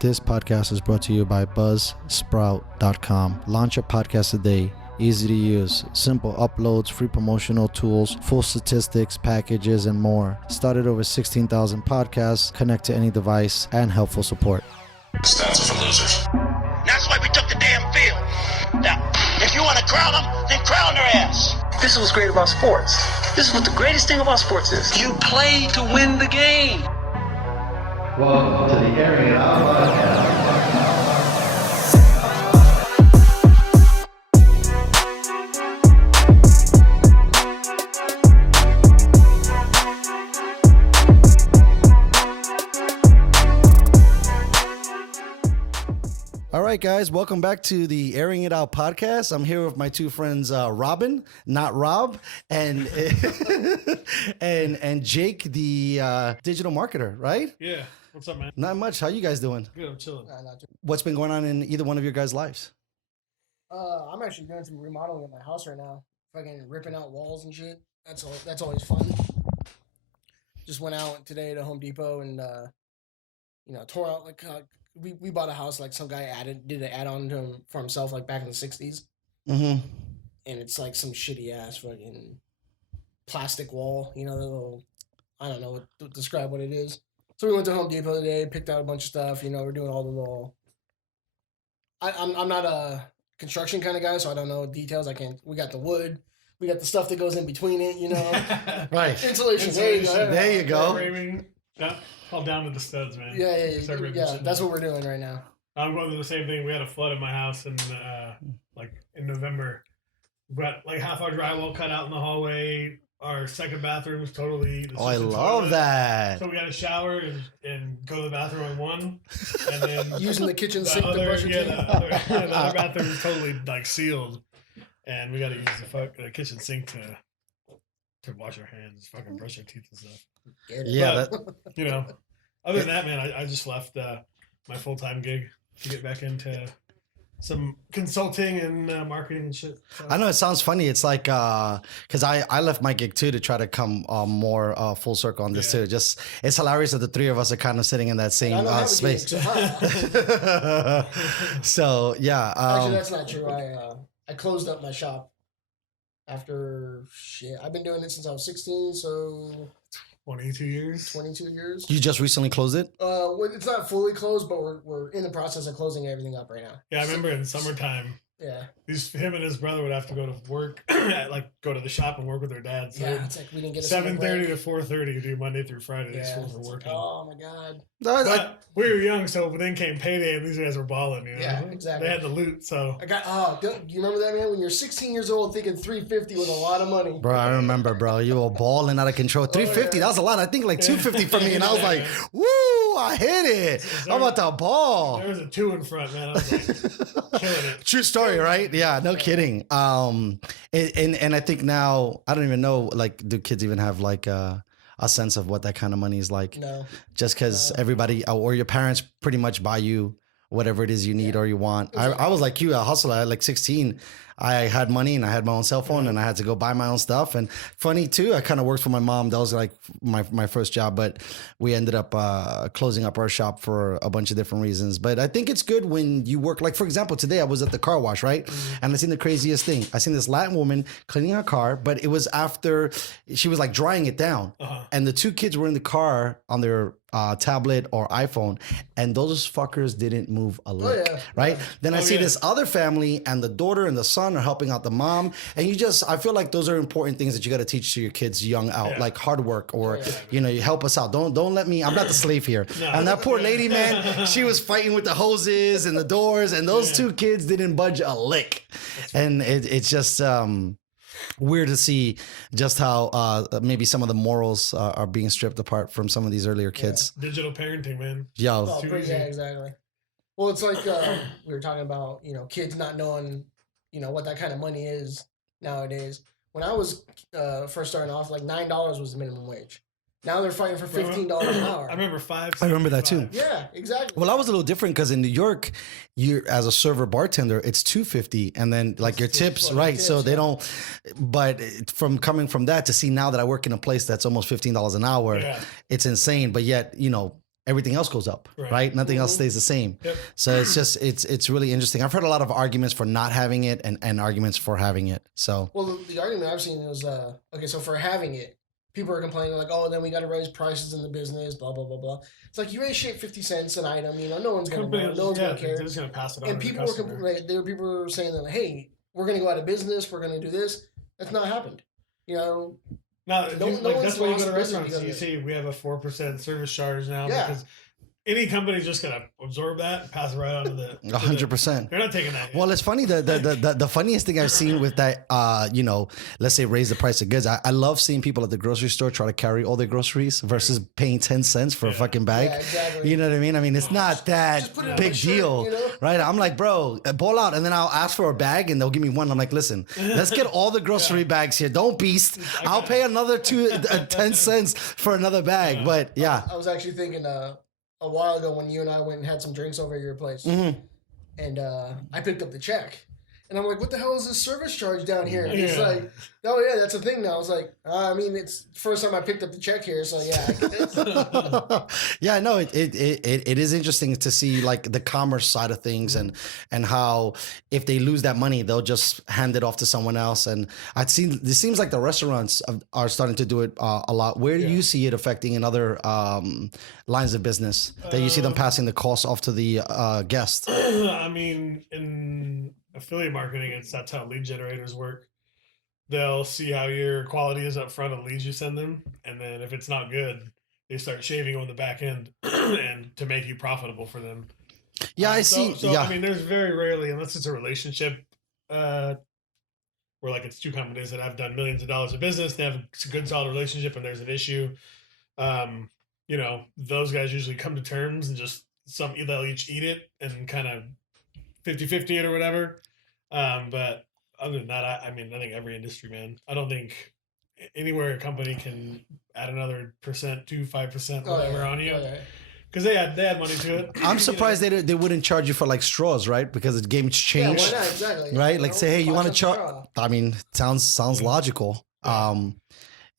This podcast is brought to you by buzzsprout.com. Launch your podcast today. Easy to use, simple uploads, free promotional tools, full statistics, packages, and more. Started over 16,000 podcasts, connect to any device, and helpful support. Stats are for losers. That's why we took the damn field. Now, if you want to crown them, then crown their ass. This is what's great about sports. This is what the greatest thing about sports is. You play to win the game. Welcome to the Airin podcast. All right, guys, welcome back to the Airing It Out podcast. I'm here with my two friends, Robin, not Rob, and and Jake, the digital marketer, right? Yeah. What's up, man? Not much. How you guys doing? Good. I'm chilling. What's been going on in either one of your guys' lives? I'm actually doing some remodeling in my house right now. Fucking ripping out walls and shit. That's always fun. Just went out today to Home Depot and tore out like we bought a house like some guy did an add-on to him for himself like back in the 60s. Mm-hmm. And it's like some shitty ass fucking plastic wall, the little, I don't know what to describe what it is. So we went to Home Depot today, picked out a bunch of stuff, we're doing all the little I'm not a construction kind of guy, so I don't know details. We got the wood, we got the stuff that goes in between it, Right. Insulation. There you go. Framing, all down to the studs, man. Yeah. That's what we're doing right now. I'm going through the same thing. We had a flood in my house in November. We got like half our drywall cut out in the hallway. Our second bathroom was totally. I love that. So we got a shower and go to the bathroom on one, and then using the kitchen sink to brush your teeth. The other bathroom is totally like sealed, and we got to use the kitchen sink to wash our hands, fucking brush our teeth and stuff. Yeah, but, other than that, man, I just left my full-time gig to get back into some consulting and marketing and shit. So. I know it sounds funny. It's like because I left my gig too to try to come more full circle on this too. Just it's hilarious that the three of us are kind of sitting in that same space. So yeah. Actually, that's not true. I closed up my shop after I've been doing it since I was 16. So 22 years. You just recently closed it? It's not fully closed, but we're in the process of closing everything up right now. Yeah, I remember in summertime. Yeah. Him and his brother would have to go to work, go to the shop and work with their dad. So yeah, it's like we didn't get 7:30 to 4:30 do Monday through Friday. These fools were working. Oh my god. But we were young, so then came payday, and these guys were balling. Yeah, exactly. They had the loot, so do you remember that, man? When you're 16 years old, thinking 350 was a lot of money. Bro, I remember, bro. You were balling out of control. 350, that was a lot. I think like 250 for me, and I was like, woo, I hit it. I'm about to ball. There was a 2 in front, man. I was like, killing it. True story, right? Yeah, no kidding. And I think now, I don't even know, like, do kids even have like a sense of what that kind of money is like? No. Just because everybody or your parents pretty much buy you whatever it is you need or you want. I was like you, a hustler. At like 16, I had money and I had my own cell phone and I had to go buy my own stuff. And funny too, I kind of worked for my mom. That was like my first job, but we ended up closing up our shop for a bunch of different reasons. But I think it's good when you work. Like for example, today I was at the car wash, right? And I seen the craziest thing. I seen this Latin woman cleaning her car, but it was after she was like drying it down. And the two kids were in the car on their tablet or iPhone, and those fuckers didn't move a lick, right? Then I see this other family, and the daughter and the son are helping out the mom, and I feel like those are important things that you got to teach to your kids young out, like hard work, or you help us out. Don't let me. I'm not the slave here. No. And that poor lady, man, she was fighting with the hoses and the doors, and those two kids didn't budge a lick, and it's just. Weird to see just how maybe some of the morals are being stripped apart from some of these earlier kids. Yeah. Digital parenting, man. Yo. Exactly. Well, it's like we were talking about, kids not knowing, what that kind of money is nowadays. When I was first starting off, like $9 was the minimum wage. Now they're fighting for $15 an hour. I remember $5. I remember that too. Yeah, exactly. Well, I was a little different because in New York, you as a server bartender, it's $2.50, and then like your tips, right? So they don't. But from coming from that to see now that I work in a place that's almost $15 an hour, it's insane. But yet, everything else goes up, right? Nothing else stays the same. Yep. So it's really interesting. I've heard a lot of arguments for not having it and arguments for having it. So Well, the argument I've seen is okay. So for having it, people are complaining like, oh, then we got to raise prices in the business, blah blah blah blah. It's like you raise shit 50 cents an item. You know, no one's gonna know, no one's gonna care. They're just gonna pass it on. And to people the were customer. there were people who were saying that, hey, we're gonna go out of business. We're gonna do this. That's not happened. You know. No, that's why you go to lost restaurants. business You because see, we have a 4% service charge now Yeah. because any company's just gonna absorb that and pass it right on to the 100%. They're not taking that. Well, it's funny. The funniest thing I've seen with that, let's say raise the price of goods. I love seeing people at the grocery store try to carry all their groceries versus paying 10 cents for a fucking bag. Yeah, exactly. You know what I mean? I mean, it's not that Just put it in big my shirt, deal, you know? right? I'm like, bro, ball out. And then I'll ask for a bag and they'll give me one. I'm like, listen, let's get all the grocery bags here. Don't beast. I'll pay another 10 cents for another bag. But yeah. I was actually thinking a while ago when you and I went and had some drinks over at your place, and I picked up the check, and I'm like, "What the hell is this service charge down here?" And he's like, "Oh yeah, that's a thing now." I was like, "I mean, it's the first time I picked up the check here, so yeah." I get it. Yeah, no, it is interesting to see like the commerce side of things and how if they lose that money, they'll just hand it off to someone else. And it seems like the restaurants are starting to do it a lot. Where do you see it affecting in other lines of business that you see them passing the cost off to the guest? I mean, in affiliate marketing, that's how lead generators work. They'll see how your quality is up front of leads you send them, and then if it's not good, they start shaving on the back end and to make you profitable for them. Yeah, I see. So yeah. I mean, there's very rarely, unless it's a relationship where like it's two companies that have done millions of dollars of business, they have a good solid relationship, and there's an issue. You know, those guys usually come to terms and just they'll each eat it and kind of 50-50 it or whatever. But other than that, I mean, I think every industry, man, I don't think anywhere a company can add another 5% whatever on you. Because they had money to it. I'm surprised they wouldn't charge you for like straws, right? Because the game's changed. Yeah, why not? Exactly. Right? You Like know, say, hey, you want to 5 charge? cents I mean, sounds logical.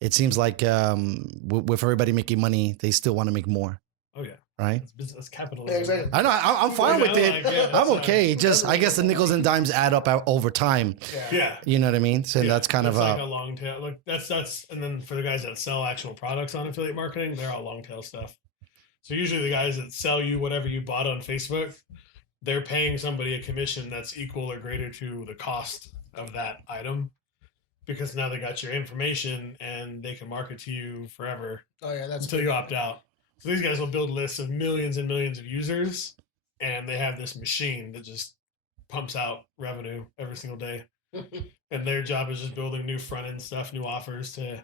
It seems like with everybody making money, they still want to make more. Oh yeah. Right? That's capitalism. Yeah, exactly. I know. I'm fine with it. I'm okay. Just I guess the nickels and dimes add up over time. Yeah. You know what I mean? So that's kind of like a long tail. Like that's and then for the guys that sell actual products on affiliate marketing, they're all long tail stuff. So usually the guys that sell you whatever you bought on Facebook, they're paying somebody a commission that's equal or greater to the cost of that item, because now they got your information and they can market to you forever. Oh yeah, that's until you opt out. So these guys will build lists of millions and millions of users, and they have this machine that just pumps out revenue every single day. And their job is just building new front end stuff, new offers to,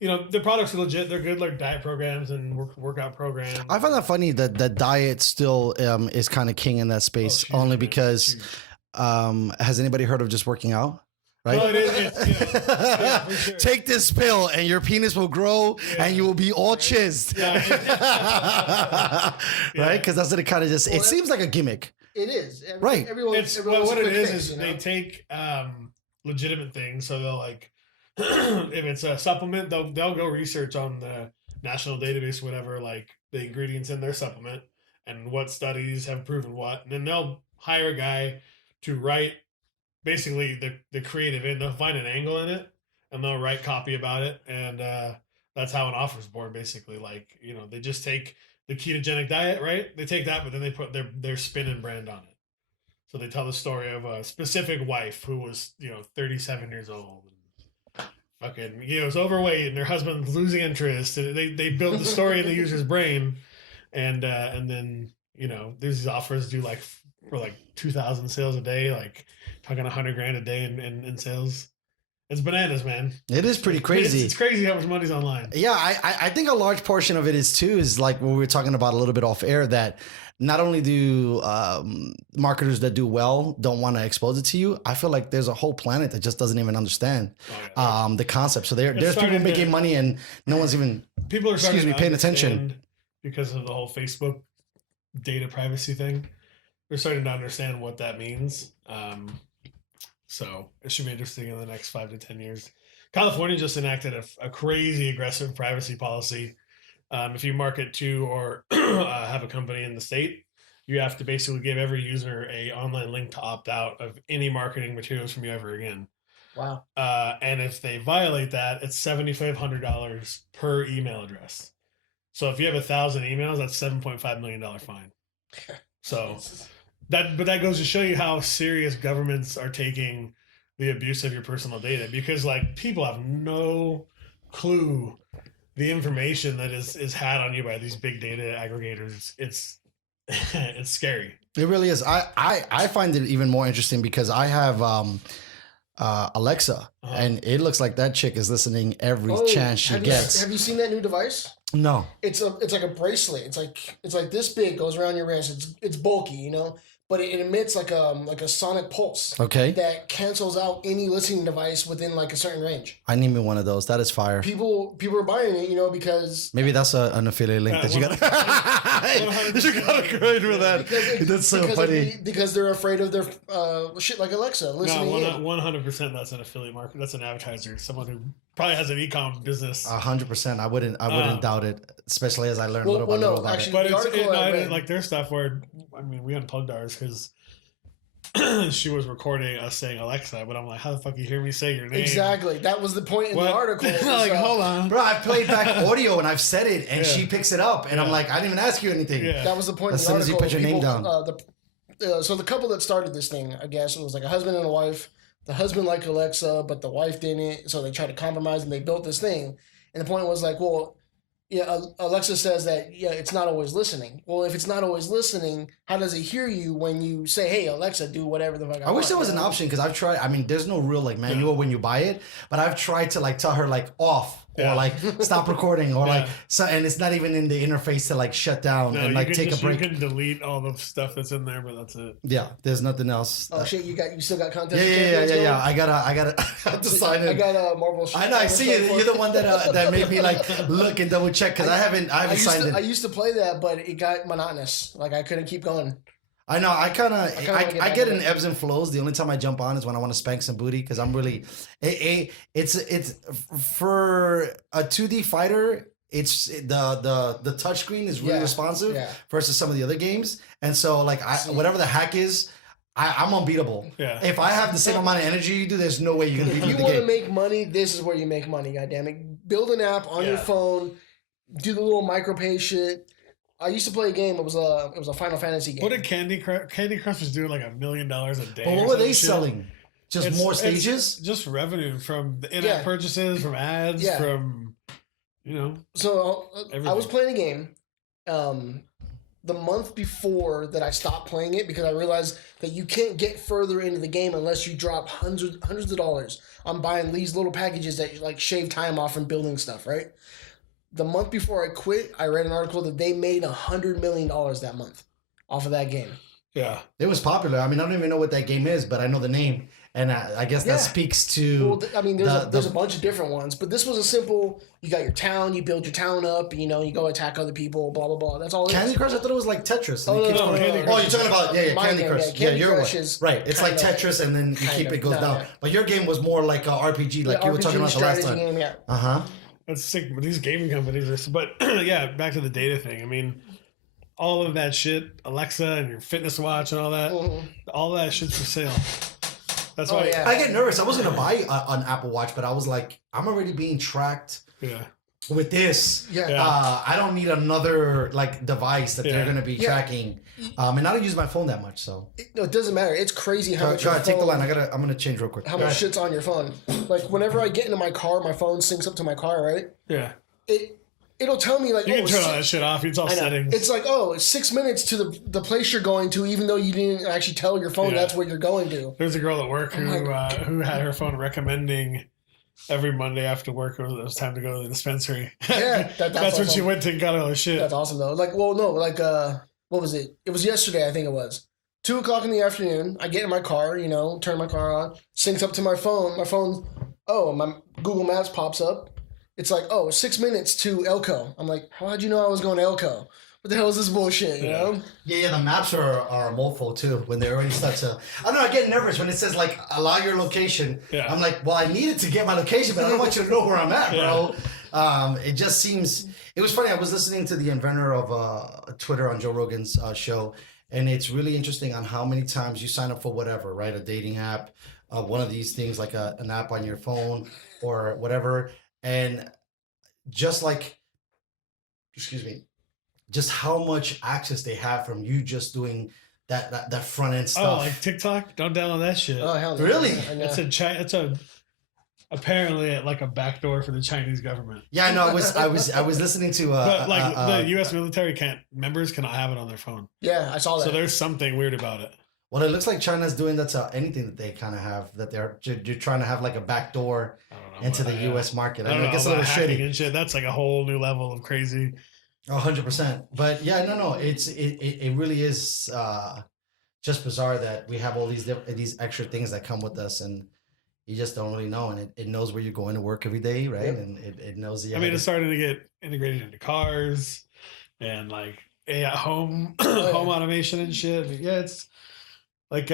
you know, the products are legit. They're good, like diet programs and workout programs. I find that funny that the diet still is kind of king in that space, only because has anybody heard of just working out? Right? No, it is. Yeah, for sure. Take this pill and your penis will grow and you will be all chizzed. Right? Because that's what it kind of just, it seems like a gimmick. It is. Right. What it is they take legitimate things. So they'll like, if it's a supplement, they'll go research on the national database, whatever, like the ingredients in their supplement and what studies have proven what. And then they'll hire a guy to write basically the creative, and they'll find an angle in it and they'll write copy about it. And that's how an offer's born, basically. Like, you know, they just take the ketogenic diet, right? They take that, but then they put their spin and brand on it. So they tell the story of a specific wife who was, 37 years old and fucking, was overweight, and her husband's losing interest. And they build the story in the user's brain. And then, there's these offers do like for like 2,000 sales a day, like talking $100,000 a day in sales. It's bananas, man. It is pretty crazy. It's crazy how much money's online. Yeah, I think a large portion of it is like what we were talking about a little bit off air, that not only do marketers that do well don't want to expose it to you, I feel like there's a whole planet that just doesn't even understand the concept. So there's people making money and no one's even paying attention because of the whole Facebook data privacy thing. We're starting to understand what that means. So it should be interesting in the next 5 to 10 years. California just enacted a crazy aggressive privacy policy If you market to or have a company in the state, you have to basically give every user a online link to opt out of any marketing materials from you ever again. Wow. And if they violate that, it's $7,500 per email address. So if you have 1,000 emails, that's $7.5 million fine. So that goes to show you how serious governments are taking the abuse of your personal data, because like people have no clue the information that is had on you by these big data aggregators. It's it's scary. It really is. I find it even more interesting because I have Alexa, and it looks like that chick is listening every chance she gets. Have you seen that new device? No. It's like a bracelet. It's like this big, goes around your wrist. It's bulky, you know, but it emits like a sonic pulse. Okay. That cancels out any listening device within like a certain range. I need me one of those. That is fire. People are buying it, you know, because maybe that's an affiliate link that you got. You got to grade with that. That's so funny. Because they're afraid of their shit like Alexa listening. No, 100%. That's an affiliate market. That's an advertiser. Someone who probably has an e-com business. 100%. I wouldn't doubt it, especially as I learn little by little about it. But it's like there's stuff where, I mean, we unplugged ours because she was recording us saying Alexa, but I'm like, how the fuck you hear me say your name? Exactly. That was the point in the article. Like, hold on. Bro, I played back audio and I've said it and she picks it up and I'm like, I didn't even ask you anything. Yeah. That was the point as in the soon article. As you put your name down. So the couple that started this thing, I guess, it was like a husband and a wife. The husband liked Alexa, but the wife didn't. So they tried to compromise and they built this thing. And the point was like, well, yeah, Alexa says that, yeah, it's not always listening. Well, if it's not always listening, how does it hear you when you say, hey, Alexa, do whatever the fuck I want? Wish there was an option because I've tried. I mean, there's no real like manual when you buy it, but I've tried to like tell her like off or like stop recording or like so, and it's not even in the interface to like shut down and like take a break. You can delete all the stuff that's in there, but that's it. Yeah, there's nothing else. Oh shit, you still got content? Yeah. I gotta have to sign in. I got a Marvel. I know. I see it. You're the one that made me like look and double check because I haven't signed in. I used to play that, but it got monotonous. Like I couldn't keep going. I know. I get in ebbs and flows. The only time I jump on is when I want to spank some booty because I'm really. It's for a 2D fighter. It's the touchscreen is really responsive versus some of the other games, and so like whatever the hack is. I'm unbeatable. Yeah. If I have the same amount of energy you do, there's no way you're gonna beat me. If you want to make money, this is where you make money. Goddammit! Build an app on your phone. Do the little micropay shit. I used to play a game. It was a Final Fantasy game. What did Candy Crush was doing like $1 million a day? But what were they selling? Just more stages? Just revenue from the in-app purchases, from ads, from So I was playing a game. The month before that I stopped playing it because I realized that you can't get further into the game unless you drop hundreds of dollars on buying these little packages that like shave time off from building stuff, right? The month before I quit, I read an article that they made $100 million that month off of that game. Yeah. It was popular. I mean, I don't even know what that game is, but I know the name. And I guess that speaks to... Well, I mean, there's a bunch of different ones, but this was a simple, you got your town, you build your town up, you go attack other people, blah, blah, blah. That's all it is. Candy Crush? I thought it was like Tetris. Oh, you're talking about, Candy Crush. Candy you're Crush is right. It's like Tetris and then you keep it goes down. Yeah. But your game was more like a RPG, like you were talking about the last time. Game, yeah. Uh-huh. That's sick. But these gaming companies are... But back to the data thing. I mean... All of that shit, Alexa and your fitness watch and all that, all that shit's for sale. That's why I get nervous. I was gonna buy an Apple Watch, but I was like, I'm already being tracked. Yeah. With this, I don't need another like device that they're gonna be tracking. And I don't use my phone that much, so it doesn't matter. It's crazy how much. Take the line. I'm gonna change real quick. How much shit's on your phone? Like whenever I get into my car, my phone syncs up to my car, right? Yeah. It'll tell me like you can turn all that shit off. It's all settings. It's like 6 minutes to the place you're going to, even though you didn't actually tell your phone that's where you're going to. There's a girl at work who had her phone recommending every Monday after work it was time to go to the dispensary. Yeah, that's awesome. When she went and got all her shit. That's awesome though. Like, well, no, like what was it? It was yesterday, I think it was 2:00 in the afternoon. I get in my car, turn my car on, syncs up to my phone. My phone, my Google Maps pops up. It's like, 6 minutes to Elko. I'm like, how'd you know I was going to Elko? What the hell is this bullshit, you know? Yeah, the maps are a mofo too when they already start to... I don't know, I get nervous when it says like, allow your location. Yeah. I'm like, well, I need it to get my location, but I don't want you to know where I'm at, bro. It just seems. It was funny. I was listening to the inventor of Twitter on Joe Rogan's show, and it's really interesting on how many times you sign up for whatever, right? A dating app, one of these things like an app on your phone or whatever, and just like, excuse me, just how much access they have from you just doing that front end stuff. Oh, like TikTok? Don't download that shit. Oh hell no. Really? It's a apparently like a backdoor for the Chinese government. Yeah, I know. I was listening to but like the U.S. military members cannot have it on their phone. Yeah, I saw that. So there's something weird about it. Well, it looks like China's doing that to anything that they kind of have, that you're trying to have like a backdoor into the U.S. market. I mean, I guess a little shitty. And shit. That's like a whole new level of crazy. 100%. But yeah, no. It really is just bizarre that we have all these extra things that come with us, and you just don't really know. And it knows where you're going to work every day, right? Yep. And it knows the. I mean, it's starting to get integrated into cars and like AI home automation and shit. But yeah, it's like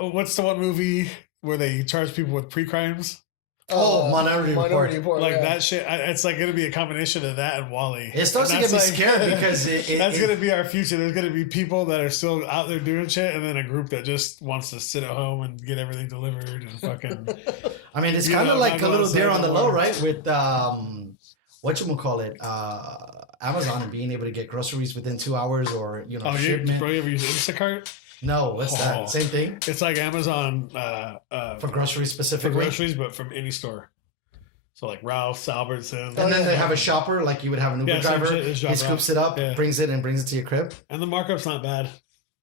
what's the one movie where they charge people with pre-crimes? Minority Report. Like that shit. It's like going to be a combination of that and Wall-E. It starts to get me scared because that's going to be our future. There's going to be people that are still out there doing shit, and then a group that just wants to sit at home and get everything delivered and fucking. I mean, it's kind of like a little deer on the low, right? With whatchamacallit, Amazon and being able to get groceries within 2 hours, or shipment. Bro, you ever use Instacart? No, what's that? Same thing? It's like Amazon for groceries specifically? For groceries, but from any store. So like Ralph's, Albertsons. And then they have a shopper, like you would have an Uber driver. He scoops it up, brings it, and brings it to your crib. And the markup's not bad.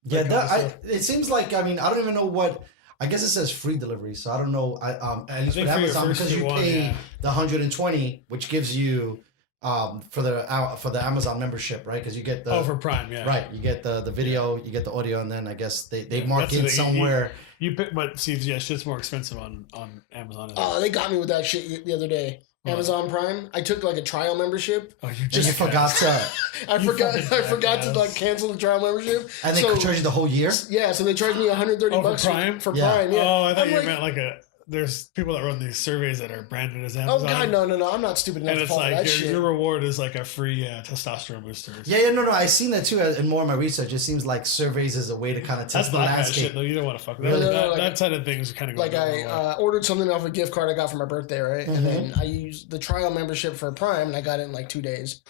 Yeah, it seems like, I mean, I don't even know what... I guess it says free delivery, so I don't know. At least with Amazon, because you pay the $120, which gives you... for the Amazon membership, right? Because you get the for Prime, yeah, right. You get the video, you get the audio, and then I guess they mark in somewhere. But see, yeah, shit's more expensive on Amazon. Oh, they got me with that shit the other day. Amazon Prime. I took like a trial membership. Oh, you forgot to. I forgot to like cancel the trial membership. And they could charge you the whole year. Yeah, so they charged me $130 for Prime. For Prime, yeah. Oh, I thought you meant like a. There's people that run these surveys that are branded as Amazon. Oh God, no! I'm not stupid enough and to it's follow like that shit. Your reward is like a free testosterone booster. Yeah, no. I've seen that too, and more of my research. It seems like surveys is a way to kind of test the landscape. Shit, though. You don't want to fuck with that. That side of things kind of like I ordered something off a gift card I got for my birthday, right? Mm-hmm. And then I used the trial membership for Prime, and I got it in like 2 days.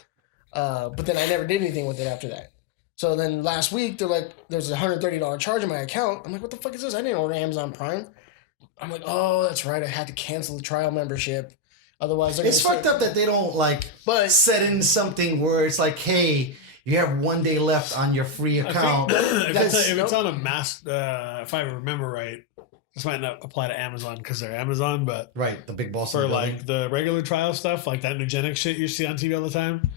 But then I never did anything with it after that. So then last week they're like, "There's a $130 charge in my account." I'm like, "What the fuck is this? I didn't order Amazon Prime." I'm like, oh, that's right. I had to cancel the trial membership. Otherwise, it's fucked up that they don't set in something where it's like, hey, you have 1 day left on your free account. If it's on a mass, if I remember right, this might not apply to Amazon because they're Amazon, but right, the big boss for like the regular trial stuff, like that eugenic shit you see on TV all the time.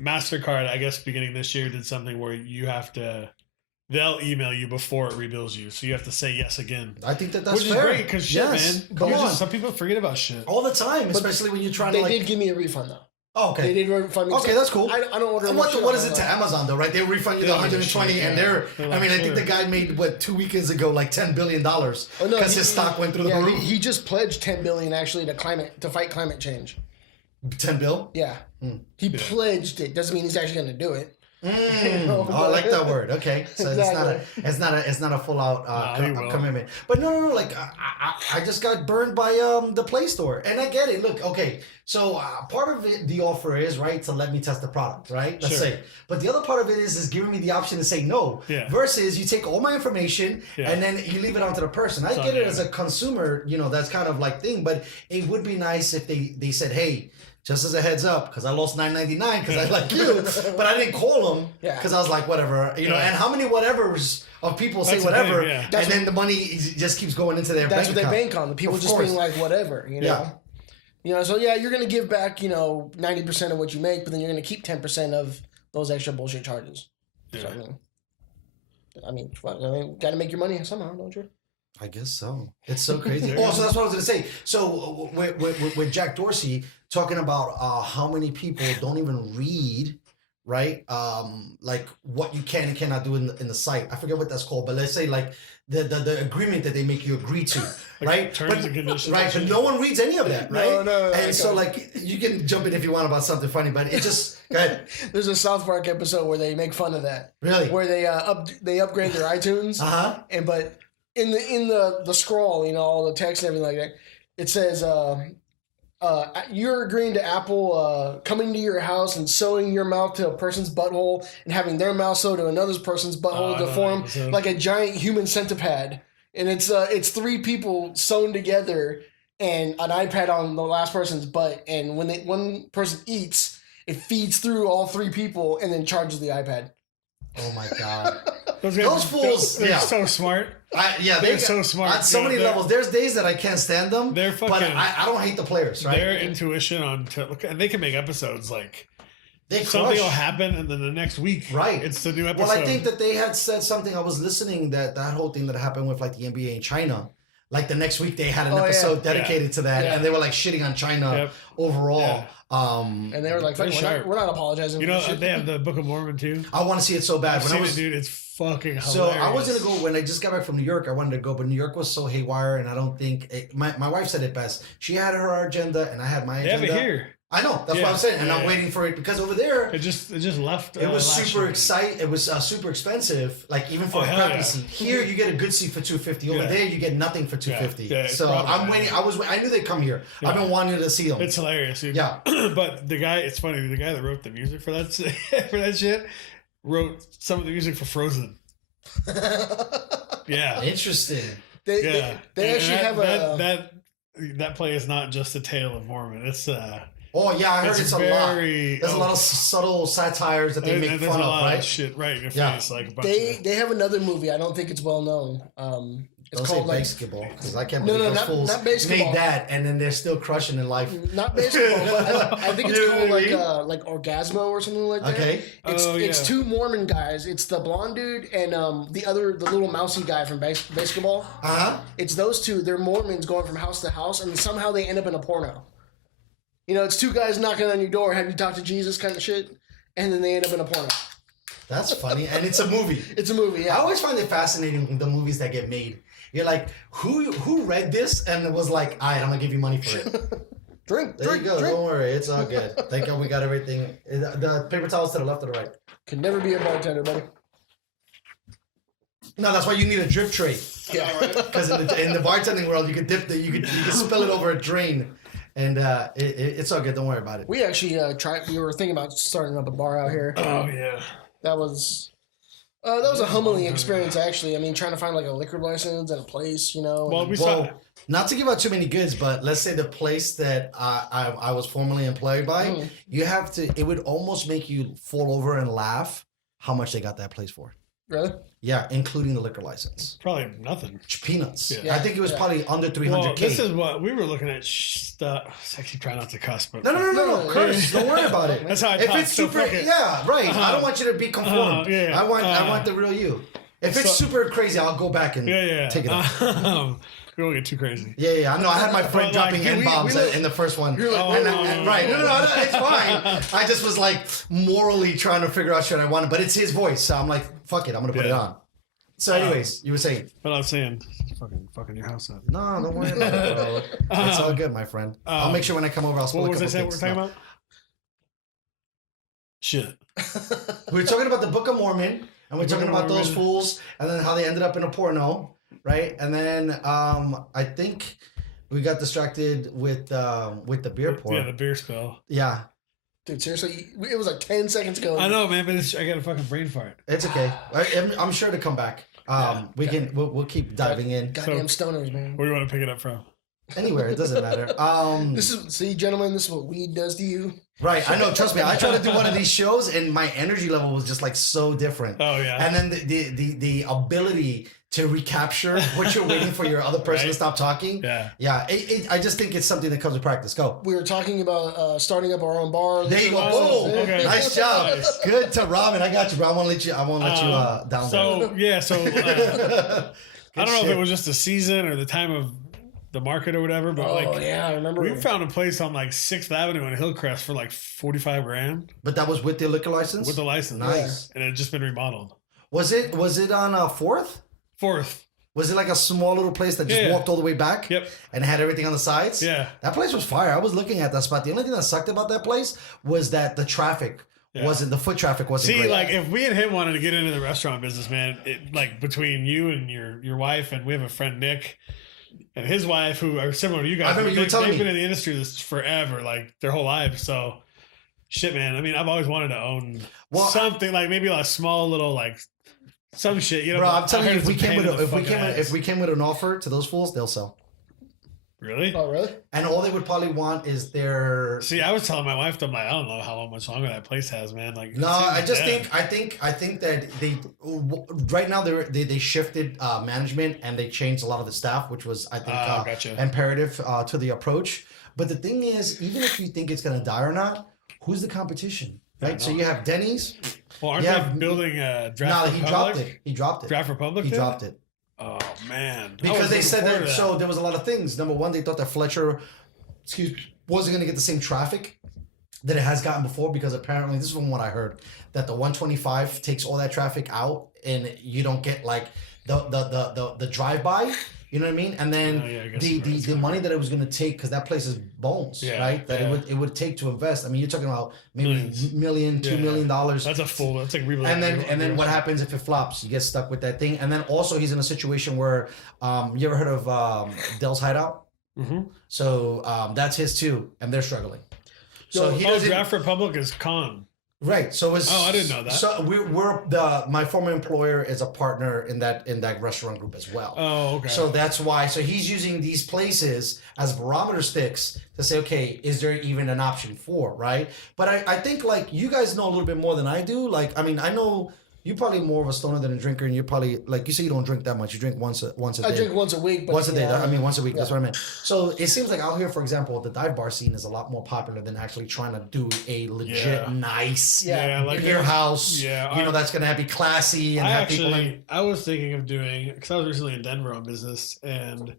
MasterCard, I guess, beginning this year did something where you have to. They'll email you before it rebills you, so you have to say yes again. I think that's which fair. Which is great, because shit, man. Come on. Some people forget about shit. All the time, especially when you're trying to They did give me a refund, though. Oh, okay. They did refund me. Okay, that's cool. I don't order what is it to Amazon, though, right? They refund you the $120, and I think the guy made, 2 weekends ago, like $10 billion, because his stock went through the roof. He just pledged $10 billion, actually, to fight climate change. 10 bill? Yeah. He pledged it. Doesn't mean he's actually going to do it. I like that word. Okay, so exactly. it's not a full out commitment. But no. Like I just got burned by the Play Store, and I get it. Look, okay, so part of it, the offer is right to let me test the product, right? Let's say, but the other part of it is giving me the option to say no. Yeah. Versus you take all my information and then you leave it onto the person. I get it as a consumer, that's kind of like thing. But it would be nice if they said, hey. Just as a heads up, because I lost $9.99 because I like you, but I didn't call them because I was like, whatever, And how many whatevers of people say whatever, and then the money just keeps going into their bank account. That's what they bank on. The people just being like, whatever, So you're gonna give back, 90% of what you make, but then you're gonna keep 10% of those extra bullshit charges. Yeah. So, I mean, got to make your money somehow, don't you? I guess so. It's so crazy. So that's what I was going to say. So with Jack Dorsey talking about how many people don't even read, right? Like what you can and cannot do in the site. I forget what that's called, but let's say like the agreement that they make you agree to, right? Terms and conditions. Right, but no one reads any of that, right? No. And so like you can jump in if you want about something funny, but it just go ahead. There's a South Park episode where they make fun of that. Really? Where they upgrade their iTunes. Uh-huh. But in the scroll, all the text and everything like that, it says you're agreeing to Apple coming to your house and sewing your mouth to a person's butthole and having their mouth sewed to another person's butthole to form like a giant human centipede. And it's 3 people sewn together and an iPad on the last person's butt. And when one person eats, it feeds through all 3 people and then charges the iPad. Oh my God. Those fools, they're so smart. They're so smart. On so many levels. There's days that I can't stand them. They're fucking. But I don't hate the players, right? Their intuition and they can make episodes like they something will happen, and then the next week, right? It's the new episode. Well, I think that they had said something. I was listening that whole thing that happened with like the NBA in China. Like the next week, they had an episode dedicated to that, and they were like shitting on China overall. Yeah. And they were like, we're not apologizing. They have the Book of Mormon too. I want to see it so bad. I've seen it, dude. It's fucking hilarious. So I was gonna go when I just got back from New York. I wanted to go, but New York was so haywire, and I don't think my wife said it best. She had her agenda, and I had my agenda. They have it here. I know. That's what I'm saying, and I'm waiting for it because over there it just left. It was super exciting. It was super expensive, like even for a crappy seat. Here you get a good seat for $250. Over there you get nothing for $250. So I'm waiting. I knew they'd come here. I've been wanting to see them. It's hilarious, dude. Yeah. But the guy, it's funny. The guy that wrote the music for that shit wrote some of the music for Frozen. Yeah. Interesting. They actually have that play is not just a tale of Mormon. It's Oh yeah, I heard it's a lot. There's a lot of subtle satires that they make fun of, right? Shit right in your face, like a bunch they have another movie. I don't think it's well known. It's called like basketball because I can't believe those fools made that and then they're still crushing in life. Not basketball, but I think it's called like Orgasmo or something like that. Okay, it's 2 Mormon guys. It's the blonde dude and the little mousy guy from basketball. It's those 2. They're Mormons going from house to house, and somehow they end up in a porno. It's 2 guys knocking on your door, have you talked to Jesus kind of shit, and then they end up in a porno. That's funny, and it's a movie. It's a movie, yeah. I always find it fascinating the movies that get made. You're like, who read this and was like, all right, I'm gonna give you money for it. Drink. Don't worry, it's all good. Thank God we got everything. The paper towels to the left or the right. Can never be a bartender, buddy. No, that's why you need a drip tray. Yeah, because in the bartending world, you could dip you could spill it over a drain. And it's all good. Don't worry about it. We actually we were thinking about starting up a bar out here. Oh yeah, that was a humbling experience. Actually, I mean, trying to find like a liquor license and a place, Well, not to give out too many goods, but let's say the place that I was formerly employed by, you have to. It would almost make you fall over and laugh how much they got that place for. Really? Yeah, including the liquor license. Probably nothing. Peanuts. Yeah. I think it was probably under $300K. Well, this is what we were looking at. I actually try not to cuss, but no, curse. Don't worry about it. That's how I if talk. It's super, yeah, right. I don't want you to be conformed. I want the real you. If it's super crazy, I'll go back and take it off. We won't get too crazy. Yeah. I know. I had my friend dropping N-bombs in the first one. Right. No, it's fine. I just was like morally trying to figure out shit I wanted, but it's his voice, so I'm like, fuck it, I'm gonna put it on. So, anyways, you were saying. But I was saying, fucking your house up. No, don't worry about it, bro. It's all good, my friend. I'll make sure when I come over, I'll spill a couple things. What was I saying we're talking about? Shit. We were talking about the Book of Mormon, and we're talking about those fools, and then how they ended up in a porno. Right, and then I think we got distracted with the beer pour. Yeah, the beer spill. Yeah, dude, seriously, it was like 10 seconds ago. I know, man, but I got a fucking brain fart. It's okay. I'm sure to come back. We'll keep diving in. Goddamn stoners, man. Where do you want to pick it up from? Anywhere, it doesn't matter. See, gentlemen, this is what weed does to you. Right, I know. Trust me, I tried to do one of these shows, and my energy level was just like so different. Oh yeah. And then the ability to recapture what you're waiting for your other person to stop talking. Yeah. I just think it's something that comes with practice. Go. We were talking about starting up our own bar. There you go. Oh, okay. Nice job. Nice. Good to Robin. I got you, bro. I won't let you down. So I don't know if it was just the season or the time of the market or whatever. But I remember. we found a place on like 6th Avenue in Hillcrest for like $45,000 But that was with the liquor license? with the license. Nice. And it had just been remodeled. Was it on 4th? 4th. Was it like a small little place that just walked all the way back? Yep. And had everything on the sides? Yeah. That place was fire. I was looking at that spot. The only thing that sucked about that place was that the traffic wasn't, the foot traffic wasn't See, great. like if me and him wanted to get into the restaurant business, man, like between you and your wife, and we have a friend Nick and his wife who are similar to you guys. I remember you were telling they've me. been in the industry this forever, like their whole lives. So, shit, man. I mean, I've always wanted to own something like maybe like a small little like some shit. You know, bro, I'm telling you, I heard if we it's a came pain with in the if we fucking came with, ass. if we came with an offer to those fools, they'll sell. Really? Oh, really? And all they would probably want is their. See, I was telling my wife, I'm like, I don't know how much longer that place has, man. Like, No, it seems I dead. think that they right now they shifted management and they changed a lot of the staff, which was I think Gotcha. imperative to the approach. But the thing is, even if you think it's gonna die or not, who's the competition? Right. So you have Denny's. Well, aren't Yeah. they building a No, Draft he Republic? dropped it. He dropped it. Draft Republic? He did? dropped it. Oh man! I Because was they looking said forward that, to so there was a lot of things. Number one, they thought that Fletcher, wasn't going to get the same traffic that it has gotten before, because apparently, this is from what I heard, that the 125 takes all that traffic out and you don't get like the drive-by. You know what I mean? And then I guess the money that it was going to take, because that place is bones, right? That it would take to invest. I mean, you're talking about maybe Millions. $2 million. That's a full. That's like And then what happens if it flops? You get stuck with that thing. And then also he's in a situation where you ever heard of Dell's Hideout? Mm-hmm. So that's his too, and they're struggling. So he doesn't. Draft Republic is con. Right. So it's. Oh, I didn't know that. So my former employer is a partner in that restaurant group as well. Oh, okay. So that's why. So he's using these places as barometer sticks to say, okay, is there even an option for, right? But I think like you guys know a little bit more than I do. Like, I mean, I know you're probably more of a stoner than a drinker, and you're probably like you say you don't drink that much. You drink once a day. I drink once a week. But Once a day. I mean, once a week. Yeah. That's what I meant. So it seems like out here, for example, the dive bar scene is a lot more popular than actually trying to do a legit nice like beer house. Yeah, you know, that's gonna be classy and have people in. I was thinking of doing, because I was recently in Denver on business, and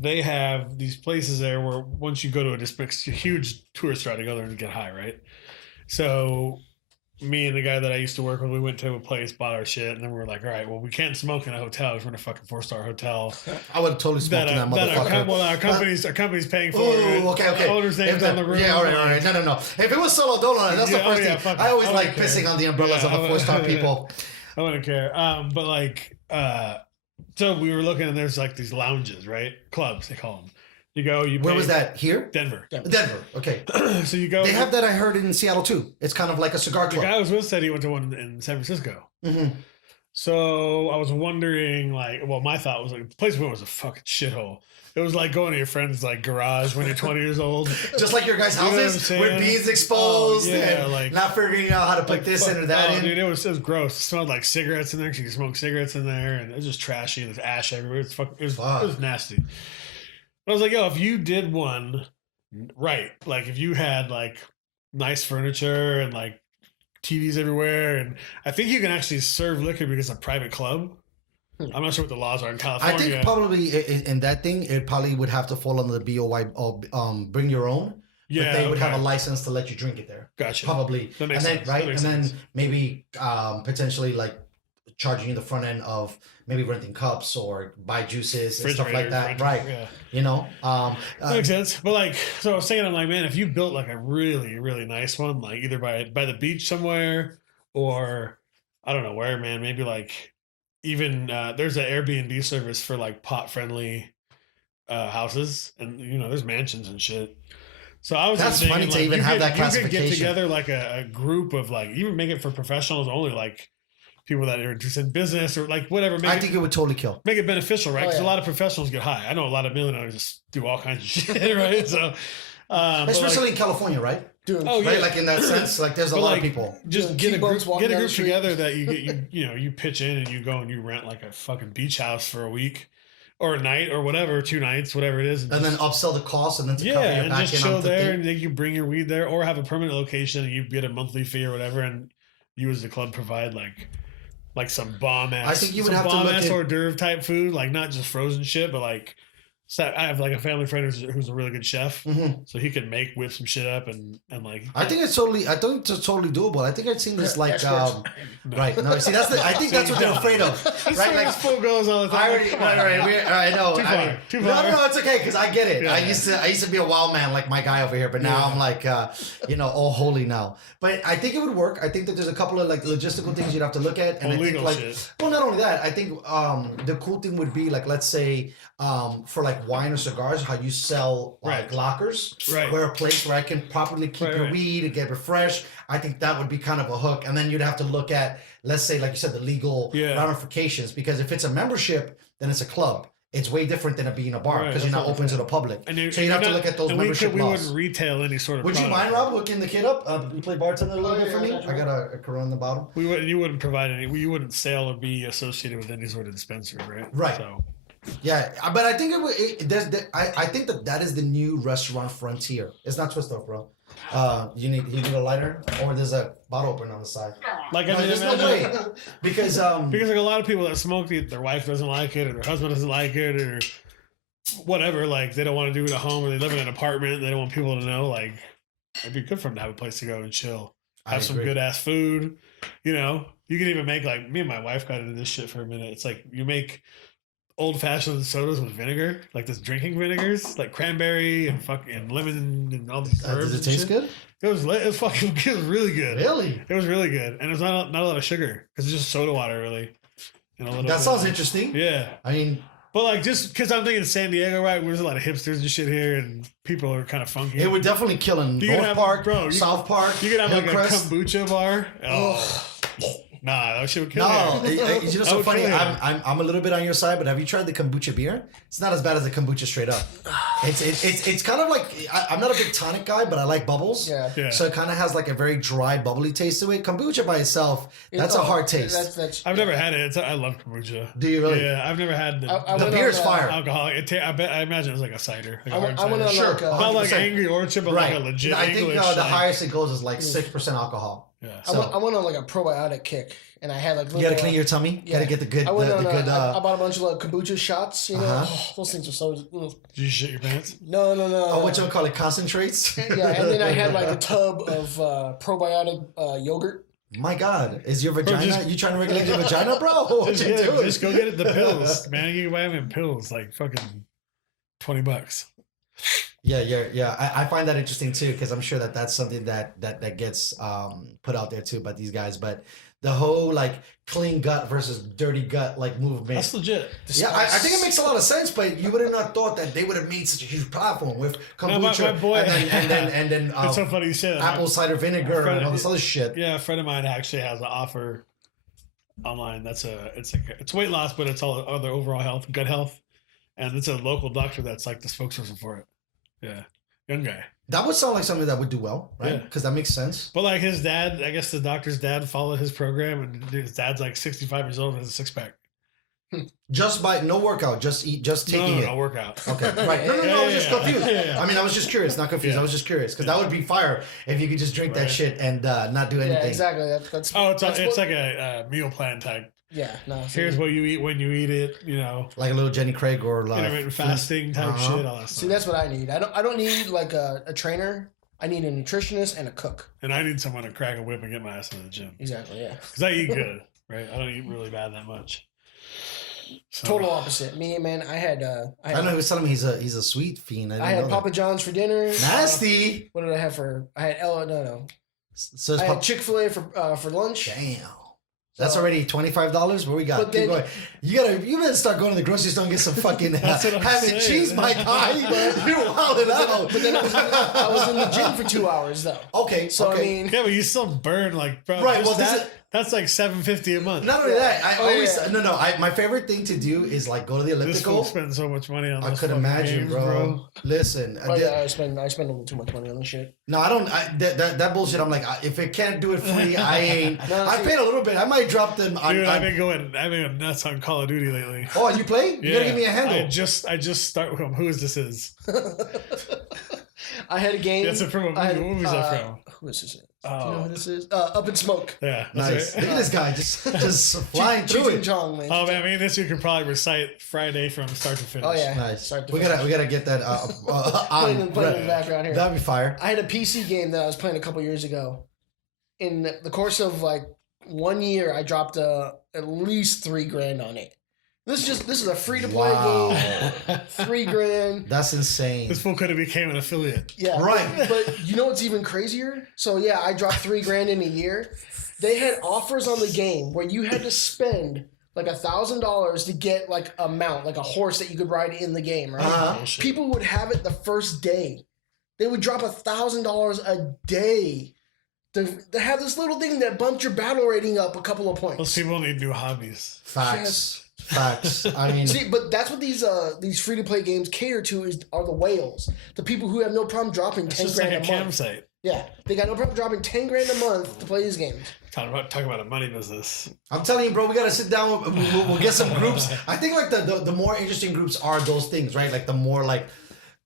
they have these places there where once you go to it's a huge tourist route to go there and get high, right? So me and the guy that I used to work with, we went to a place, bought our shit, and then we were like, all right, well, we can't smoke in a hotel because we're in a fucking 4-star hotel. I would have totally smoked in that motherfucker. Our company's paying for Oh, it. okay. Owner's name's on the room. Yeah, all right. No. If it was solo dolo, that's the first thing. fuck I it. always I like wouldn't pissing care. on the umbrellas of the 4-star people. I wouldn't care. But like, so we were looking, and there's like these lounges, right? Clubs, they call them. You go, you Where pay- was that? Here? Denver. Denver. Okay. So you go. They have that, I heard, in Seattle too. It's kind of like a cigar The club. guy I was with said he went to one in San Francisco. Mm-hmm. So I was wondering, like, well, my thought was like, the place we went was a fucking shithole. It was like going to your friend's like garage when you're 20 years old. Just like your guys' You know what I'm houses, saying? with bees exposed, Oh, yeah, and like- not figuring out how to put this in or that in. Dude, it was gross. It smelled like cigarettes in there. You could smoke cigarettes in there, and it was just trashy. There's ash everywhere. It was nasty. I was like, yo, if you did one right, like if you had like nice furniture and like TVs everywhere, and I think you can actually serve liquor because it's a private club. I'm not sure what the laws are in California. I think probably in that thing, it probably would have to fall under the BOY, bring your own. Yeah, but they would okay. have a license to let you drink it there. Gotcha. Probably. That makes and then, sense. right? That makes And then sense. maybe potentially like charging you the front end of maybe renting cups or buy juices and stuff like that. Refrigerator, Right. yeah. You know? That makes sense. But like, so I was thinking, I'm like, man, if you built like a really, really nice one, like either by the beach somewhere or I don't know where, man, maybe like even there's an Airbnb service for like pot friendly houses, and you know, there's mansions and shit. So I was That's just funny thinking, to even have that You could get classification. together like a group of like, even make it for professionals only, like people that are interested in business or like whatever. I think it would totally kill. Make it beneficial, right? Oh, Because yeah. a lot of professionals get high. I know a lot of millionaires just do all kinds of shit, right? So, but Especially like, in California, right? Dude, Oh, Right? yeah. Like in that sense, like there's a but lot like, of people. just Doing get a keyboards group, walking down the street. together that you pitch in and you go and you rent like a fucking beach house for a week or a night or whatever, 2 nights, whatever it is, And then upsell the cost and then to cover yeah, your and back just end chill on the there, thing. and then you bring your weed there, or have a permanent location and you get a monthly fee or whatever, and you as the club provide like like some bomb ass. I think you would have to look at hors d'oeuvre type food, like not just frozen shit, but like. So I have like a family friend who's a really good chef, so he can whip some shit up and like. I think it's totally doable. I think I've seen this like right. No, see that's I think that's what they're afraid of, right? Like full goes all the time. I already I know. Too far. No, it's okay because I get it. Yeah, I used to be a wild man like my guy over here, but now I'm like all holy now. But I think it would work. I think that there's a couple of like logistical things you'd have to look at, and I think like shit. well, not only that, I think the cool thing would be like let's say for like wine or cigars, how you sell like lockers, where a place where I can properly keep your weed and get it fresh. I think that would be kind of a hook, and then you'd have to look at, let's say, like you said, the legal ramifications. Because if it's a membership, then it's a club. It's way different than it being a bar because you're not open to the public. So you'd have to look at those membership laws. We wouldn't retail any sort of. Would you mind, Rob, hooking the kid up? You play bartender a little bit for me. I got a Corona in the bottle. You wouldn't provide any. You wouldn't sell or be associated with any sort of dispensary, right? Right. So. Yeah, but I think I think that is the new restaurant frontier. It's not twist off, bro. You need a lighter, or there's a bottle opener on the side. Like there's no way because like a lot of people that smoke, their wife doesn't like it, or their husband doesn't like it, or whatever. Like they don't want to do it at home, or they live in an apartment. And they don't want people to know. Like it'd be good for them to have a place to go and chill, have some good ass food. You know, you can even make like me and my wife got into this shit for a minute. It's like you make old-fashioned sodas with vinegar, like this drinking vinegars, like cranberry and fucking lemon and all these herbs. Does it taste good? It was really good. Really? It was really good, and there's not a lot of sugar because it's just soda water, really. That sounds interesting. Yeah, I mean, but like just because I'm thinking San Diego, right? There's a lot of hipsters and shit here, and people are kind of funky. It would definitely kill in North Park, South Park. You could have like a kombucha bar. Oh. Nah, that shit would kill me. You know, so funny. I'm a little bit on your side, but have you tried the kombucha beer? It's not as bad as the kombucha straight up. It's kind of like I'm not a big tonic guy, but I like bubbles. Yeah. So it kind of has like a very dry, bubbly taste to it. Kombucha by itself, that's a hard taste. I've never had it. I love kombucha. Do you really? Yeah, I've never had the beer is fire. Alcoholic. I imagine it's like a cider. Like I went on sure. Not like Angry Orchard, but like a legit I think English. The highest it goes is like 6% alcohol. Yeah. I went on like a probiotic kick, and I had like you gotta clean your tummy. You gotta get the good. I bought a bunch of like kombucha shots. You know, those things are so. Did you shit your pants? No. Oh, what you would call it, concentrates? Yeah, and then I had like a tub of probiotic yogurt. My God, is your vagina? You trying to regulate your vagina, bro? What you doing? Just go get the pills, man. You can buy them in pills, like fucking $20. Yeah. I find that interesting too, because I'm sure that's something that gets put out there too by these guys. But the whole like clean gut versus dirty gut like movement. That's legit. Yeah, I think it makes a lot of sense, but you would have not thought that they would have made such a huge platform with kombucha my boy, and then it's so funny you said apple cider vinegar and all this other shit. Yeah, a friend of mine actually has an offer online. It's weight loss, but it's all other overall health, gut health, and it's a local doctor that's like the spokesperson for it. Yeah, young guy. That would sound like something that would do well, right? Because that makes sense. But like his dad, I guess the doctor's dad followed his program, and his dad's like 65 years old and has a six pack. Just by no workout, just taking it. No workout. Okay, right. No, I was just confused. I mean, I was just curious, not confused. I was just curious because that would be fire if you could just drink that shit and not do anything. Yeah, exactly. It's like a meal plan type. Yeah, no. Here's what you eat when you eat it. You know, like a little Jenny Craig or like intermittent fasting type shit. All that stuff. See, that's what I need. I don't need like a trainer. I need a nutritionist and a cook. And I need someone to crack a whip and get my ass in the gym. Exactly. Yeah. Because I eat good, right? I don't eat really bad that much. So. Total opposite. Me, man. I know he was telling me he's a sweet fiend. I had Papa John's for dinner. Nasty. What did I have for? I had no. So I had Chick-fil-A for lunch. Damn. That's already $25. What we got? Keep going. You better start going to the grocery store and get some fucking ham and cheese, my guy. You're wilding out. But then I was in the gym for 2 hours though. Okay. So okay. I mean, yeah, but you still burn like, bro. Right. Well, that's like $750 a month. Not only that, my favorite thing to do is like go to the elliptical. This spend so much money on. I could imagine, games, bro. Listen, I spend a little too much money on this shit. No, I don't. That bullshit. I'm like, if it can't do it free, I ain't. I paid a little bit. I might drop them. Dude, I've been going nuts on Call of Duty lately. Oh, you play? You gotta give me a handle. I just start with who is this is. I had a game. That's from what movie is that from? Who is this? Do you know who this is? Up in Smoke. Yeah. Nice. Right. Look at this guy just flying through Cheech and it. Chong, man. Oh man, me and this year could probably recite Friday from start to finish. Oh yeah. Nice. Start to We finish. gotta get that Playing on. in the background here. That'd be fire. I had a PC game that I was playing a couple years ago. In the course of like 1 year, I dropped at least $3,000 on it. This is a free to play Wow. game. $3,000. That's insane. This fool could have became an affiliate. Yeah. Right. But you know what's even crazier? So yeah, I dropped $3,000 in a year. They had offers on the game where you had to spend like $1,000 to get like a mount, like a horse that you could ride in the game, right? Uh-huh. People would have it the first day. They would drop $1,000 a day to have this little thing that bumped your battle rating up a couple of points. Those people need new hobbies. Facts. Facts. I mean, See, but that's what these free to play games cater to are the whales, the people who have no problem dropping It's 10 just like grand a a month. campsite. Yeah, they got no problem dropping 10 grand a month to play these games. Talk about a money business. I'm telling you, bro, we gotta sit down. We'll get some groups. I think like the more interesting groups are those things, right? Like the more like.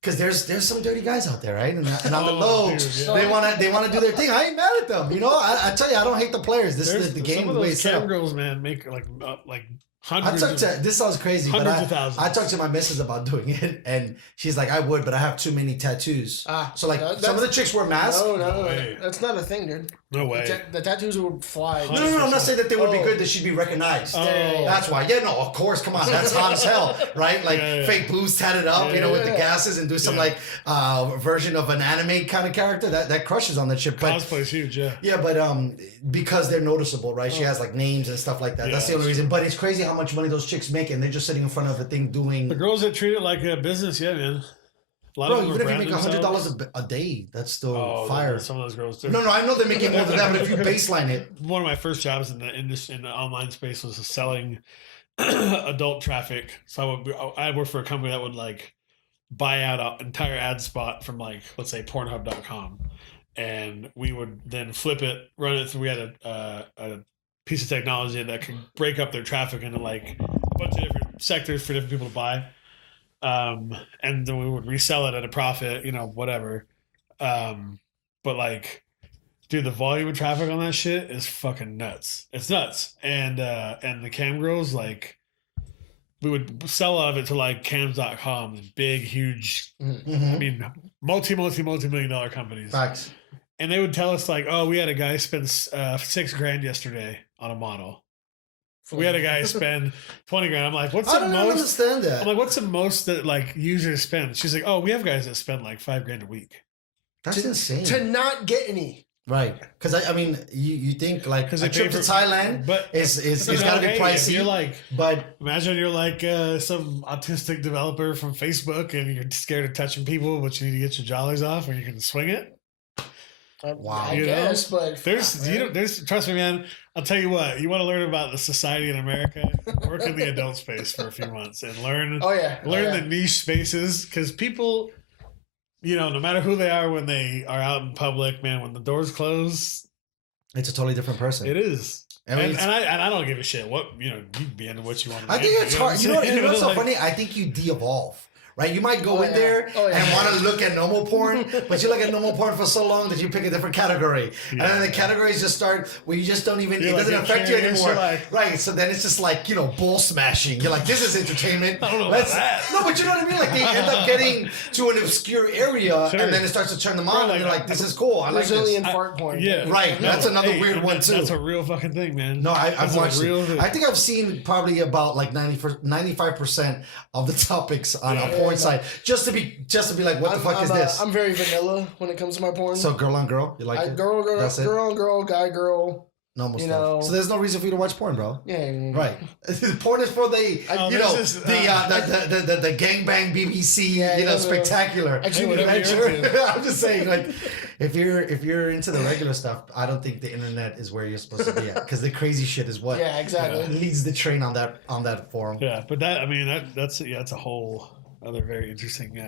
Because there's some dirty guys out there, right? And on the low, dude, yeah. they wanna do their thing. I ain't mad at them, you know. I tell you, I don't hate the players. This is the game Some of the way those it's set cam up. girls, man, make like I hundreds. talked to this sounds crazy, but hundreds of thousands. I talked to my missus about doing it, and she's like, I would, but I have too many tattoos. So like some of the chicks wear masks. No, way. that's not a thing, dude. No way. The tattoos would fly. No, I'm not saying that they would be Oh. good. That she'd be recognized. Oh. That's why. Yeah, no, of course. Come on, that's hot as hell, right? Like Yeah. fake boobs tatted up, Yeah, you know, with yeah. the gases, and do some Yeah. like version of an anime kind of character that crushes on that shit. But Cosplay's huge, yeah. yeah, but because they're noticeable, right? She has like names and stuff like that. Yeah, that's the only that's reason. But it's crazy how much money those chicks make, and they're just sitting in front of a thing doing. The girls that treat it like a business, yeah, man. A lot Bro, of them even if you brand make $100 themselves. a day, that's still Oh, fire. Some of those girls. No, I know they're making more than that, but if you baseline it, One of my first jobs in the online space was selling adult traffic. So I worked for a company that would like buy out an entire ad spot from like, let's say Pornhub.com, and we would then flip it, run it through. We had a piece of technology that could break up their traffic into like a bunch of different sectors for different people to buy. And then we would resell it at a profit, you know, whatever. But like, dude, the volume of traffic on that shit is fucking nuts. It's nuts. And the cam girls, like, we would sell out of it to like cams.com, big, huge, I mean, multi-million dollar companies. facts. And they would tell us like, oh, we had a guy spend $6,000 yesterday on a model. We had a guy spend 20 grand. I'm like, what's I the don't most? understand that. I'm like, what's the most that like users spend? She's like, oh, we have guys that spend like $5,000 a week. That's insane. To not get any. Right, because I mean, you think like 'Cause a they trip pay to for- Thailand, but it's but got to be hey, if pricey. You're like, but imagine you're like some autistic developer from Facebook, and you're scared of touching people, but you need to get your jollies off, and you can swing it. Wow. I You know? guess, but There's trust me, man. I'll tell you what. You want to learn about the society in America? Work in the adult space for a few months and learn. Oh yeah, Learn the niche spaces, because people, you know, no matter who they are when they are out in public, man, when the doors close, it's a totally different person. it is. I mean, And I don't give a shit what, you know, you be into what you want to I think it's hard. You know what's so like, funny? I think you de-evolve. Right, you might go Oh, in yeah. there Oh, yeah. and want to look at normal porn, but you look at normal porn for so long that you pick a different category, and then the categories just start where you just don't even. You're It like, doesn't you're affect you curious, anymore, you're like- right? So then it's just like, you know, bull smashing. You're like, this is entertainment. I don't know about that. No, but you know what I mean. Like they end up getting to an obscure area, Sure. and then it starts to turn them on, Bro, and you're like, like, this is cool. I like Brazilian this. fart porn. Yeah, Right, that's another weird one, too. That's a real fucking thing, man. No, I've That's a watched real it. thing. I think I've seen probably about like 95% of the topics on a Yeah. porn site, just to be like, what the fuck is this? I'm very vanilla when it comes to my porn. So girl on girl, you like it? girl, That's it? girl on girl, guy, girl. Normal you stuff. know. So there's no reason for you to watch porn, bro. Yeah, Right. Porn is for the Oh, you know this is, the gangbang BBC Yeah, you know yeah, spectacular Actually, whatever you're into. adventure. I'm just saying, like, if you're into the regular stuff, I don't think the internet is where you're supposed to be at, because the crazy shit is what Yeah, exactly. leads the train on that forum. Yeah, but that, I mean, that's a whole other very interesting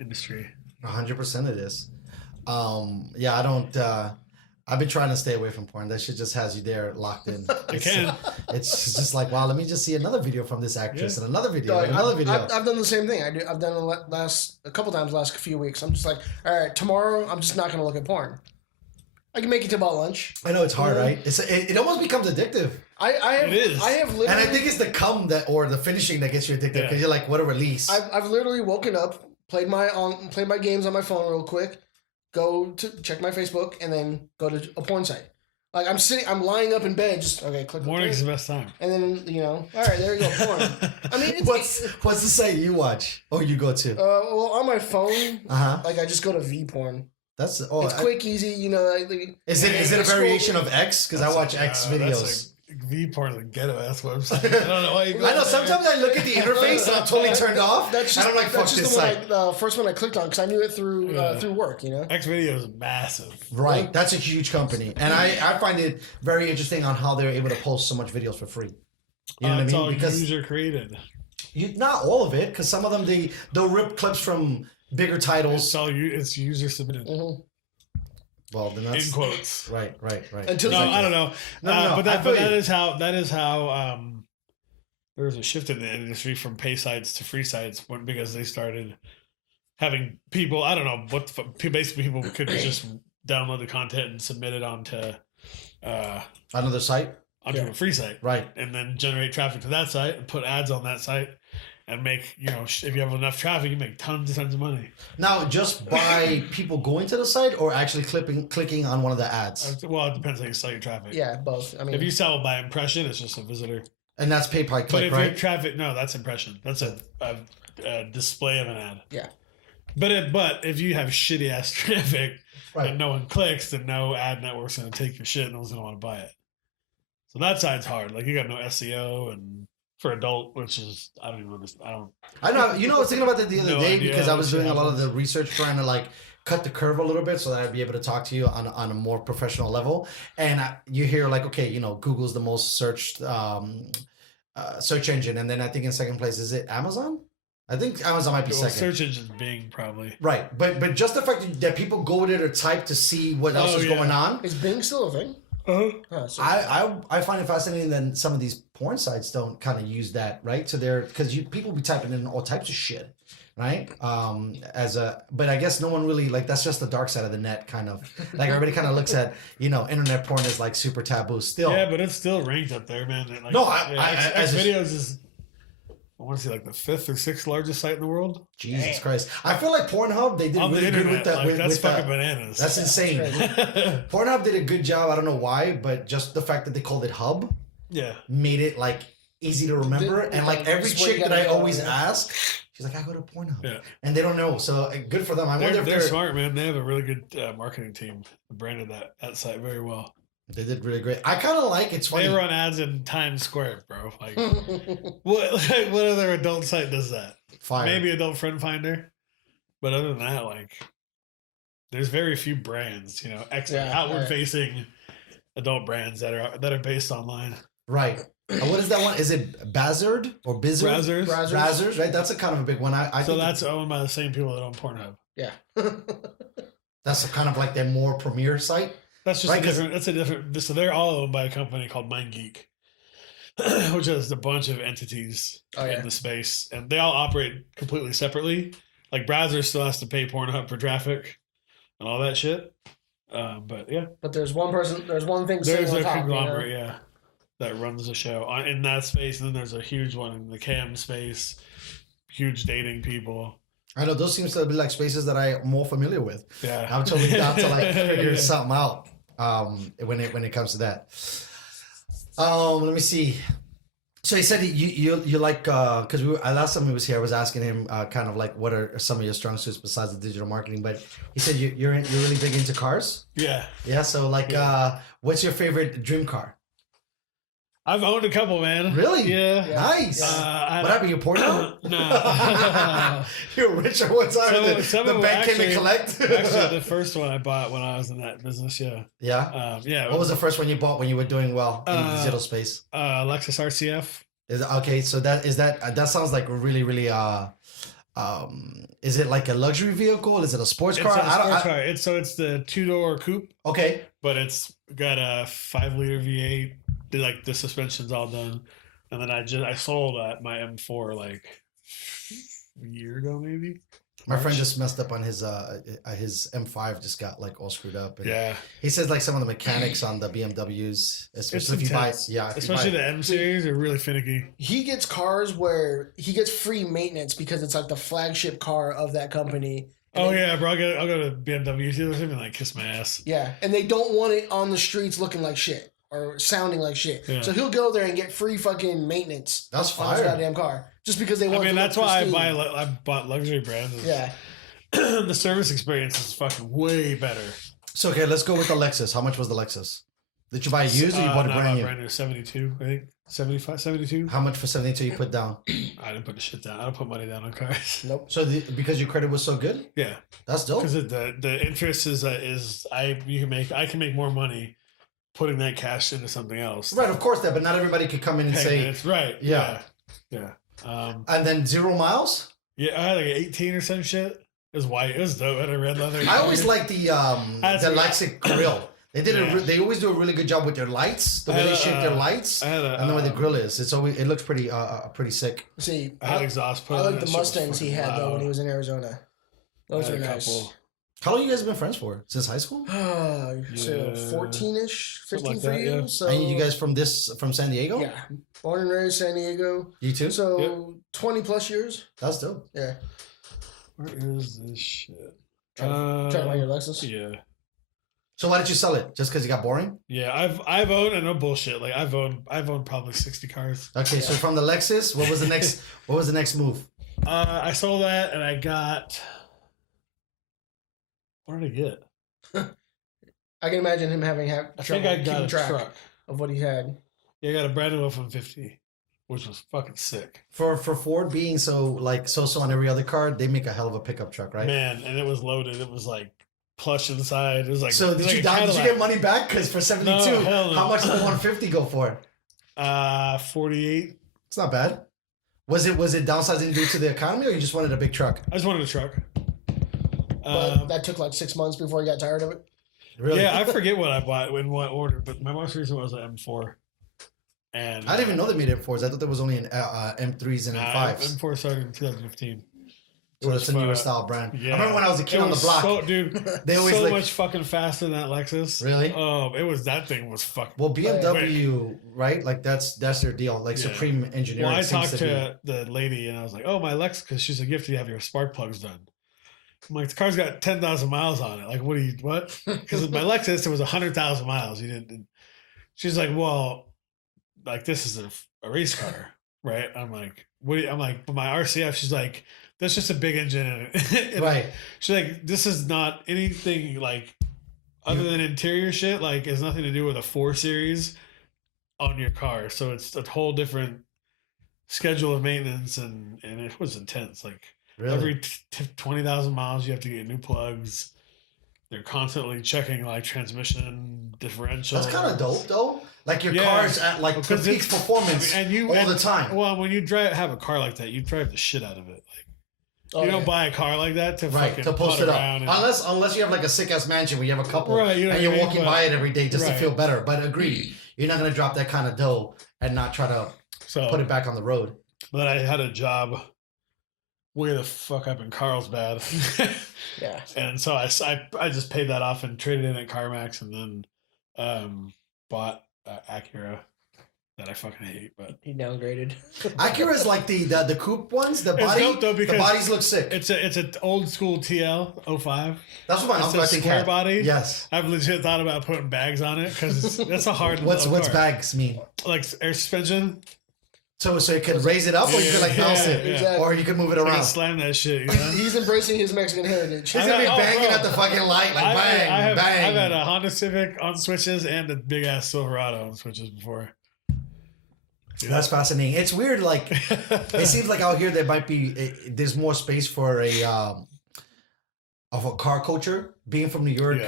industry. 100% it is. Yeah, I don't. I've been trying to stay away from porn. That shit just has you there locked in. It can. It's just like, wow, let me just see another video from this actress Yeah. and another video, Like, and another video. I've done the same thing. I've done a couple times last few weeks. I'm just like, all right, tomorrow I'm just not gonna look at porn. I can make it to about lunch. I know it's hard, right? It almost becomes addictive. I have, It is. I have literally. And I think it's the cum that or the finishing that gets you addicted because you're like, what a release. I've literally woken up, played my games on my phone real quick, go to check my Facebook, and then go to a porn site. Like I'm lying up in bed, just click. Morning's the best time. And then all right, there you go, porn. I mean, What's the site you watch or you go to? well, on my phone, Uh-huh. like I just go to V porn. It's Quick, easy, Is it a variation of X? Because I watch X videos. V porn is a ghetto ass website. I don't know why you go I know. there. Sometimes I look at the interface and I'm totally turned off. That's just, and I'm like, fuck that's this just the site. the first one I clicked on because I knew it through work. X video is massive. Right. That's a huge company. And I find it very interesting on how they're able to post so much videos for free. You know what I It's mean? all Because user created. not all of it, because some of them they'll rip clips from bigger titles. It's user submitted. Mm-hmm. Well, then that's In quotes. Right. Until No, I don't know. No, but I feel that you. is how there was a shift in the industry from pay sites to free sites because they started having people. I don't know basically people could just download the content and submit it onto Another site. a free site, Right. and then generate traffic to that site and put ads on that site and make if you have enough traffic, you make tons of money. Now, just by people going to the site or actually clicking on one of the ads, Well, it depends how you sell your traffic. Yeah, both. I mean, If you sell by impression, it's just a visitor. and that's pay per But click, if right? your traffic, no, that's impression. That's a display of an ad. yeah. But if you have shitty ass traffic Right. and no one clicks, then no ad network's gonna take your shit and no one's gonna want to buy it. So that side's hard. Like you got no SEO and for adult, which is I don't even understand. I know. You know, I was thinking about that the other No day idea because I how was this doing a lot of happens. the research trying to like cut the curve a little bit so that I'd be able to talk to you on a more professional level. And you hear like, okay, Google's the most searched search engine, and then I think in second place is it Amazon? I think Amazon might be Well, second. search engine Bing probably. Right, but just the fact that people go there to type to see what else is going on. Is Bing still a thing? So I find it fascinating that some of these porn sites don't kind of use that, right? So they're because people be typing in all types of shit, right? But I guess no one really like that's just the dark side of the net, kind of like everybody kind of looks at internet porn as like super taboo still. Yeah, but it's still ranked up there, man. Like, No, X videos is. I want to say like the 5th or 6th largest site in the world. Jesus Christ! I feel like Pornhub they did On really the good internet, with that. that's with fucking that. bananas. That's insane. Pornhub did a good job. I don't know why, but just the fact that they called it Hub Yeah. made it like easy to remember. And like every Just where you chick that I gotta go, always yeah. ask, she's like, I go to Pornhub. Yeah. And they don't know. So good for them. I wonder if They're smart, man. They have a really good marketing team. Branded that site very well. They did really great. I kind of like it's funny. They run ads in Times Square, bro. Like, what other adult site does that? Fire. Maybe Adult Friend Finder, but other than that, like, there's very few brands, outward facing adult brands that are based online. Right. What is that one? Is it Bazzard or Bizzard? Brazzers. Brazzers, right? That's a kind of a big one. I So think that's owned by the same people that own Pornhub. yeah. that's a kind of like their more premier site. That's just Right, 'cause- That's a different. So they're all owned by a company called MindGeek, which has a bunch of entities in the space, and they all operate completely separately. Like Browser still has to pay Pornhub for traffic and all that shit. But yeah, But there's one person. There's one thing. there's sitting a on top, conglomerate, that runs the show in that space, and then there's a huge one in the cam space, huge dating people. I know those seems to be like spaces that I'm more familiar with. Yeah, I'm totally down to like figure something out when it comes to that. Let me see. So he said you like because last time he was here, I was asking him kind of like what are some of your strong suits besides the digital marketing, but he said you're really big into cars. Yeah. So like what's your favorite dream car? I've owned a couple, man. Really? Yeah. Nice. What happened? You poured out? No. You're richer one time Some the of them bank came and collect. Actually, the first one I bought when I was in that business, yeah. Yeah. Yeah. What was the first one you bought when you were doing well in the digital space? Lexus RCF. Okay, so that sounds like really really is it like a luxury vehicle? Is it a sports car? It's a sports car. It's the 2-door coupe, Okay. but it's got a 5-liter V8. Like the suspension's all done, and then I sold my M4 like a year ago, maybe My friend just messed up on his M5. Just got like all screwed up. And Yeah. he says like some of the mechanics on the BMWs, especially if you buy, especially the M series, are really finicky. He gets cars where he gets free maintenance because it's like the flagship car of that company. Oh yeah, bro! I'll go to BMW dealership and like kiss my ass. Yeah, and they don't want it on the streets looking like shit or sounding like shit. Yeah. So he'll go there and get free fucking maintenance. That's fire. On his goddamn car, just because they want. I mean, that's why pristine. I bought luxury brands. Yeah, the service experience is fucking way better. So okay, let's go with the Lexus. How much was the Lexus? Did you buy a used or you bought a brand new? Brand new, 72, I think. 75, 72. How much for 72 you put down? I didn't put the shit down. I don't put money down on cars. Nope. So because your credit was so good? Yeah. That's dope. Because the interest I can make more money putting that cash into something else. Right, of course that, but not everybody could come in and say it's right. Yeah. And then 0 miles? Yeah, I had like 18 or some shit. It was white. It was dope. I had a red leather. I always like the Lexus grill. They always do a really good job with their lights, the way they shape their lights, and the way the grill is. It looks pretty sick. See, I had exhaust put. I like the Mustangs he had though when he was in Arizona. Those are nice. How long you guys been friends for? Since high school? So 14-ish, 15 like for that, you. yeah. So And you guys from San Diego? yeah, born and raised San Diego. You too? So 20 plus years. That's dope. Yeah. Where is this shit? Trying to buy your Lexus. Yeah. So why did you sell it? Just because you got boring? Yeah, I've owned, I know bullshit. Like I've owned probably 60 cars. Okay, so from the Lexus, what was the next move? I sold that and I got. What did I get? I can imagine him having I think I got a track truck of what he had. Yeah, I got a brand new F-150, which was fucking sick. For Ford being so on every other car, they make a hell of a pickup truck, right? Man, and it was loaded. It was like plush inside. It was like. So did you get money back? Because for 72, no. how much did the 150 go for? 48. It's not bad. Was it downsizing due to the economy, or you just wanted a big truck? I just wanted a truck. But that took like 6 months before he got tired of it. Really? Yeah, I forget what I bought in what order, but my most recent was an M4. And I didn't even know they made M4s. I thought there was only an M3s and M5s. M4 started in 2015. So it's a newer style brand. Yeah. I remember when I was a kid on the block. Dude, they always so much fucking faster than that Lexus. Really? Oh, that thing was fucking. Well, BMW, right? Like that's their deal. Like Supreme Engineering. Well, I talked to the lady and I was like, "Oh, my Lexus," because she's like, "You have to have your spark plugs done." I'm like, "The car's got 10,000 miles on it. Like, what? Because my Lexus, it was 100,000 miles. You didn't." She's like, "Well, like this is a race car, right?" I'm like, "What?" I'm like, "But my RCF." She's like, "That's just a big engine in it." Right. She's like, "This is not anything like other than interior shit. Like, it's nothing to do with a 4 Series on your car. So it's a whole different schedule of maintenance, and it was intense. Like every 20,000 miles, you have to get new plugs. They're constantly checking like transmission differential. That's kind of dope, though. Like your car's at like peak performance all the time. Well, when you have a car like that, you drive the shit out of it. Like you don't buy a car like that to fucking to post it up. And, unless you have like a sick ass mansion where you have a couple, right, and you're walking by it every day just to feel better. But agreed, you're not gonna drop that kind of dough and not try to put it back on the road. But I had a job way the fuck up in Carlsbad. Yeah. And so I just paid that off and traded in at CarMax, and then bought Acura that I fucking hate. But he downgraded. Acura's like the coupe ones. The body, dope though, because the bodies look sick. It's an old school TL 05. That's what my uncle I think square had. body. Yes. I've legit thought about putting bags on it because that's a hard. What's car. bags mean? Like air suspension. So you could raise it up, or you could like bounce it, exactly. or you could move it I around. can slam that shit. You know? He's embracing his Mexican heritage. He's gonna be banging at the fucking light, like bang, bang. I've had a Honda Civic on switches and a big ass Silverado on switches before. Yeah. That's fascinating. It's weird. Like it seems like out here there might be there's more space for of a car culture. Being from New York,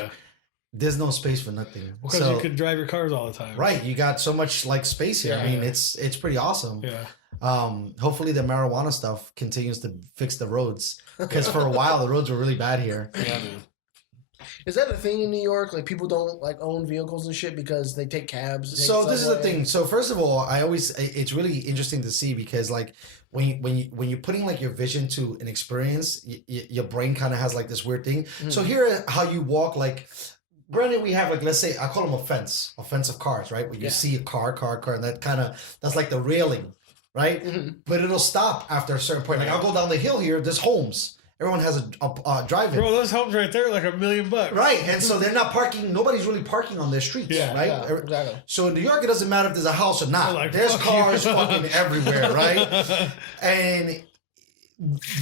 there's no space for nothing. Because you can drive your cars all the time. Right. You got so much like space here. Yeah. I mean, it's pretty awesome. Yeah. Hopefully the marijuana stuff continues to fix the roads, because for a while the roads were really bad here. Yeah, man. Is that a thing in New York? Like people don't like own vehicles and shit because they take cabs. Take So this is the subway? thing. So first of all, it's really interesting to see because like when you're putting like your vision to an experience, your brain kind of has like this weird thing. So here, how you walk, like granted, we have like, let's say I call them a fence of cars, right? Where you see a car, and that's like the railing, right? But it'll stop after a certain point. Like I'll go down the hill here. There's homes. Everyone has a drive-in. Bro, those homes right there are like $1 million. Right, and so they're not parking. Nobody's really parking on their streets, right? Yeah, exactly. So in New York, it doesn't matter if there's a house or not. Like, there's fuck cars you. fucking everywhere, right? And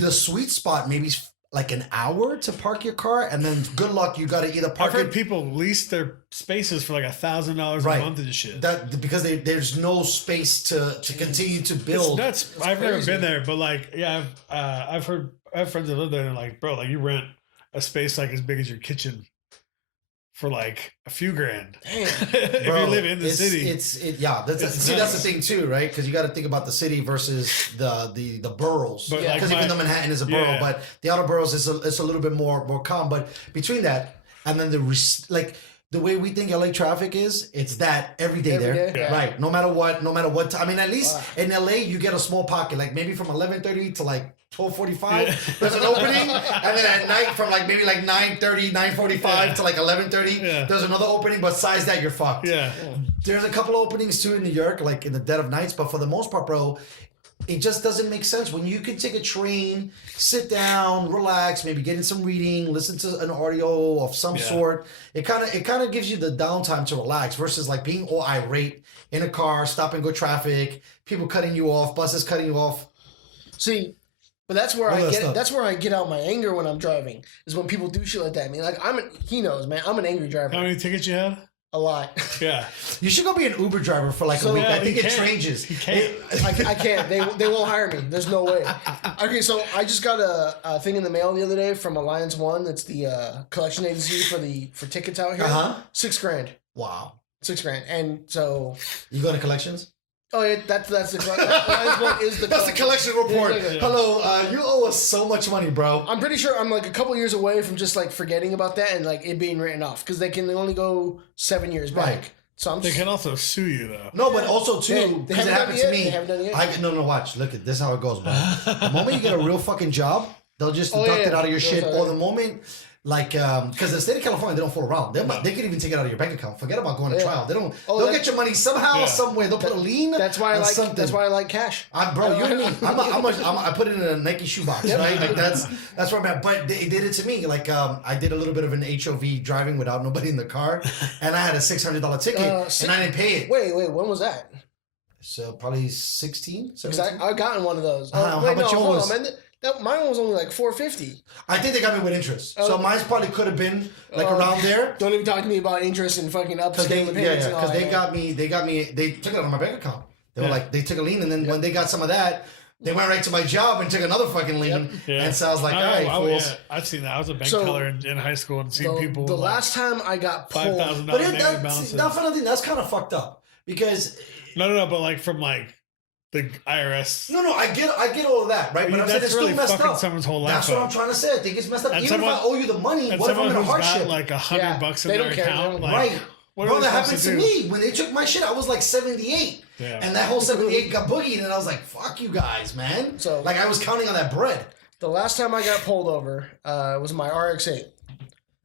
the sweet spot maybe is like an hour to park your car, and then good luck, you got to either I've park heard it. people lease their spaces for like $1,000 Right. a month and shit. That because there's no space to continue to It's build. nuts. I've never crazy. been there, but like, yeah, I've heard. I have friends that live there, and they're like, bro, like you rent a space like as big as your kitchen for like a few grand. Damn. If Bro, you live in the it's- city, That's It's that's the nuts. thing too, right? Because you got to think about the city versus the boroughs. But, Because like, even though Manhattan is a borough, yeah. but the outer boroughs is a little bit more calm. But between that and then like the way we think LA traffic is, it's that every day Every there, day? Yeah. right? No matter what time. I mean, at least in LA you get a small pocket, like maybe from 11:30 to like 12:45. There's an opening, and then at night from like maybe like 9:30, 9:45 to like 11:30. Yeah. There's another opening. But besides that, you're fucked. yeah. There's a couple openings too in New York, like in the dead of nights, but for the most part, bro, it just doesn't make sense. When you can take a train, sit down, relax, maybe get in some reading, listen to an audio of some sort. It kind of gives you the downtime to relax versus like being all irate in a car, stop and go traffic, people cutting you off, buses cutting you off. See, but that's where All I that get stuff. that's where I get out my anger when I'm driving. Is when people do shit like that. I mean, like he knows, man. I'm an angry driver. How many tickets you had? A lot. Yeah. You should go be an Uber driver for like So, a week. yeah, I think he it can't. changes. He can't. I can't. They won't hire me. There's no way. Okay, so I just got a thing in the mail the other day from Alliance One. It's the collection agency for tickets out here. $6 grand. Wow. $6 grand. And so, You go to collections? oh yeah, that's the Alliance One is the That's the collection report. Yeah. Hello, you owe us so much money, bro. I'm pretty sure I'm like a couple years away from just like forgetting about that and like it being written off because they can only go 7 years back. Right. So I'm They just, can also sue you though. No, but also They too, because it haven't done happened it to yet? me. They haven't done it yet? No, watch. Look, this is how it goes, bro. The moment you get a real fucking job, they'll just Oh, deduct yeah, it out of your yeah. shit. Those Or are- the moment, like, because the state of California, they don't fool around. They can even take it out of your bank account. Forget about going to Yeah. trial. They don't. Oh, they'll that- get your money somehow, Yeah. some way. They'll put a lien. that's why I on like something. that's why I like cash. Bro, you and me. I put it in a Nike shoebox, right? Like that's where I'm at. But they did it to me. Like I did a little bit of an HOV driving without nobody in the car, and I had a $600 ticket, and I didn't pay it. Wait, when was that? So probably 16, Because 17? I gotten one of those. How much yours was? man. Mine was only like $450. I think they got me with interest. So Oh. mine probably could have been like around there. Don't even talk to me about interest and fucking Because they, upscaling payments. and all because they that. got me, they took it out of my bank account. They were Yeah. like, they took a lien, and then when they got some of that, they went right to my job and took another fucking lien. Yeah. And so I was like, all right, fools. yeah, I've seen that. I was a bank So, teller in high school and seen people. The with, like, last time I got pulled, $5,000 But negative that's balances. not for nothing. That's kind of fucked up because No, but like from like the IRS. no, I get all of that, right? But I'm saying That's it's still really messed fucking up. someone's whole life That's what up. I'm trying to say. I think it's messed up. And Even someone- if I owe you the money, And what if I'm someone in a who's hardship? got like $100 Yeah, in they their don't care. account, like, Right. what are Bro, they that supposed happened to to do? me when they took my shit. I was like 78, Yeah. and that whole 78 got boogied, and I was like, "Fuck you guys, man!" So- like I was counting on that bread. the last time I got pulled over was my RX-8.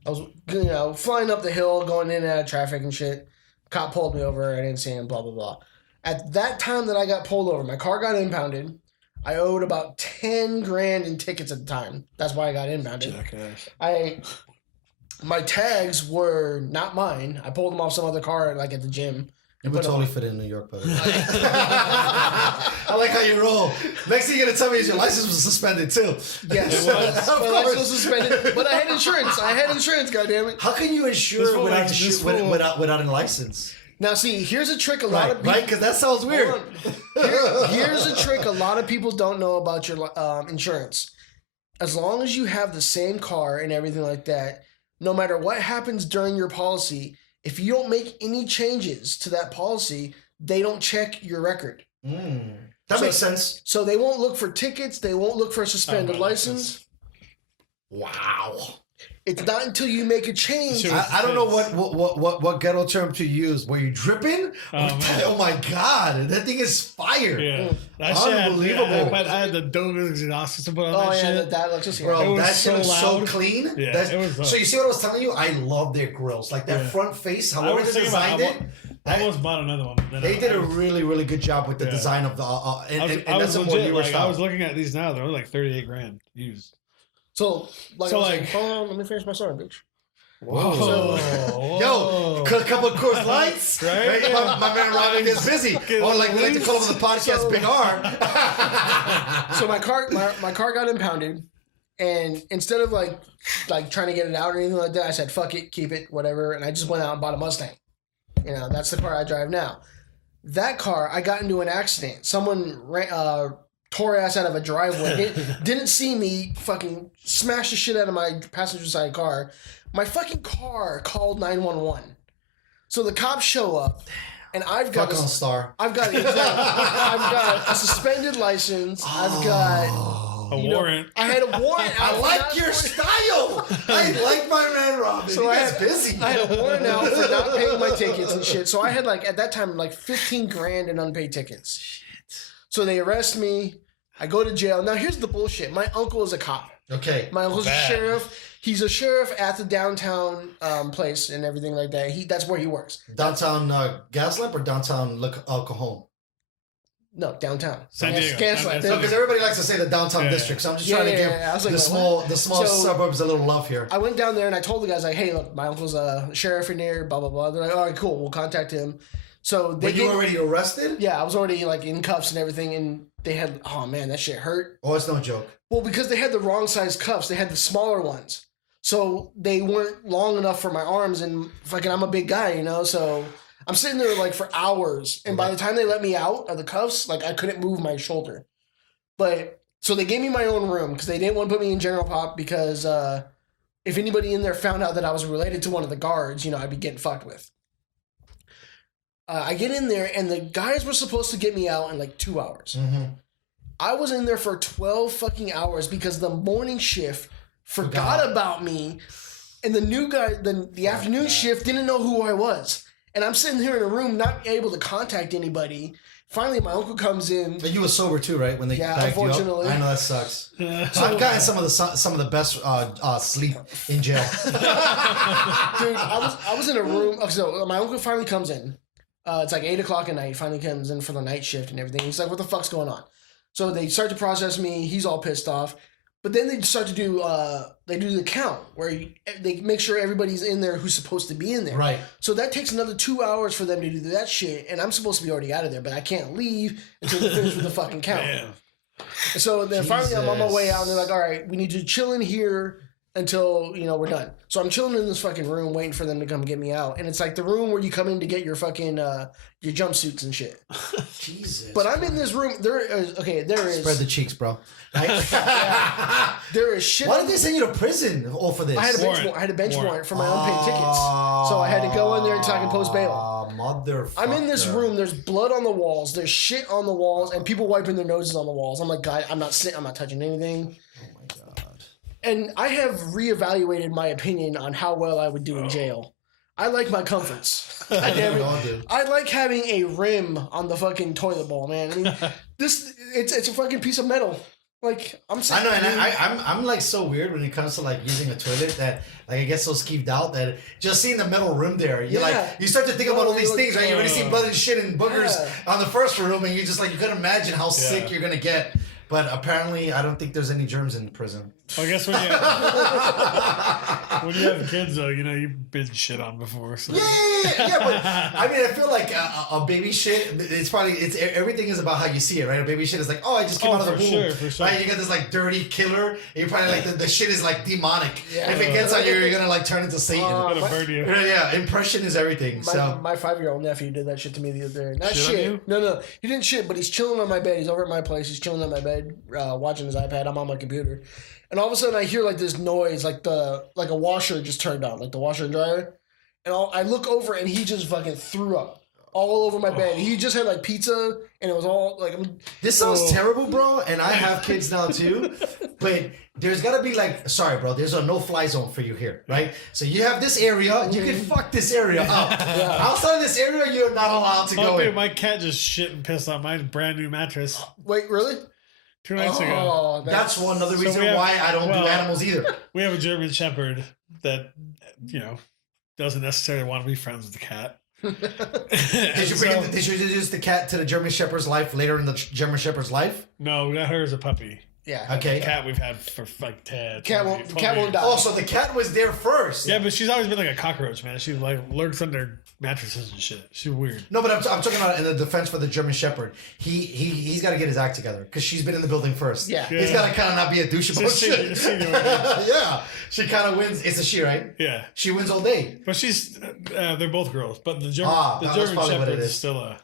I was, flying up the hill, going in and out of traffic and shit. Cop pulled me over. I didn't see him. Blah blah blah. At that time that I got pulled over, my car got impounded. I owed about 10 grand in tickets at the time. That's why I got impounded. My tags were not mine. I pulled them off some other car, like at the gym. You would But, totally fit in New York, buddy. I like how you roll. Next thing you're gonna tell me is your license was suspended too. Yes, It was. my license was suspended, but I had insurance. Goddammit. How can you This insure fool without, likes this fool. without a license? Now, see, here's a trick. A lot of people, Right? Because that sounds weird. Hold on. Here's a trick a lot of people don't know about your insurance. As long as you have the same car and everything like that, no matter what happens during your policy, if you don't make any changes to that policy, they don't check your record. That So- makes sense. So they won't look for tickets. They won't look for a suspended Oh, license. Wow. It's not until you make a change. I don't know what ghetto term to use. Were you dripping? Oh my god, that thing is fire! Yeah, that unbelievable. I had the dopest exhaust system put on Oh that yeah, shit. that looks just Bro, that so shit was so loud. clean. Yeah, it was. So you see what I was telling you? I love their grills, like that front face. However they designed it. I almost bought another one. They did a really, really good job with the design of the. And I that's was a more legit. newer Like, I style. was looking at these now. They're like $38,000 used. So I was like- saying, hold on, let me finish my story, bitch. Whoa. Yo, a couple of Coors Lights, Right? My man Robin gets busy. Or like we like to call him on the podcast, Big Arm. So my car got impounded, and instead of like trying to get it out or anything like that, I said fuck it, keep it, whatever, and I just went out and bought a Mustang. You know, that's the car I drive now. That car, I got into an accident. Someone tore ass out of a driveway. Didn't see me, fucking smash the shit out of my passenger side car. My fucking car called 911. So the cops show up, and I've got Fuck on Star. I've got a suspended license. I've got A warrant. I had a warrant out. I like your style. I like my man Robin. So You I guys had- busy. I had a warrant out for not paying my tickets and shit. So I had at that time $15,000 in unpaid tickets. Shit. So they arrest me. I go to jail. Now here's the bullshit. My uncle is a cop. Okay. My uncle's a sheriff. He's a sheriff at the downtown place and everything like that. That's where he works. Downtown Gaslamp or downtown El Cajon? No, downtown. San Diego. Gaslamp. Because everybody likes to say the downtown district, so I'm just trying to give I was like, the small So- suburbs a little love here. I went down there and I told the guys hey, look, my uncle's a sheriff in here. Blah blah blah. They're like, all right, cool. We'll contact him. So they Were you already arrested? Yeah, I was already in cuffs and everything, and they had oh man, that shit hurt. Oh, it's no joke. Well, because they had the wrong size cuffs, they had the smaller ones, so they weren't long enough for my arms, and fucking I'm a big guy, so I'm sitting there for hours, and by the time they let me out of the cuffs, I couldn't move my shoulder. But so they gave me my own room because they didn't want to put me in general pop because if anybody in there found out that I was related to one of the guards, I'd be getting fucked with. I get in there, and the guys were supposed to get me out in 2 hours. Mm-hmm. I was in there for 12 fucking hours because the morning shift forgot about me, and the new guy, the afternoon shift, didn't know who I was. And I'm sitting here in a room not able to contact anybody. Finally, my uncle comes in. But you were sober too, right? When they backed you up? Unfortunately. I know that sucks. So I've gotten some of the best sleep in jail. Dude, I was in a room. So my uncle finally comes in. It's 8 o'clock at night. He finally comes in for the night shift and everything. He's like, what the fuck's going on? So they start to process me. He's all pissed off. But then they start to do the count where they make sure everybody's in there who's supposed to be in there. Right. So that takes another 2 hours for them to do that shit. And I'm supposed to be already out of there, but I can't leave until they finish with the fucking count. Damn. So then finally I'm on my way out and they're like, Jesus. all right, we need to chill in here until, we're done. So I'm chilling in this fucking room waiting for them to come get me out. And it's the room where you come in to get your fucking, your jumpsuits and shit. Jesus. But I'm in this room. There is. Spread the cheeks, bro. There is shit. Why did they send you to prison for this? I had a bench warrant for my unpaid tickets. So I had to go in there until I can post bail. Motherfucker. I'm in this room. There's blood on the walls. There's shit on the walls, and people wiping their noses on the walls. I'm like, God, I'm not touching anything. Oh my god. And I have reevaluated my opinion on how well I would do in jail. I like my comforts. I like having a rim on the fucking toilet bowl, man. I mean, it's a fucking piece of metal. I'm saying. I know, and I'm so weird when it comes to using a toilet that I get so skeeved out that just seeing the metal rim there, you you start to think about all these things, right? You already see blood and shit and boogers on the first room, and you just you couldn't imagine how sick you're gonna get. But apparently, I don't think there's any germs in prison. I guess when you have kids, though, you've been shit on before. So. Yeah. But I mean, I feel like a baby shit. It's everything is about how you see it, right? A baby shit is oh, I just came out of the womb, for sure. right? You get this dirty killer, and you're probably the shit is demonic. Yeah. If it gets on you, you're gonna turn into Satan. I'm gonna burn you. Yeah, impression is everything. My 5-year-old nephew did that shit to me the other day. Not Shit on you? shit. No. He didn't shit, but he's chilling on my bed. He's over at my place. He's chilling on my bed, watching his iPad. I'm on my computer. And all of a sudden I hear this noise, like a washer just turned on, like the washer and dryer. And I look over and he just fucking threw up. all over my bed. He just had like pizza, and it was all like. This sounds terrible, bro. And I have kids now too, but there's gotta be like, sorry, bro. There's a no-fly zone for you here, right? So you have this area. You can fuck this area up. Outside of this area, you're not allowed to go in. My cat just shit and pissed on my brand new mattress Wait, really? 2 nights ago. That's one other reason why I don't do animals either. We have a German Shepherd that doesn't necessarily want to be friends with the cat. Did you introduce the cat to the German Shepherd's life later in the German Shepherd's life? No, we got her as a puppy. Yeah. Okay. The cat we've had for like 10. Cat won't die. Oh, so the cat was there first. Yeah, but she's always been like a cockroach, man. She like lurks under mattresses and shit. She's weird. No, but I'm talking about in the defense for the German Shepherd. He's got to get his act together because she's been in the building first. Yeah. He's got to kind of not be a douche about shit. Yeah. She kind of wins. It's a she, right? Yeah. She wins all day. But she's they're both girls. But the German Shepherd is still a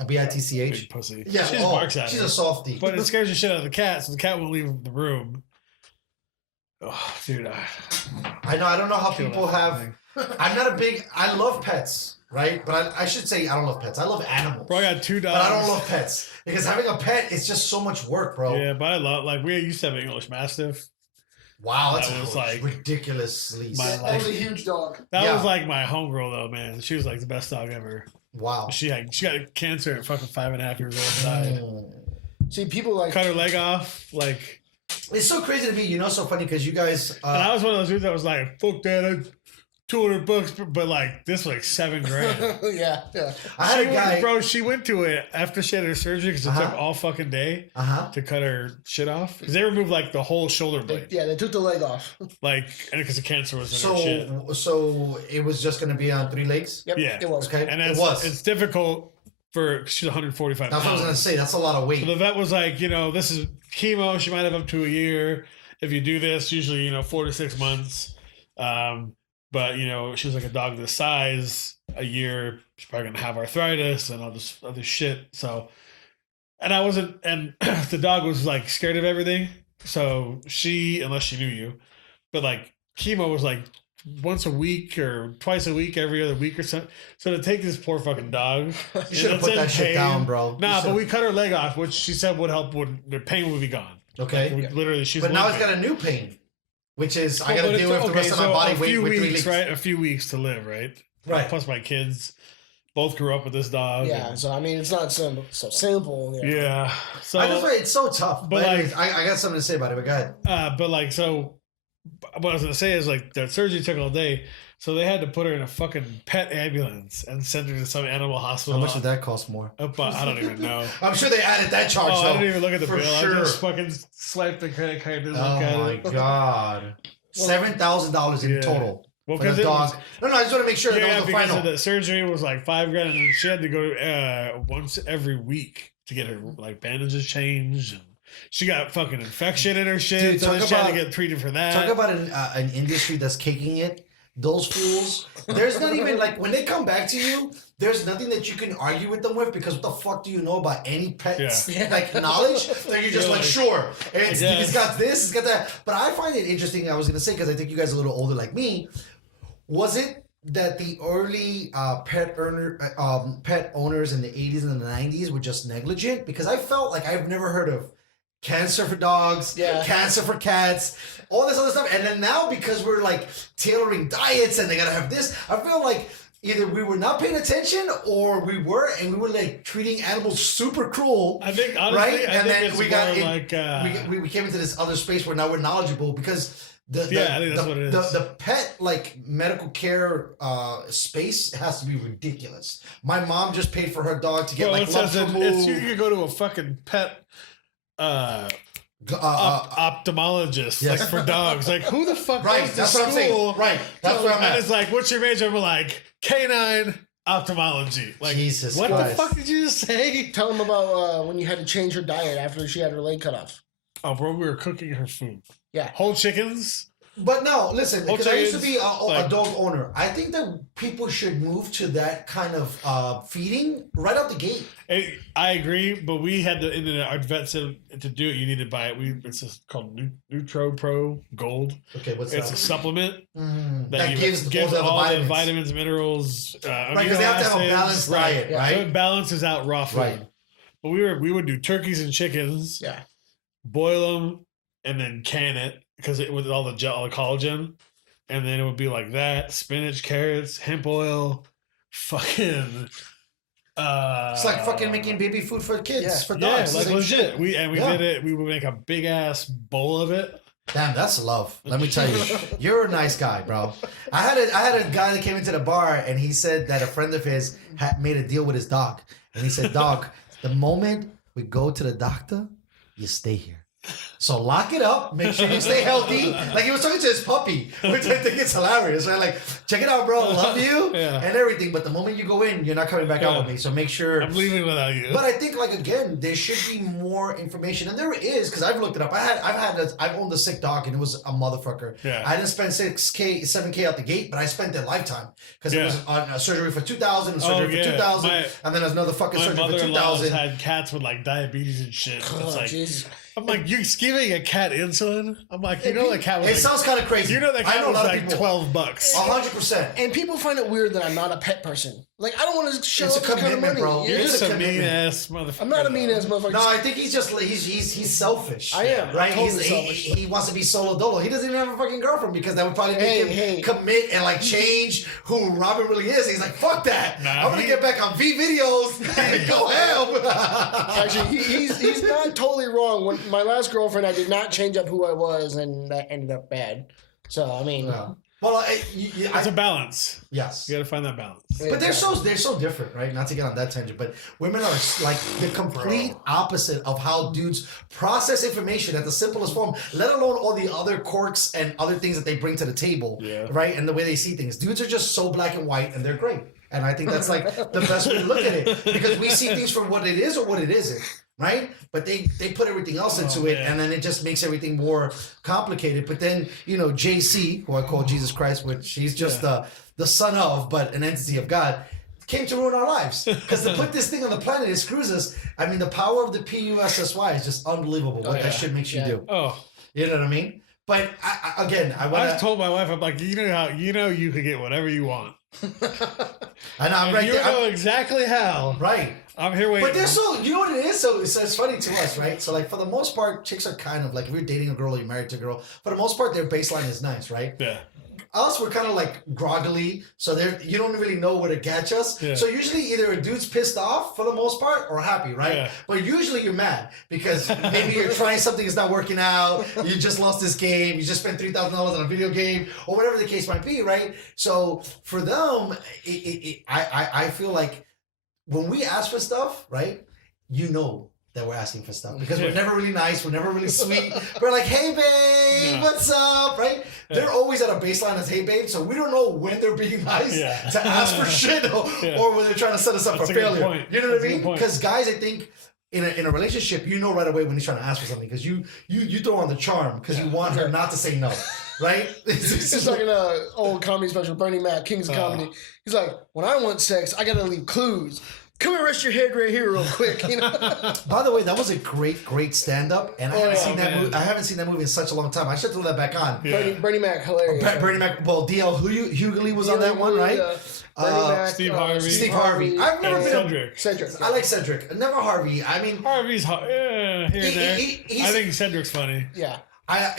bitch. big pussy. Yeah. She just barks at she's her. a softie. But it scares the shit out of the cat, so the cat won't leave the room. Oh, dude. I know. I don't know how people have. I'm not a big. I love pets, right? But I should say I don't love pets. I love animals. Bro, I got 2 dogs. But I don't love pets because having a pet is just so much work, bro. Yeah, but I love we used to have an English Mastiff. Wow, that was like ridiculously. That was a huge dog. That was like my homegirl though, man. She was like the best dog ever. Wow. She got cancer at fucking 5.5 years old. Died. See, people like cut her leg off. Like it's so crazy to me. You know, so funny because you guys. And I was one of those dudes that was like, "Fuck that." $200, but like this was like $7,000. yeah. I had a guy, bro. She went to it after she had her surgery because it took all fucking day to cut her shit off. Because they removed like the whole shoulder blade. They took the leg off. Like, and because the cancer was in her shit. So it was just gonna be on 3 legs. Yep, yeah, it was. Okay, and it's difficult for she's 145 That's pounds. what I was gonna say. That's a lot of weight. So the vet was like, this is chemo. She might have up to a year if you do this. Usually, 4 to 6 months. But she was like a dog this size. A year, she's probably gonna have arthritis and all this other shit. So, and I wasn't, and the dog was like scared of everything. So unless she knew you, but like chemo was like once a week or twice a week, every other week or something. So to take this poor fucking dog, you should have put that shit down, bro. Nah, but we cut her leg off, which she said would help. The pain would be gone. Okay, literally, she's. But now it's got a new pain. Which is, I got to deal with the rest of my body weight with 3 weeks. Right? A few weeks to live, right? Right. Plus my kids both grew up with this dog. Yeah, so I mean, it's not so simple. Yeah. So I just it's so tough. But anyways, I got something to say about it, but go ahead. But like, so what I was going to say is like the surgery took all day. So they had to put her in a fucking pet ambulance and send her to some animal hospital. How much did that cost more? I don't even know. I'm sure they added that charge. I didn't even look at the bill. Sure. I just fucking swiped the credit card. Oh my god. $7,000 in total. Well, for the dog. No, I just want to make sure that was the final. The surgery was like $5,000, and she had to go once every week to get her like bandages changed. And she got fucking infection in her shit, Dude, so she had to get treated for that. Talk about an industry that's caking it. Those fools. There's not even like when they come back to you. There's nothing that you can argue with them with because what the fuck do you know about any pets like knowledge? That you're just like sure, it's got this, it's got that. But I find it interesting. I was gonna say because I think you guys are a little older like me. Was it that the early pet owners in the 80s and the 90s were just negligent? Because I felt like I've never heard of cancer for dogs, cancer for cats, all this other stuff. And then now because we're like tailoring diets and they gotta have this, I feel like either we were not paying attention or we were, and we were like treating animals super cruel. I think honestly, right? And then we got we came into this other space where now we're knowledgeable because I think that's what it is. The pet like medical care space has to be ridiculous. My mom just paid for her dog to get lumps removed. You could go to a fucking pet ophthalmologist like for dogs. Like who the fuck goes to that's school? what I'm saying. Right, that's what I'm at. And it's like, what's your major? I'm like canine ophthalmology. Like Jesus what Christ. the fuck did you just say? Tell them about when you had to change her diet after she had her leg cut off. Oh, bro, we were cooking her food. Yeah, whole chickens. But no, listen, because I used to be a like- dog owner. I think that people should move to that kind of feeding right out the gate. I agree, but we had to. And then our vet said to do it, you need to buy it. It's just called Nutro Pro Gold. Okay, what's It's that? a supplement That gives all the the vitamins, minerals. Right, because they have to have a balanced diet, So right? it balances out raw food. Right. But we would do turkeys and chickens. Yeah. Boil them and then can it because it with all the collagen, and then it would be like that: spinach, carrots, hemp oil, fucking. It's like fucking making baby food for kids, for Yeah, dogs. like Same legit. shit. We Yeah. did it. We would make a big ass bowl of it. Damn, that's love. Let me tell you, you're a nice guy, bro. I had a guy that came into the bar and he said that a friend of his had made a deal with his dog, and he said, "Dog, the moment we go to the doctor, you stay here. So lock it up. Make sure you stay healthy." Like he was talking to his puppy, which I think is hilarious. Right? Like, check it out, bro. Love you and everything. But the moment you go in, you're not coming back out with me. So make sure. I'm leaving without you. But I think, like, again, there should be more information, and there is, because I've looked it up. I've owned a sick dog, and it was a motherfucker. Yeah. I didn't spend 7K out the gate, but I spent a lifetime because it was on a surgery for 2,000, surgery for 2,000, and then there's another fucking My surgery for mother-in-law 2,000. had cats with like diabetes and shit. Oh, It's like Jesus. I'm like, you're giving a cat insulin? I'm like, you know that cat was It sounds kind of crazy. you know that I cat know a was lot of like people. $12. 100%. And people find it weird that I'm not a pet person. Like, I don't want to show It's a up that kind of commitment, money. bro. You're It's just a a mean commitment. ass motherfucker. I'm not a mean ass motherfucker. No, I think he's just he's selfish. I am. I'm right. totally He selfish. wants to be solo dolo. He doesn't even have a fucking girlfriend because that would probably make Hey, him commit and like change who Robin really is. He's like, fuck that. Nah, I'm gonna get back on V videos and go ham. Actually, he's not totally wrong. When my last girlfriend, I did not change up who I was, and that ended up bad. So I mean, No. Well, It's a balance. yes. You gotta find that balance. But they're so different, right? Not to get on that tangent, but women are like the complete opposite of how dudes process information at the simplest form, let alone all the other quirks and other things that they bring to the table, right? And the way they see things. Dudes are just so black and white, and they're great. And I think that's like the best way to look at it because we see things for what it is or what it isn't. Right, but they put everything else into it, and then it just makes everything more complicated. But then JC, who I call Jesus Christ, which he's just the son of, but an entity of God, came to ruin our lives because to put this thing on the planet, it screws us. I mean, the power of the PUSSY is just unbelievable. What that shit makes you do. Oh, You know what I mean? But I I told my wife, I'm like, you can get whatever you want. and I'm And right you there. know exactly how. Right. I'm here waiting. But they're so, you know what it is? So it's funny to us, right? So like for the most part, chicks are kind of like, if you're dating a girl or you're married to a girl, for the most part, their baseline is nice, right? Yeah. Us, we're kind of like groggily, so you don't really know where to catch us. Yeah. So usually either a dude's pissed off for the most part or happy, right? Yeah. But usually you're mad because maybe you're trying something that's not working out. You just lost this game. You just spent $3,000 on a video game or whatever the case might be, right? So for them, I feel like when we ask for stuff, right? You know that we're asking for stuff because we're never really nice, we're never really sweet. We're like, hey babe, what's up, right? They're always at a baseline as hey babe, so we don't know when they're being nice to ask for shit or when they're trying to set us up for failure. You know what I mean? Because guys, I think in a relationship, you know right away when he's trying to ask for something because you throw on the charm because you want her not to say no. Right? It's like an old comedy special, Bernie Mac, Kings of Comedy. He's like, when I want sex, I gotta leave clues. Come and rest your head right here real quick. By the way, that was a great stand-up, and I haven't seen that movie. I haven't seen that movie in such a long time. I should throw that back on. Bernie Mac, hilarious. Bernie Mac, well, DL Hughley was on that one, right? Bernie Mac, Steve Harvey. Steve Harvey. I've never been Cedric. I like Cedric. Never Harvey. I mean, Harvey's here and there. he's- I think Cedric's funny. Yeah.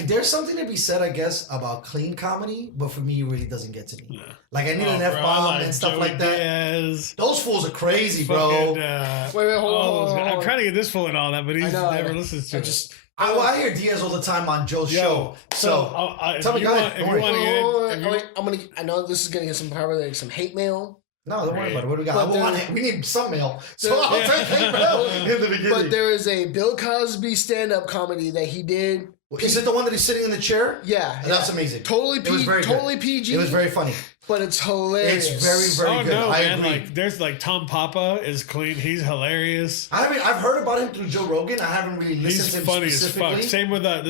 there's something to be said, I guess, about clean comedy, but for me, it really doesn't get to me. Like, I need an F-bomb and stuff Joey like that. Diaz, Those fools are crazy, bro. Wait, hold on. I'm trying to get this fool and all that, but he's never listens to I it. just I hear Diaz all the time on Joe's show. So tell me, go ahead. If you want to get I know this is gonna get probably some hate mail. No, don't worry about it. What do we got? We need some mail. So I'll take hate mail in the beginning. But there is a Bill Cosby stand-up comedy that he did. Is it the one that he's sitting in the chair? Yeah. That's amazing. Totally It was very good. totally PG. It was very funny. But it's hilarious. It's very good. No, I man, agree. like there's like Tom Papa is clean. He's hilarious. I've heard about him through Joe Rogan. I haven't really listened He's to him funny as specifically. fuck.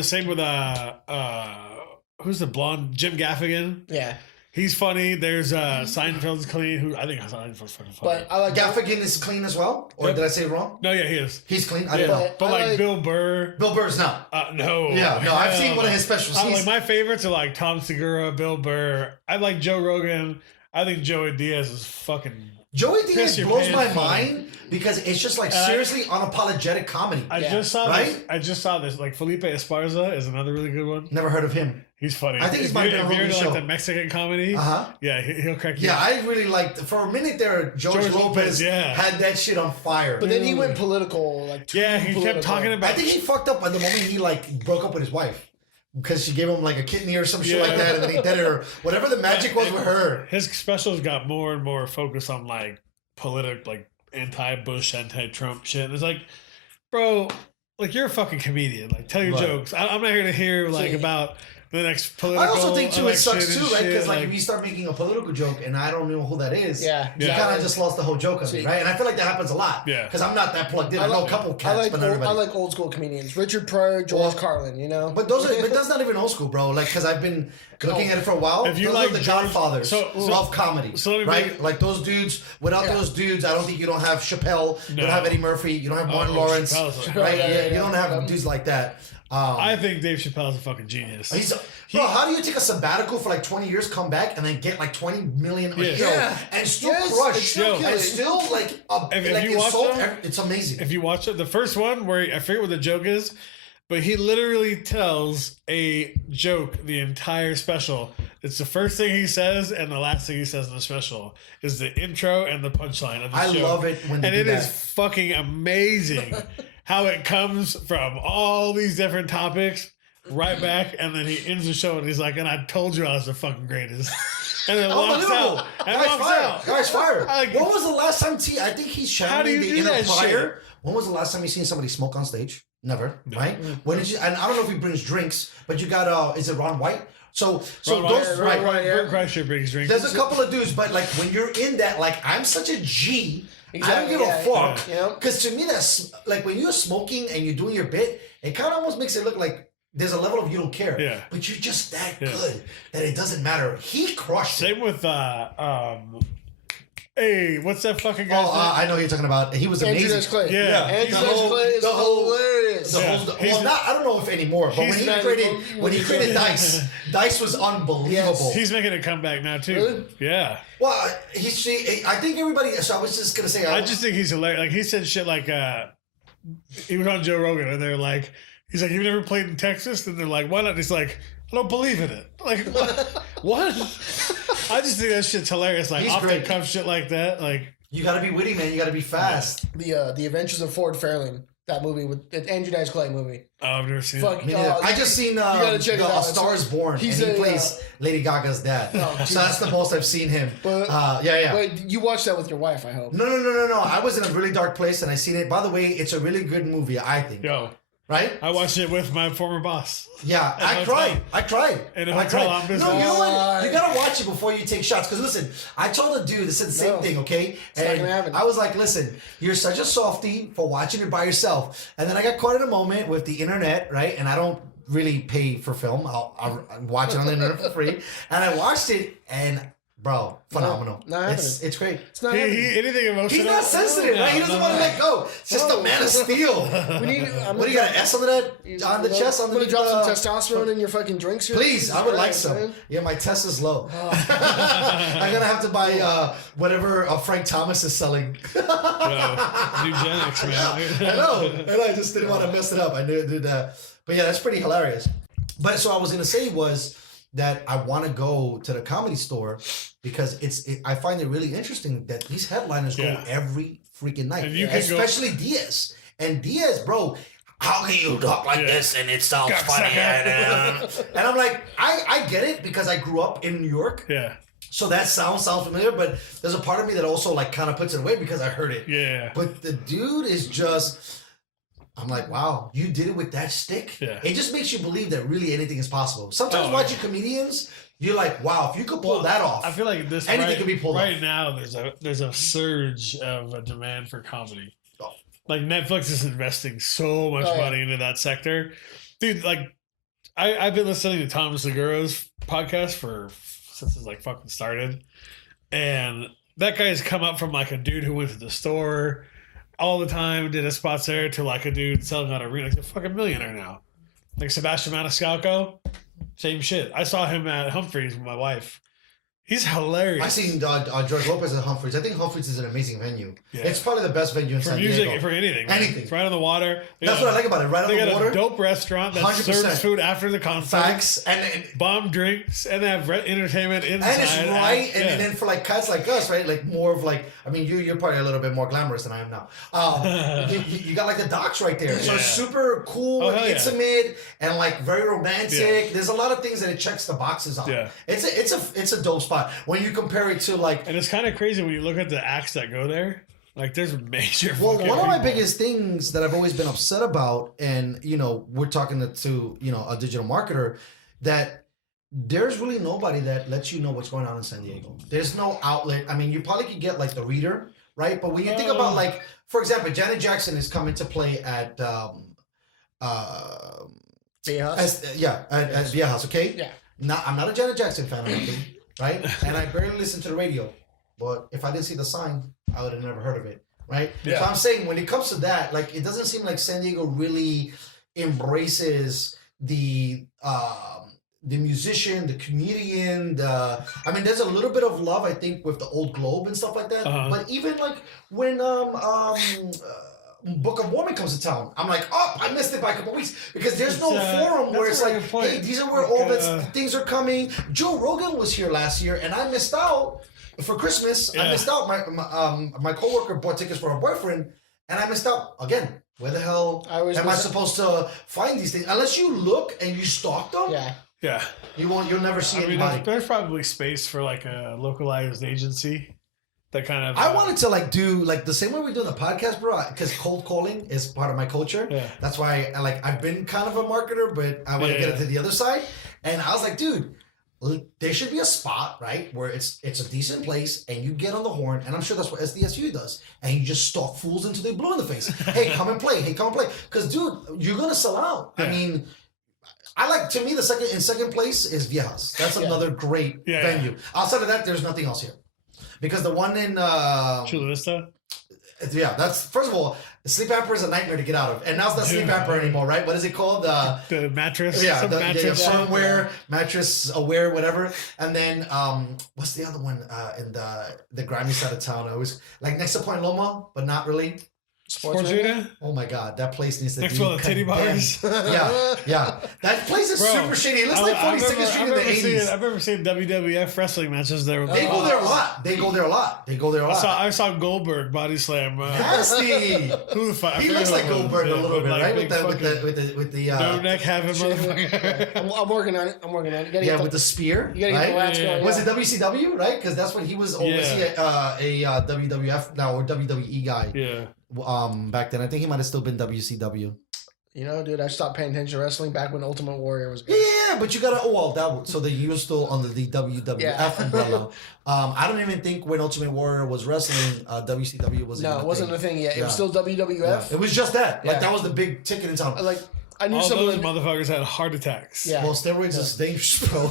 Same with who's the blonde? Jim Gaffigan. Yeah. He's funny. There's Seinfeld's clean. Who I think Seinfeld's fucking funny. But I like Gaffigan is clean as well? Or did I say it wrong? No, yeah, he is. He's clean? I didn't know. But like Bill Burr. Bill Burr's not. No. Yeah, no, I've seen one of his specials. Like my favorites are like Tom Segura, Bill Burr. I like Joe Rogan. I think Joey Diaz is fucking. Joey Diaz blows my funny. mind because it's just like seriously unapologetic comedy. I just saw Right? this. I just saw this. Like Felipe Esparza is another really good one. Never heard of him. He's funny. I think he's my if you're into show. like the Mexican comedy. Yeah, he'll crack you. Yeah, up. I really liked. For a minute there, George Lopez had that shit on fire. But then he went political, like he kept talking about. I think he fucked up at the moment he like broke up with his wife because she gave him like a kidney or some shit like that, and then he did it or whatever the magic was with her. His specials got more and more focused on like political, like anti-Bush, anti-Trump shit. And it's like, bro, like you're a fucking comedian. Like tell your jokes. I'm not here to hear like about the next political. I also think too it sucks too, right? Because like like if you start making a political joke and I don't know who that is, you Yeah. kind of just lost the whole joke on me, right? And I feel like that happens a lot. Yeah. Because I'm not that plugged in. I know a couple cats, but not everybody. I like old school comedians. Richard Pryor, George Carlin, you know? But that's not even old school, bro. Like, because I've been looking at it for a while. If you those like are the George- Godfathers of comedy, right? Like those dudes. Without those dudes, I don't think you don't have Chappelle. You don't have Eddie Murphy. You don't have Martin Lawrence, right? You don't have dudes like that. I think Dave Chappelle's a fucking genius. Bro, how do you take a sabbatical for like 20 years, come back, and then get like 20 million a show and still crush, and still like, if you watch them, it's amazing. If you watch it, the first one where I forget what the joke is, but he literally tells a joke the entire special. It's the first thing he says and the last thing he says in the special is the intro and the punchline of the show. I love it when they do it that. is fucking amazing how it comes from all these different topics right back, and then he ends the show and he's like, "And I told you I was the fucking greatest." And then walks out. And Guy's walks fired. out. Guy's fired. Like, when was the last time I think he's How do channeling you the do inner that fire. shit? When was the last time you seen somebody smoke on stage? Never, right? When did you? And I don't know if he brings drinks, but you got is it Ron White? So Ron those White, right. Bert Kreischer brings drinks. There's a couple of dudes, but like when you're in that, like I'm such a G. I don't give a fuck. Because to me, that's like when you're smoking and you're doing your bit, it kind of almost makes it look like there's a level of you don't care. Yeah. But you're just that good that it doesn't matter. He crushed it. Same with hey, what's that fucking guy? I know who you're talking about. He was Andrew amazing. Dice Clay. Yeah. Andrew Dice Clay is hilarious. I don't know if anymore, but when he created Dice, Dice was unbelievable. Yes. He's making a comeback now too. Really? Yeah. Well, I think everybody. So I was just gonna say. I just think he's hilarious. Like he said shit like he was on Joe Rogan and they're like, he's like, "You've never played in Texas?" And they're like, "Why not?" And he's like, "I don't believe in it." Like what? I just think that shit's hilarious. Like off the cuff shit like that. Like you got to be witty, man. You got to be fast. The Adventures of Ford Fairlane. That movie with the Andrew Dice Clay movie. Oh, I've never seen Fuck, it. I just seen gotta check it out. A Star Is Born. He plays Lady Gaga's dad. So that's the most I've seen him. But, yeah. Wait, you watched that with your wife, I hope. No. I was in a really dark place and I seen it. By the way, it's a really good movie, I think. Yo. Right? I watched it with my former boss. Yeah, I cried. In a hotel on business. No, you know what? You gotta watch it before you take shots. Because listen, I told the dude, this is the same thing, okay? And I was like, listen, you're such a softie for watching it by yourself. And then I got caught in a moment with the internet, right? And I don't really pay for film. I'll watch it on the internet for free. And I watched it and bro, phenomenal. It's great. It's not anything emotional. He's not sensitive, right? He doesn't want to let go. It's just a man of steel. What do you got? An S under that? On the chest? I'm gonna drop some testosterone in your fucking drinks here. Please, I would like some. Man. Yeah, my test is low. I'm gonna have to buy whatever Frank Thomas is selling. Eugenics, man. I know. And I just didn't want to mess it up. I did that. But yeah, that's pretty hilarious. But so I was gonna say was that I want to go to the Comedy Store because I find it really interesting that these headliners go every freaking night, especially Diaz. And Diaz, bro, how can you talk like this and it sounds funny? And I'm like, I get it because I grew up in New York. Yeah. So that sounds familiar, but there's a part of me that also like kind of puts it away because I heard it. Yeah. But the dude is just... I'm like, wow, you did it with that stick? Yeah. It just makes you believe that really anything is possible. Sometimes watching comedians, you're like, wow, if you could pull that off, I feel like anything could be pulled off. Right now, there's a surge of a demand for comedy. Like Netflix is investing so much money into that sector. Dude, like I've been listening to Tom Segura's podcast since it's like fucking started, and that guy's come up from like a dude who went to the store all the time, did his spots there, to like a dude selling out arena. He's a fucking millionaire now. Like Sebastian Maniscalco, same shit. I saw him at Humphreys with my wife. He's hilarious. I seen George Lopez at Humphreys. I think Humphreys is an amazing venue. Yeah. It's probably the best venue in for San music, Diego. for anything. Anything. It's right on the water. That's what I like about it. Right on the water. They got a dope restaurant that 100%. serves food after the concert. Facts. And bomb drinks. And they have entertainment inside. And it's right. And then for like cats like us, right? Like more of like, I mean, you're probably a little bit more glamorous than I am now. You got like the docks right there. So it's super cool and intimate and like very romantic. Yeah. There's a lot of things that it checks the boxes on. Yeah. It's a dope spot. When you compare it to like, and it's kind of crazy when you look at the acts that go there. Like there's major. Well, one of my biggest things that I've always been upset about, and we're talking to a digital marketer, that there's really nobody that lets you know what's going on in San Diego. There's no outlet. I mean, you probably could get like the Reader, right? But when you think about like, for example, Janet Jackson is coming to play at Viejas, okay? Yeah. Now, I'm not a Janet Jackson fan or anything, right? And I barely listen to the radio. But if I didn't see the sign, I would have never heard of it, right? Yeah. So I'm saying when it comes to that, like it doesn't seem like San Diego really embraces the musician, the comedian, I mean, there's a little bit of love, I think, with the Old Globe and stuff like that. But even like when Book of Mormon comes to town, I'm like, oh, I missed it by a couple weeks because there's no forum where it's like, hey, these are where all the things are coming. Joe Rogan was here last year, and I missed out for Christmas. Yeah. I missed out. My coworker bought tickets for her boyfriend, and I missed out again. Where the hell am I supposed to find these things? Unless you look and you stalk them. Yeah. Yeah. You'll never see anybody. There's probably space for like a localized agency. That kind of. I wanted to like do like the same way we do the podcast, bro. Because cold calling is part of my culture. Yeah. That's why I've been kind of a marketer, but I want to get it to the other side. And I was like, dude, there should be a spot, right, where it's a decent place, and you get on the horn, and I'm sure that's what SDSU does, and you just stalk fools until they blue in the face. Hey, come and play. Hey, come and play. Because dude, you're gonna sell out. Yeah. I mean. To me, the second place is Viejas. That's another great venue. Yeah. Outside of that, there's nothing else here. Because the one in Chula Vista? Yeah, that's first of all, the sleep hamper is a nightmare to get out of. And now it's not sleep hamper anymore, right? What is it called? The mattress? Yeah, firmware, mattress aware, whatever. And then what's the other one in the grimy side of town? I was like next to Point Loma, but not really. Sports Arena? Oh my god, that place needs to be next to the titty bars. yeah. That place is super shitty. It looks like 42nd Street in the 80s. I've never seen WWF wrestling matches there. They go there a lot. I saw Goldberg body slam. Nasty. Who the fuck? He looks like Goldberg a little bit, right? With the no neck having motherfucker. I'm working on it. With the spear. You gotta get the going. Was it WCW, right? Because that's when he was obviously a WWF now or WWE guy. Yeah. Back then, I think he might have still been WCW. Dude, I stopped paying attention to wrestling back when Ultimate Warrior was good. Yeah, but you gotta. So that you were still under the WWF umbrella. I don't even think when Ultimate Warrior was wrestling, WCW was. No, it wasn't a thing yet. It was still WWF. Yeah. It was just that. Like that was the big ticket in town. I knew all some those of motherfuckers had heart attacks. Yeah. Well, steroids is dangerous, bro. You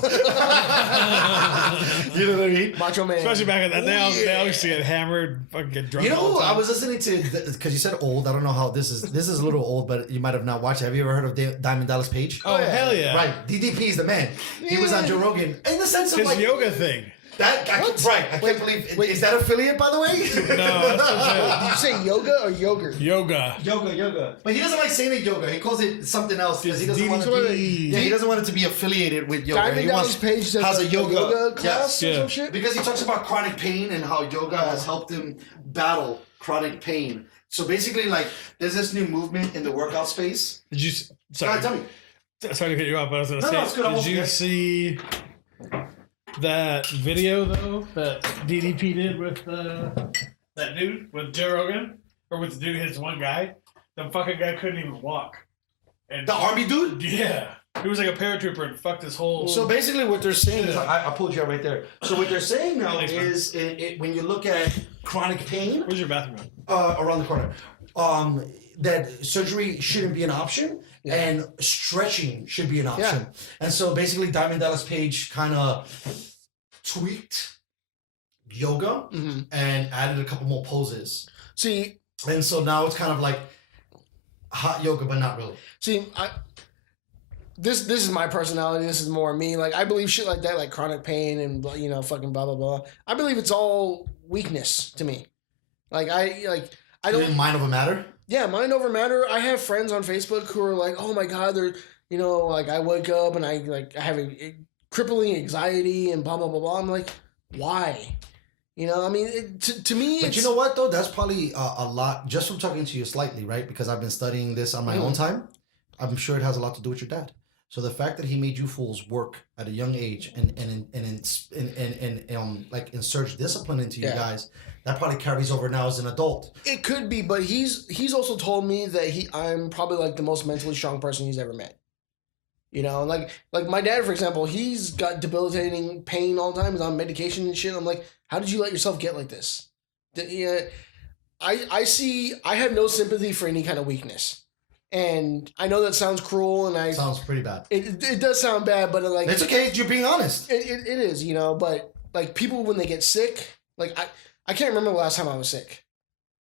know what I mean? Macho Man. Especially back in that day, they always get hammered, fucking get drunk. I was listening to, because you said old. I don't know how this is a little old, but you might have not watched it. Have you ever heard of Diamond Dallas Page? Oh, hell yeah. Right. DDP is the man. He was on Joe Rogan. In the sense of his yoga thing. I can't believe. Is that affiliate, by the way? No. Did you say yoga or yogurt? Yoga. But he doesn't like saying it yoga. He calls it something else because he doesn't want to be. Yeah, he doesn't want it to be affiliated with yoga. Diamond Dallas Page has a yoga class or some shit. Because he talks about chronic pain and how yoga has helped him battle chronic pain. So basically, there's this new movement in the workout space. Did you? Sorry, tell me. Sorry to cut you off, but I was going to say. Did you see that video though that DDP did with that dude with Joe Rogan, or with the dude his one guy? The fucking guy couldn't even walk. And the army dude? Yeah. He was like a paratrooper and fucked his whole. So basically, what they're saying is, I pulled you out right there. So what they're saying now when you look at chronic pain. Where's your bathroom? Around the corner. that surgery shouldn't be an option and stretching should be an option. And so basically Diamond Dallas Page kind of tweaked yoga and added a couple more poses. See, and so now it's kind of like hot yoga, but not really. See, this is my personality. This is more me. Like, I believe shit like that, like chronic pain and, you know, fucking blah blah blah. I believe it's all weakness to me. Like I don't mind over matter. Yeah, mind over matter. I have friends on Facebook who are like, oh my god, they're, you know, like I wake up and I have a crippling anxiety and blah blah blah blah. I'm like, why? You know, I mean, to me, but you know what though? That's probably a lot. Just from talking to you slightly, right? Because I've been studying this on my own time. I'm sure it has a lot to do with your dad. So the fact that he made you fools work at a young age and like insert discipline into you guys, that probably carries over now as an adult. It could be, but he's also told me that I'm probably like the most mentally strong person he's ever met. You know, like my dad, for example, he's got debilitating pain all the time. He's on medication and shit. I'm like, how did you let yourself get like this? I have no sympathy for any kind of weakness. And I know that sounds cruel, and sounds pretty bad. It does sound bad, but like it's okay. You're being honest. It is, you know. But like people when they get sick, like I can't remember the last time I was sick.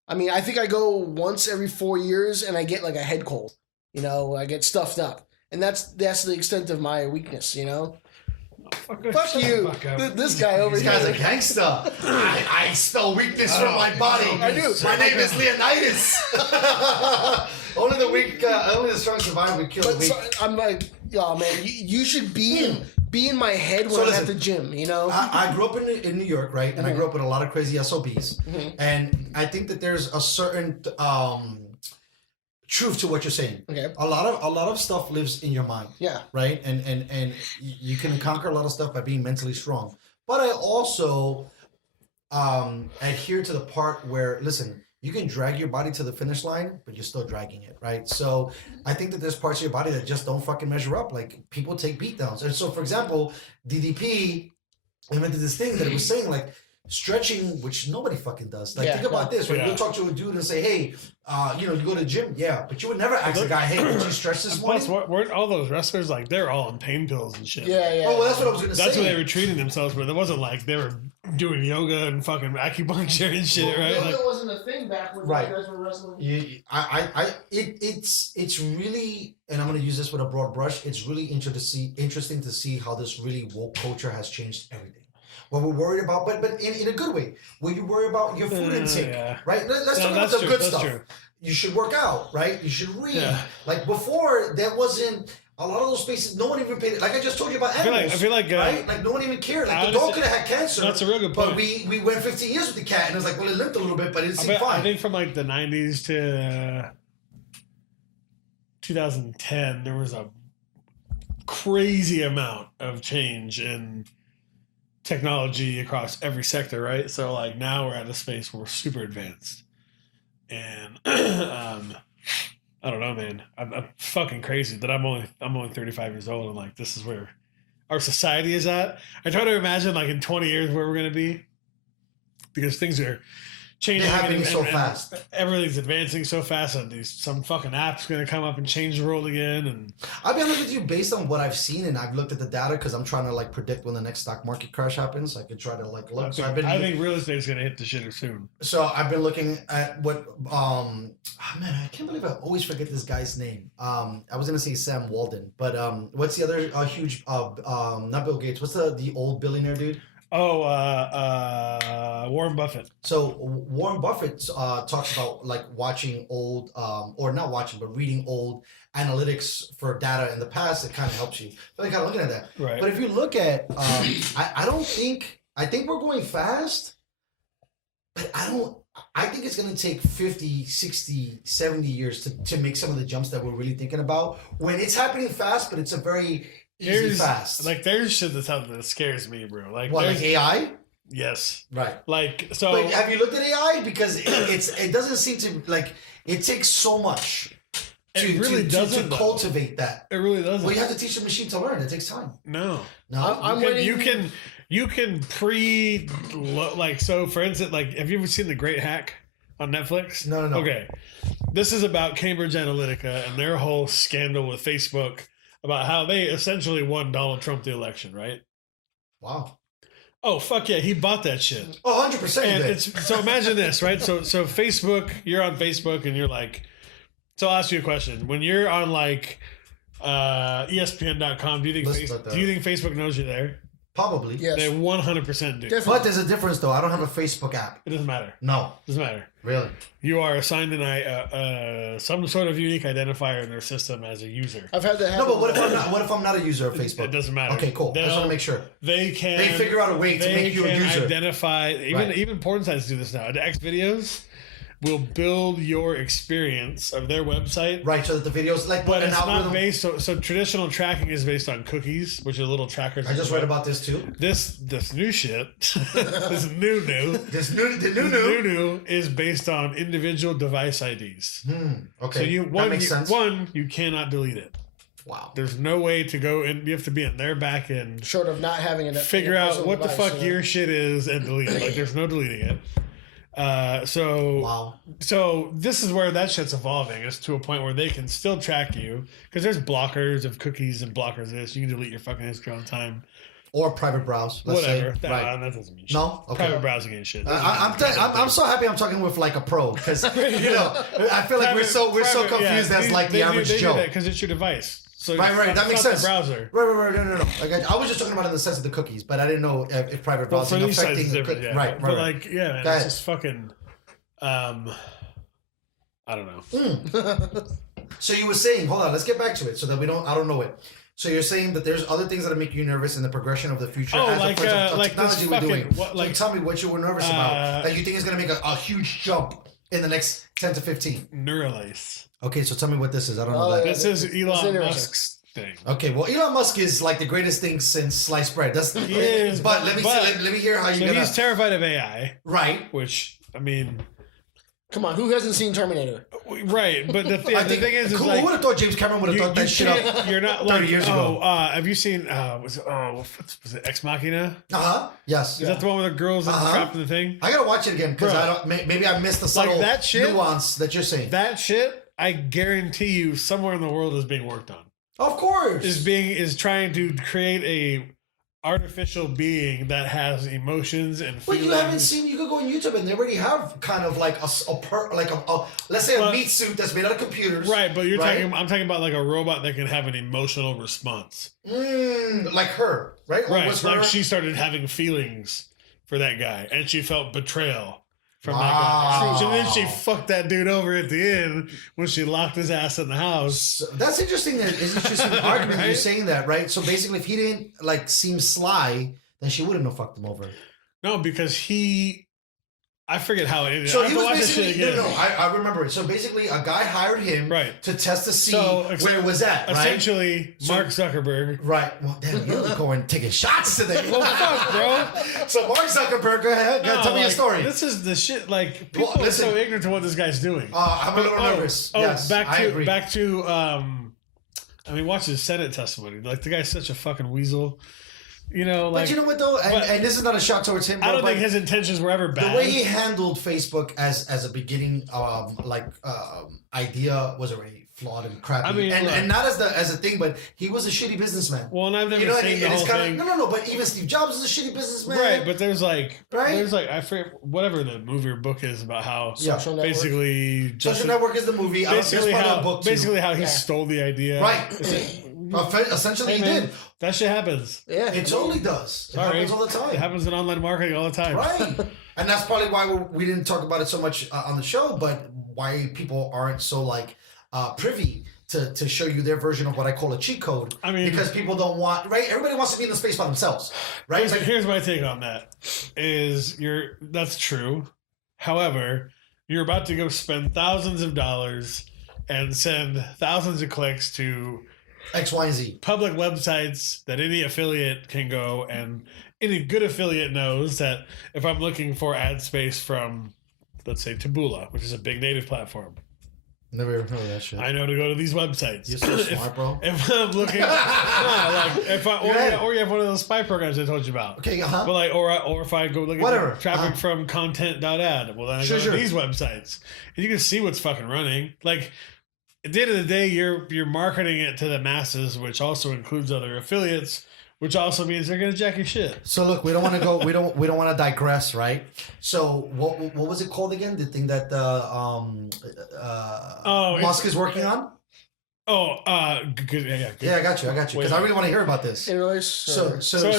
I mean, I think I go once every 4 years, and I get like a head cold. You know, I get stuffed up, and that's the extent of my weakness. You know. Fuck you. This guy over here. This guy's a gangster. I spell weakness from my body. I do. My name is Leonidas. Only the strong survive. We kill the weak. So, I'm like, yo, man, you should be in my head when I'm at the gym, you know? I grew up in New York, right? And I grew up with a lot of crazy SOBs. And I think that there's a certain truth to what you're saying. Okay. A lot of stuff lives in your mind. Yeah. Right? And you can conquer a lot of stuff by being mentally strong. But I also adhere to the part where, listen, you can drag your body to the finish line, but you're still dragging it, right? So I think that there's parts of your body that just don't fucking measure up. Like, people take beatdowns. And so, for example, DDP invented this thing that it was saying, like, stretching, which nobody fucking does. Like, think about this. When you go talk to a dude and say, hey, you know, you go to the gym? Yeah. But you would never ask a guy, hey, did you stretch this morning? Plus, weren't all those wrestlers, like, they're all on pain pills and shit. Yeah. Oh, well, that's what I was going to say. That's what they were treating themselves with. It wasn't like they were doing yoga and fucking acupuncture and shit, right? Yoga Like, wasn't a thing back when you guys were wrestling. It's really, and I'm going to use this with a broad brush, it's really interesting to see how this really woke culture has changed everything. What we're worried about, but in a good way, where you worry about your food intake, right? Let's talk about the good stuff. True. You should work out, right? You should read. Yeah. Like, before, there wasn't a lot of those spaces. No one even paid. Like I just told you about animals. I feel like right? Like, no one even cared. Like, the dog could have had cancer. That's a real good point. But we went 15 years with the cat, and it was like, well, it limped a little bit, but it seemed fine. I think from like the 90s to 2010, there was a crazy amount of change in technology across every sector, right? So like now we're at a space where we're super advanced, and I don't know, man. I'm fucking crazy that I'm only 35 years old, and like this is where our society is at. I try to imagine like in 20 years where we're gonna be, because things are changing. They're happening so fast. Everything's advancing so fast, and some fucking app's gonna come up and change the world again. And I'll be honest with you, based on what I've seen, and I've looked at the data because I'm trying to like predict when the next stock market crash happens. I could try to like look. I think real estate's gonna hit the shitter soon. So I've been looking at what man, I can't believe I always forget this guy's name. I was gonna say Sam Walden, but what's the other huge not Bill Gates? What's the old billionaire dude? Warren Buffett. So Warren Buffett talks about like watching old, or not watching, but reading old analytics for data in the past. It kind of helps you. But kind of looking at that. Right. But if you look at, I think we're going fast, but I think it's going to take 50, 60, 70 years to make some of the jumps that we're really thinking about when it's happening fast, but it's a very fast. Like there's shit that scares me, bro. Like what, like AI? Yes. Right. Like so. But have you looked at AI? Because it doesn't seem to like it takes so much to cultivate that. It really doesn't. Well, you have to teach the machine to learn. It takes time. No. You can like so. For instance, like have you ever seen The Great Hack on Netflix? No. Okay. This is about Cambridge Analytica and their whole scandal with Facebook about how they essentially won Donald Trump the election, right? Wow. Oh, fuck yeah, he bought that shit. Oh, 100%. And so imagine this, right? So Facebook, you're on Facebook and you're like, so I'll ask you a question. When you're on like ESPN.com, do you think Facebook knows you're there? Probably. Yes. They 100% do. Definitely. But there's a difference, though. I don't have a Facebook app. It doesn't matter. No. It doesn't matter. Really? You are assigned some sort of unique identifier in their system as a user. I've had that happen. No, but what if I'm not a user of Facebook? It doesn't matter. Okay, cool. I just want to make sure. They figure out a way to make you a user. Identify, even porn sites do this now. The X videos will build your experience of their website. Right, so that the videos but an it's algorithm. not based. So traditional tracking is based on cookies, which are little trackers. I just read about this too. This new shit, this new The new is based on individual device IDs. Okay, So that makes sense. you cannot delete it. Wow. There's no way to go and you have to be in their back end. Short of not having it. Figure out what the fuck your shit is and delete it. Like there's no deleting it. Wow. So this is where that shit's evolving. It's to a point where they can still track you because there's blockers of cookies and blockers of this. You can delete your fucking history all the time. Or private browse. Let's Whatever. Say. That doesn't mean shit. No? Okay. Private browsing ain't shit. I'm so happy I'm talking with like a pro because I feel like we're so confused as like the average Joe. Because it's your device. So Right. That makes sense. The browser. Right. No. Like, I was just talking about it in the sense of the cookies, but I didn't know if private browsing for these sites affecting it's the different. cookie. Yeah. Right. But like, yeah, man, Go it's ahead. just fucking. I don't know. So you were saying, hold on, let's get back to it so that I don't know it. So you're saying that there's other things that make you nervous in the progression of the future Oh, as like, opposed to like technology this we're fucking- doing. what, like- so tell me what you were nervous about that you think is going to make a huge jump in the next 10 to 15. Neuralize. Okay, so tell me what this is. I don't know Oh, that. yeah. This is Elon interesting. Musk's thing. Okay, well, Elon Musk is like the greatest thing since sliced bread. That's He is, but let me hear how so you're gonna. he's terrified of AI, Right. which I mean, Come on, who hasn't seen Terminator? right? But the I thing is who like would have thought James Cameron would have thought that shit up? You're not 30 like years ago. have you seen was it Ex Machina? Yes. Is that the one with the girls that's trapped in the thing? I gotta watch it again because Bro. I don't. Maybe I missed the subtle that shit? nuance that you're saying. That shit, I guarantee you, somewhere in the world is being worked on. Of course. Is trying to create a artificial being that has emotions and But feelings. you haven't seen. You could go on YouTube and they already have kind of like a let's say a meat suit that's made out of computers. Right, but right? I'm talking about like a robot that can have an emotional response. Like her, right? Or Right, was like her- she started having feelings for that guy, and she felt betrayal from that Wow. guy. And then she fucked that dude over at the end when she locked his ass in the house. So that's interesting. It's interesting argument that you're Right? saying that, right? So basically, if he didn't like seem sly, then she wouldn't have fucked him over. No, because I forget how it ended. So I have he to was watch this basically shit again. I remember it. So basically, a guy hired him Right. to test to see So, where it was at, right? Essentially, Mark Zuckerberg. Right. Well, damn, you're going taking shots today. Well, fuck, bro. So Mark Zuckerberg, go ahead. No, Tell me your like, story. This is the shit. Like people listen. are so ignorant to what this guy's doing. I'm a little nervous. Yes, I agree. back to. I mean, watch his Senate testimony. Like the guy's such a fucking weasel. You know, like But you know what though, but- and this is not a shot towards him. I bro, don't but think his intentions were ever bad. the way he handled Facebook as a beginning, idea was already flawed and crappy. I mean, look. and not as a thing, but he was a shitty businessman. Well, and I've never You know, seen the whole thing. No, but even Steve Jobs is a shitty businessman. Right, but there's like, Right? I forget whatever the movie or book is about how Yeah. Social Network. basically Social Network is the movie. I don't think it's basically part of how the book too. basically how he Yeah. stole the idea. Right. Essentially, Hey, he man, did. that shit happens. Yeah, It totally does. It Sorry, happens all the time. It happens in online marketing all the time. Right. And that's probably why we didn't talk about it so much on the show, but why people aren't so like privy to show you their version of what I call a cheat code. I mean- because people don't want, right? Everybody wants to be in the space by themselves, right? It's like, Here's my take on that. That's true. However, you're about to go spend thousands of dollars and send thousands of clicks to X, Y, and Z. public websites that any affiliate can go, and any good affiliate knows that if I'm looking for ad space from, let's say, Taboola, which is a big native platform, Never even heard of that shit. I know to go to these websites. You're so smart, bro. If I'm looking, or you have one of those spy programs I told you about. Okay, But like, or if I go look Whatever. at traffic from content.ad, well then I go to these websites, and you can see what's fucking running. Like at the end of the day, you're marketing it to the masses, which also includes other affiliates, which also means they're gonna jack your shit. So look, we don't want to go. We don't want to digress, right? So what was it called again? The thing that Musk is working on. Oh, good. Yeah, good. Yeah, I got you. Because I really want to hear about this. In relation, So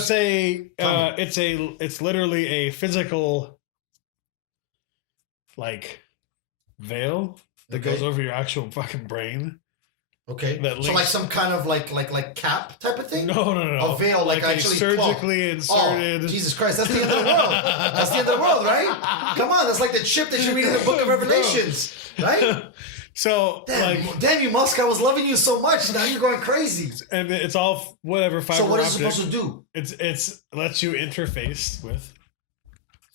it's literally a physical like veil that goes over your actual fucking brain. Okay. That So links- like some kind of like cap type of thing? No. A veil like actually surgically inserted. Oh, Jesus Christ, that's the end of the world. That's the end of the world, right? Come on, that's like the chip that you read in the book of Revelations, right? So Damn you, Musk, I was loving you so much. Now you're going crazy. and it's all whatever fiber So what is it optic. supposed to do? It's lets you interface with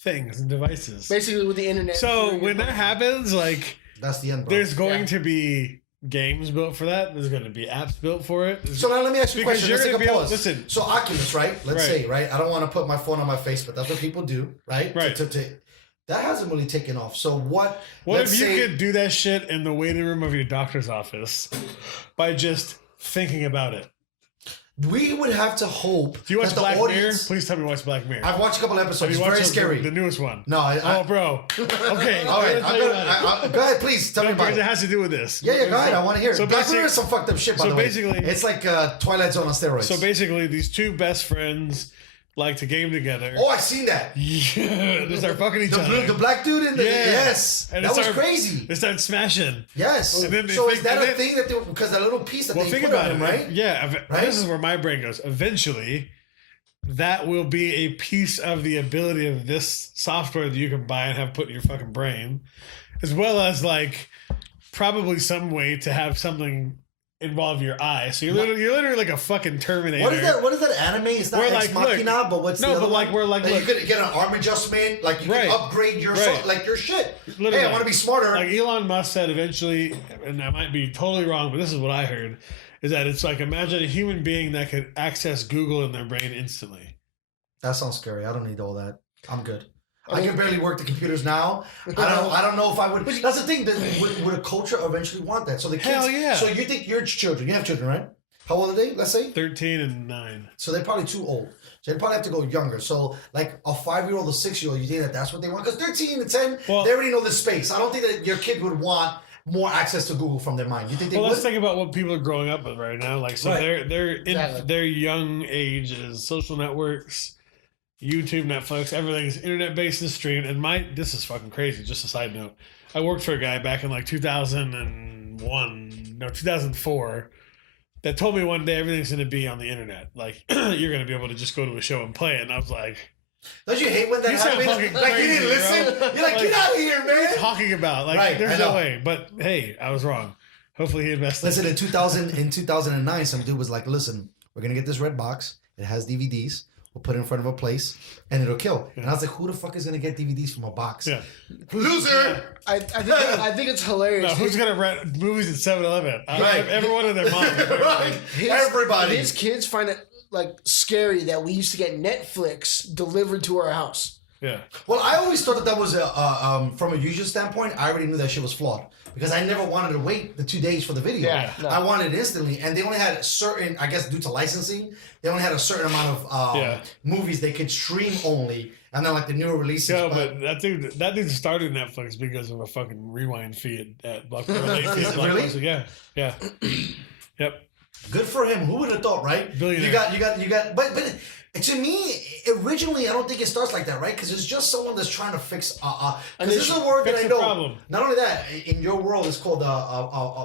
things and devices. basically with the internet. So when that happens, like That's the end, bro. there's going to be games built for that. There's going to be apps built for it. So now let me ask you a Because question. you're Let's take gonna a be able- pause. listen. So Oculus, right? Let's Right. say, right? I don't want to put my phone on my face, but that's what people do, right? Right. That hasn't really taken off. So what? What let's if you say- could do that shit in the waiting room of your doctor's office by just thinking about it? We would have to hope. Do you watch that the Black Mirror? audience- Please tell me you watch Black Mirror. I've watched a couple episodes. Have It's you watched very scary. the newest one? No, Oh, bro. Okay. all right. Go ahead, please tell me about Because it it. has to do with this. Yeah, go ahead. I want to hear it. So Black Mirror basic- is some fucked up shit, by so the way. basically- It's like Twilight Zone on steroids. So basically, these two best friends like to game together. Oh, I've seen that. Yeah, they start fucking each other. The black dude in the Yeah. yes, And that they was start- crazy. They start smashing. Yes. And then they So think- is that and a then- thing that they, because that little piece that Well, they think put about on him, it, right? Yeah, Right? this is where my brain goes. Eventually, that will be a piece of the ability of this software that you can buy and have put in your fucking brain, as well as like probably some way to have something involve your eye. So you're literally like a fucking Terminator. What is that? What is that anime? It's not Where, Ex like, Machina, look, but what's no, the other but, like, one? we're, like, That look. you could get an arm adjustment, like you Right. can upgrade your Right. like your shit. Literally. Hey, I want to be smarter. Like Elon Musk said eventually, and I might be totally wrong, but this is what I heard, is that it's like imagine a human being that could access Google in their brain instantly. That sounds scary. I don't need all that. I'm good. I can barely work the computers now. I don't know if I would. That's the thing. Would a culture eventually want that? So the kids. Hell yeah. So you think your children? You have children, right? How old are they? Let's say. 13 and 9. So they're probably too old. So they probably have to go younger. So like a 5-year-old or 6-year-old, you think that that's what they want? Because 13 and 10, Well- they already know the space. I don't think that your kid would want more access to Google from their mind. You think they Well, would? let's think about what people are growing up with right now. Like, so Right. they're in Exactly. their young ages, social networks, YouTube, Netflix, everything's internet based and streamed. And this is fucking crazy. Just a side note, I worked for a guy back in like 2004, that told me one day everything's going to be on the internet. Like, you're going to be able to just go to a show and play it. And I was like, Don't you hate when that You sound happens? fucking Like you crazy, didn't listen. bro. You're like, Like, get out of here, what are you man. talking about? Like, Right, I there's know. no way. But hey, I was wrong. Hopefully he invested. Listen, in 2009, some dude was like, "Listen, we're gonna get this red box. It has DVDs. We'll put it in front of a place, and it'll kill." And I was like, "Who the fuck is gonna get DVDs from a box? Yeah. Loser!" I think it's hilarious. No, who's going to rent movies at 7-Eleven? Right. Everyone and their mom. Right. Everybody. His kids find it like scary that we used to get Netflix delivered to our house. Yeah. Well, I always thought that was from a user standpoint. I already knew that shit was flawed because I never wanted to wait the 2 days for the video. Yeah, no. I wanted it instantly, and they only had a certain, I guess, due to licensing, they only had a certain amount of movies they could stream only, and then like the newer releases. Yeah, but that dude started Netflix because of a fucking rewind fee at Blockbuster. Really? Yeah. Yep. Good for him. Who would have thought, right? Billionaire. You got. But to me, originally, I don't think it starts like that, right? Because it's just someone that's trying to fix. Because this is a word that fix I the know. problem. Not only that, in your world, it's called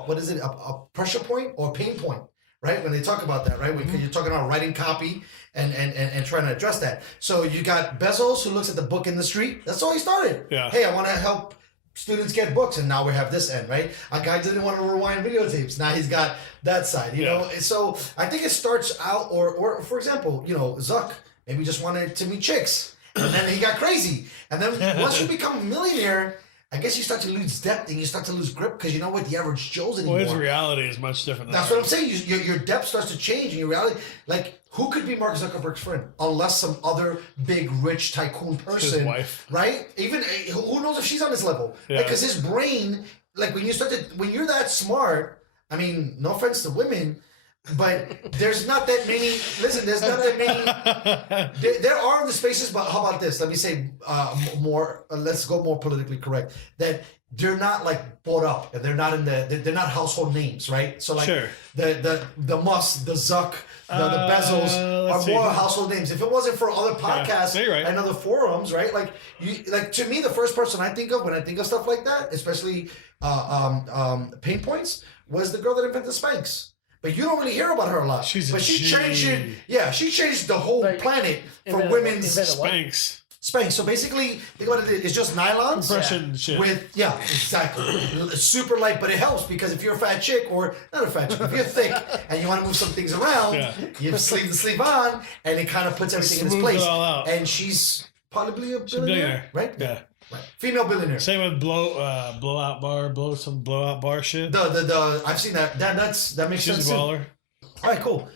what is it? A pressure point or pain point, right? When they talk about that, right? Because you're talking about writing copy and trying to address that. So you got Bezos, who looks at the book industry. That's how he started. Yeah. Hey, I want to help students get books, and now we have this end, right? A guy didn't want to rewind videotapes. Now he's got that side, you know? So I think it starts out, or for example, you know, Zuck maybe just wanted to meet chicks, and then he got crazy. And then once you become a millionaire, I guess you start to lose depth and you start to lose grip because you know what, the average Joe's anymore. Well, his reality is much different. That's what I'm saying. Your depth starts to change, and your reality, like, who could be Mark Zuckerberg's friend unless some other big rich tycoon person, his wife, right? Even who knows if she's on his level? Yeah. Because his brain, like when you're that smart. I mean, no offense to women, but there's not that many. Listen, there's not that many. There are the spaces, but how about this? Let me say more. Let's go more politically correct. That they're not like bought up, and they're not they're not household names, right? So like sure. the Musk, the Zuck, the Bezos are more household names. If it wasn't for other podcasts right. and other forums, right? Like to me, the first person I think of when I think of stuff like that, especially pain points, was the girl that invented Spanx. But you don't really hear about her a lot. She changed it. Yeah, she changed the whole planet for women's Spanx. Spanx. So basically, think about it. It's just nylons compression shit. With exactly. It's super light, but it helps because if you're a fat chick or not a fat chick, if you're thick and you want to move some things around, you sleeve the sleeve on, and it kind of puts everything in its place. It all out. And she's probably a billionaire, right? Yeah. Right. Female billionaire. Same with blowout bar shit. The I've seen that. That makes sense. She's a baller. All right, cool.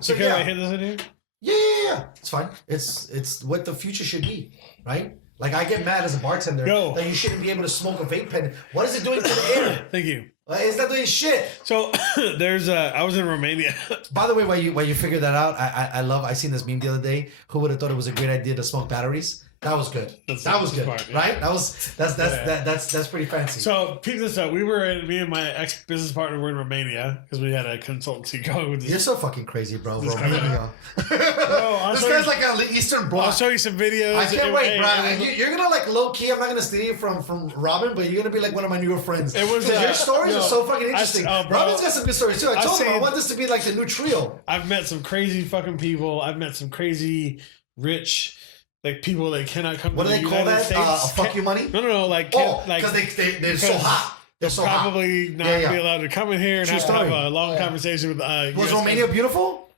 So you care what I hit this in here? Yeah. It's fine. It's what the future should be, right? Like I get mad as a bartender that you shouldn't be able to smoke a vape pen. What is it doing to the air? Thank you. It's not doing shit. So there's I was in Romania. By the way, while you figured that out, I seen this meme the other day. Who would have thought it was a great idea to smoke batteries? That was good. That was good, right? That's pretty fancy. So peep this out. Me and my ex business partner were in Romania because we had a consultancy going with this. You're so fucking crazy, bro. Romania. Bro, this guy's like an Eastern Bloc. I'll show you some videos. I can't wait, bro. You're gonna like low key. I'm not gonna steal you from Robin, but you're gonna be like one of my newer friends. It was your stories are so fucking interesting. Robin's got some good stories too. I told him I want this to be like the new trio. I've met some crazy fucking people. I've met some crazy rich. Like people that cannot come what to the United States. What do they call that? Fuck you money? No. Like, because they're so hot. They're so probably hot. not be allowed to come in here and have a long conversation with. Was Romania beautiful?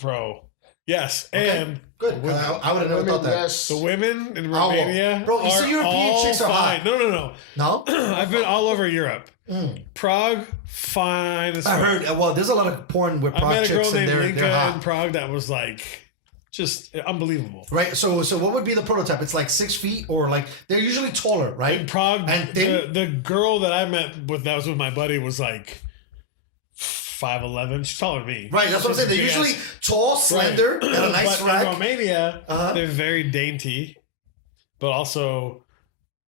Bro, yes, okay. And good. I would have never thought that. Yes. The women in Romania, bro, you see European chicks are fine. hot. No. I've been all over Europe. Prague, fine. I heard. Well, there's a lot of porn with Prague chicks. I met a girl named Linka in Prague that was like. Just unbelievable, right? So what would be the prototype? It's like 6 feet, or like they're usually taller, right? In Prague, and the girl that I met with that was with my buddy was like 5'11". She's taller than me, right? That's what I'm saying. They're usually tall, slender, and a nice rack. In Romania, they're very dainty, but also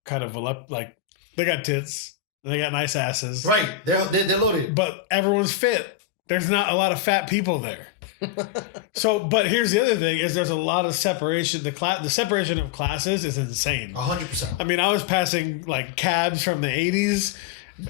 kind of like they got tits, they got nice asses, right? They're loaded, but everyone's fit. There's not a lot of fat people there. So, but here's the other thing: is there's a lot of separation. The separation of classes is insane. 100%. I mean, I was passing like cabs from the '80s,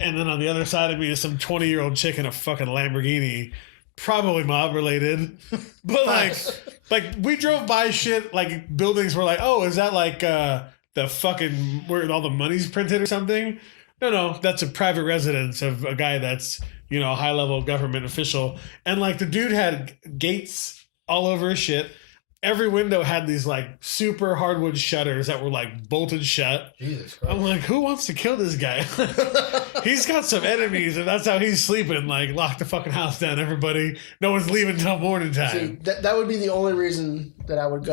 and then on the other side of me is some 20-year-old chick in a fucking Lamborghini, probably mob related. But like we drove by shit like buildings were like, oh, is that like the fucking where all the money's printed or something? No, that's a private residence of a guy that's. A high-level government official. And, like, the dude had gates all over his shit. Every window had these, like, super hardwood shutters that were, like, bolted shut. Jesus Christ. I'm like, who wants to kill this guy? He's got some enemies, and that's how he's sleeping. Like, lock the fucking house down, everybody. No one's leaving until morning time. See, that would be the only reason that I would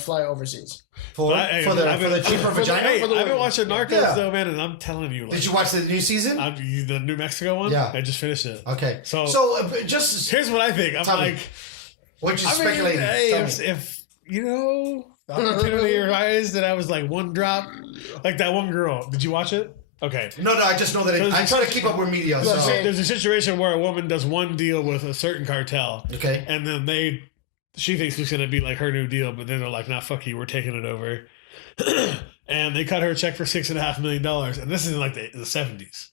fly overseas. For the cheaper vagina? Hey, I've been watching Narcos, though, man, and I'm telling you. Like, did you watch the new season? The New Mexico one? Yeah. I just finished it. Okay. So just... Here's what I think. I'm like... What you speculating? Hey, if the opportunity arises that I was like one drop, like that one girl. Did you watch it? Okay. No, I just know that I try to keep up with media. So. There's a situation where a woman does one deal with a certain cartel. Okay. And then she thinks it's going to be like her new deal, but then they're like, nah, fuck you, we're taking it over. And they cut her a check for $6.5 million. And this is in like the 70s.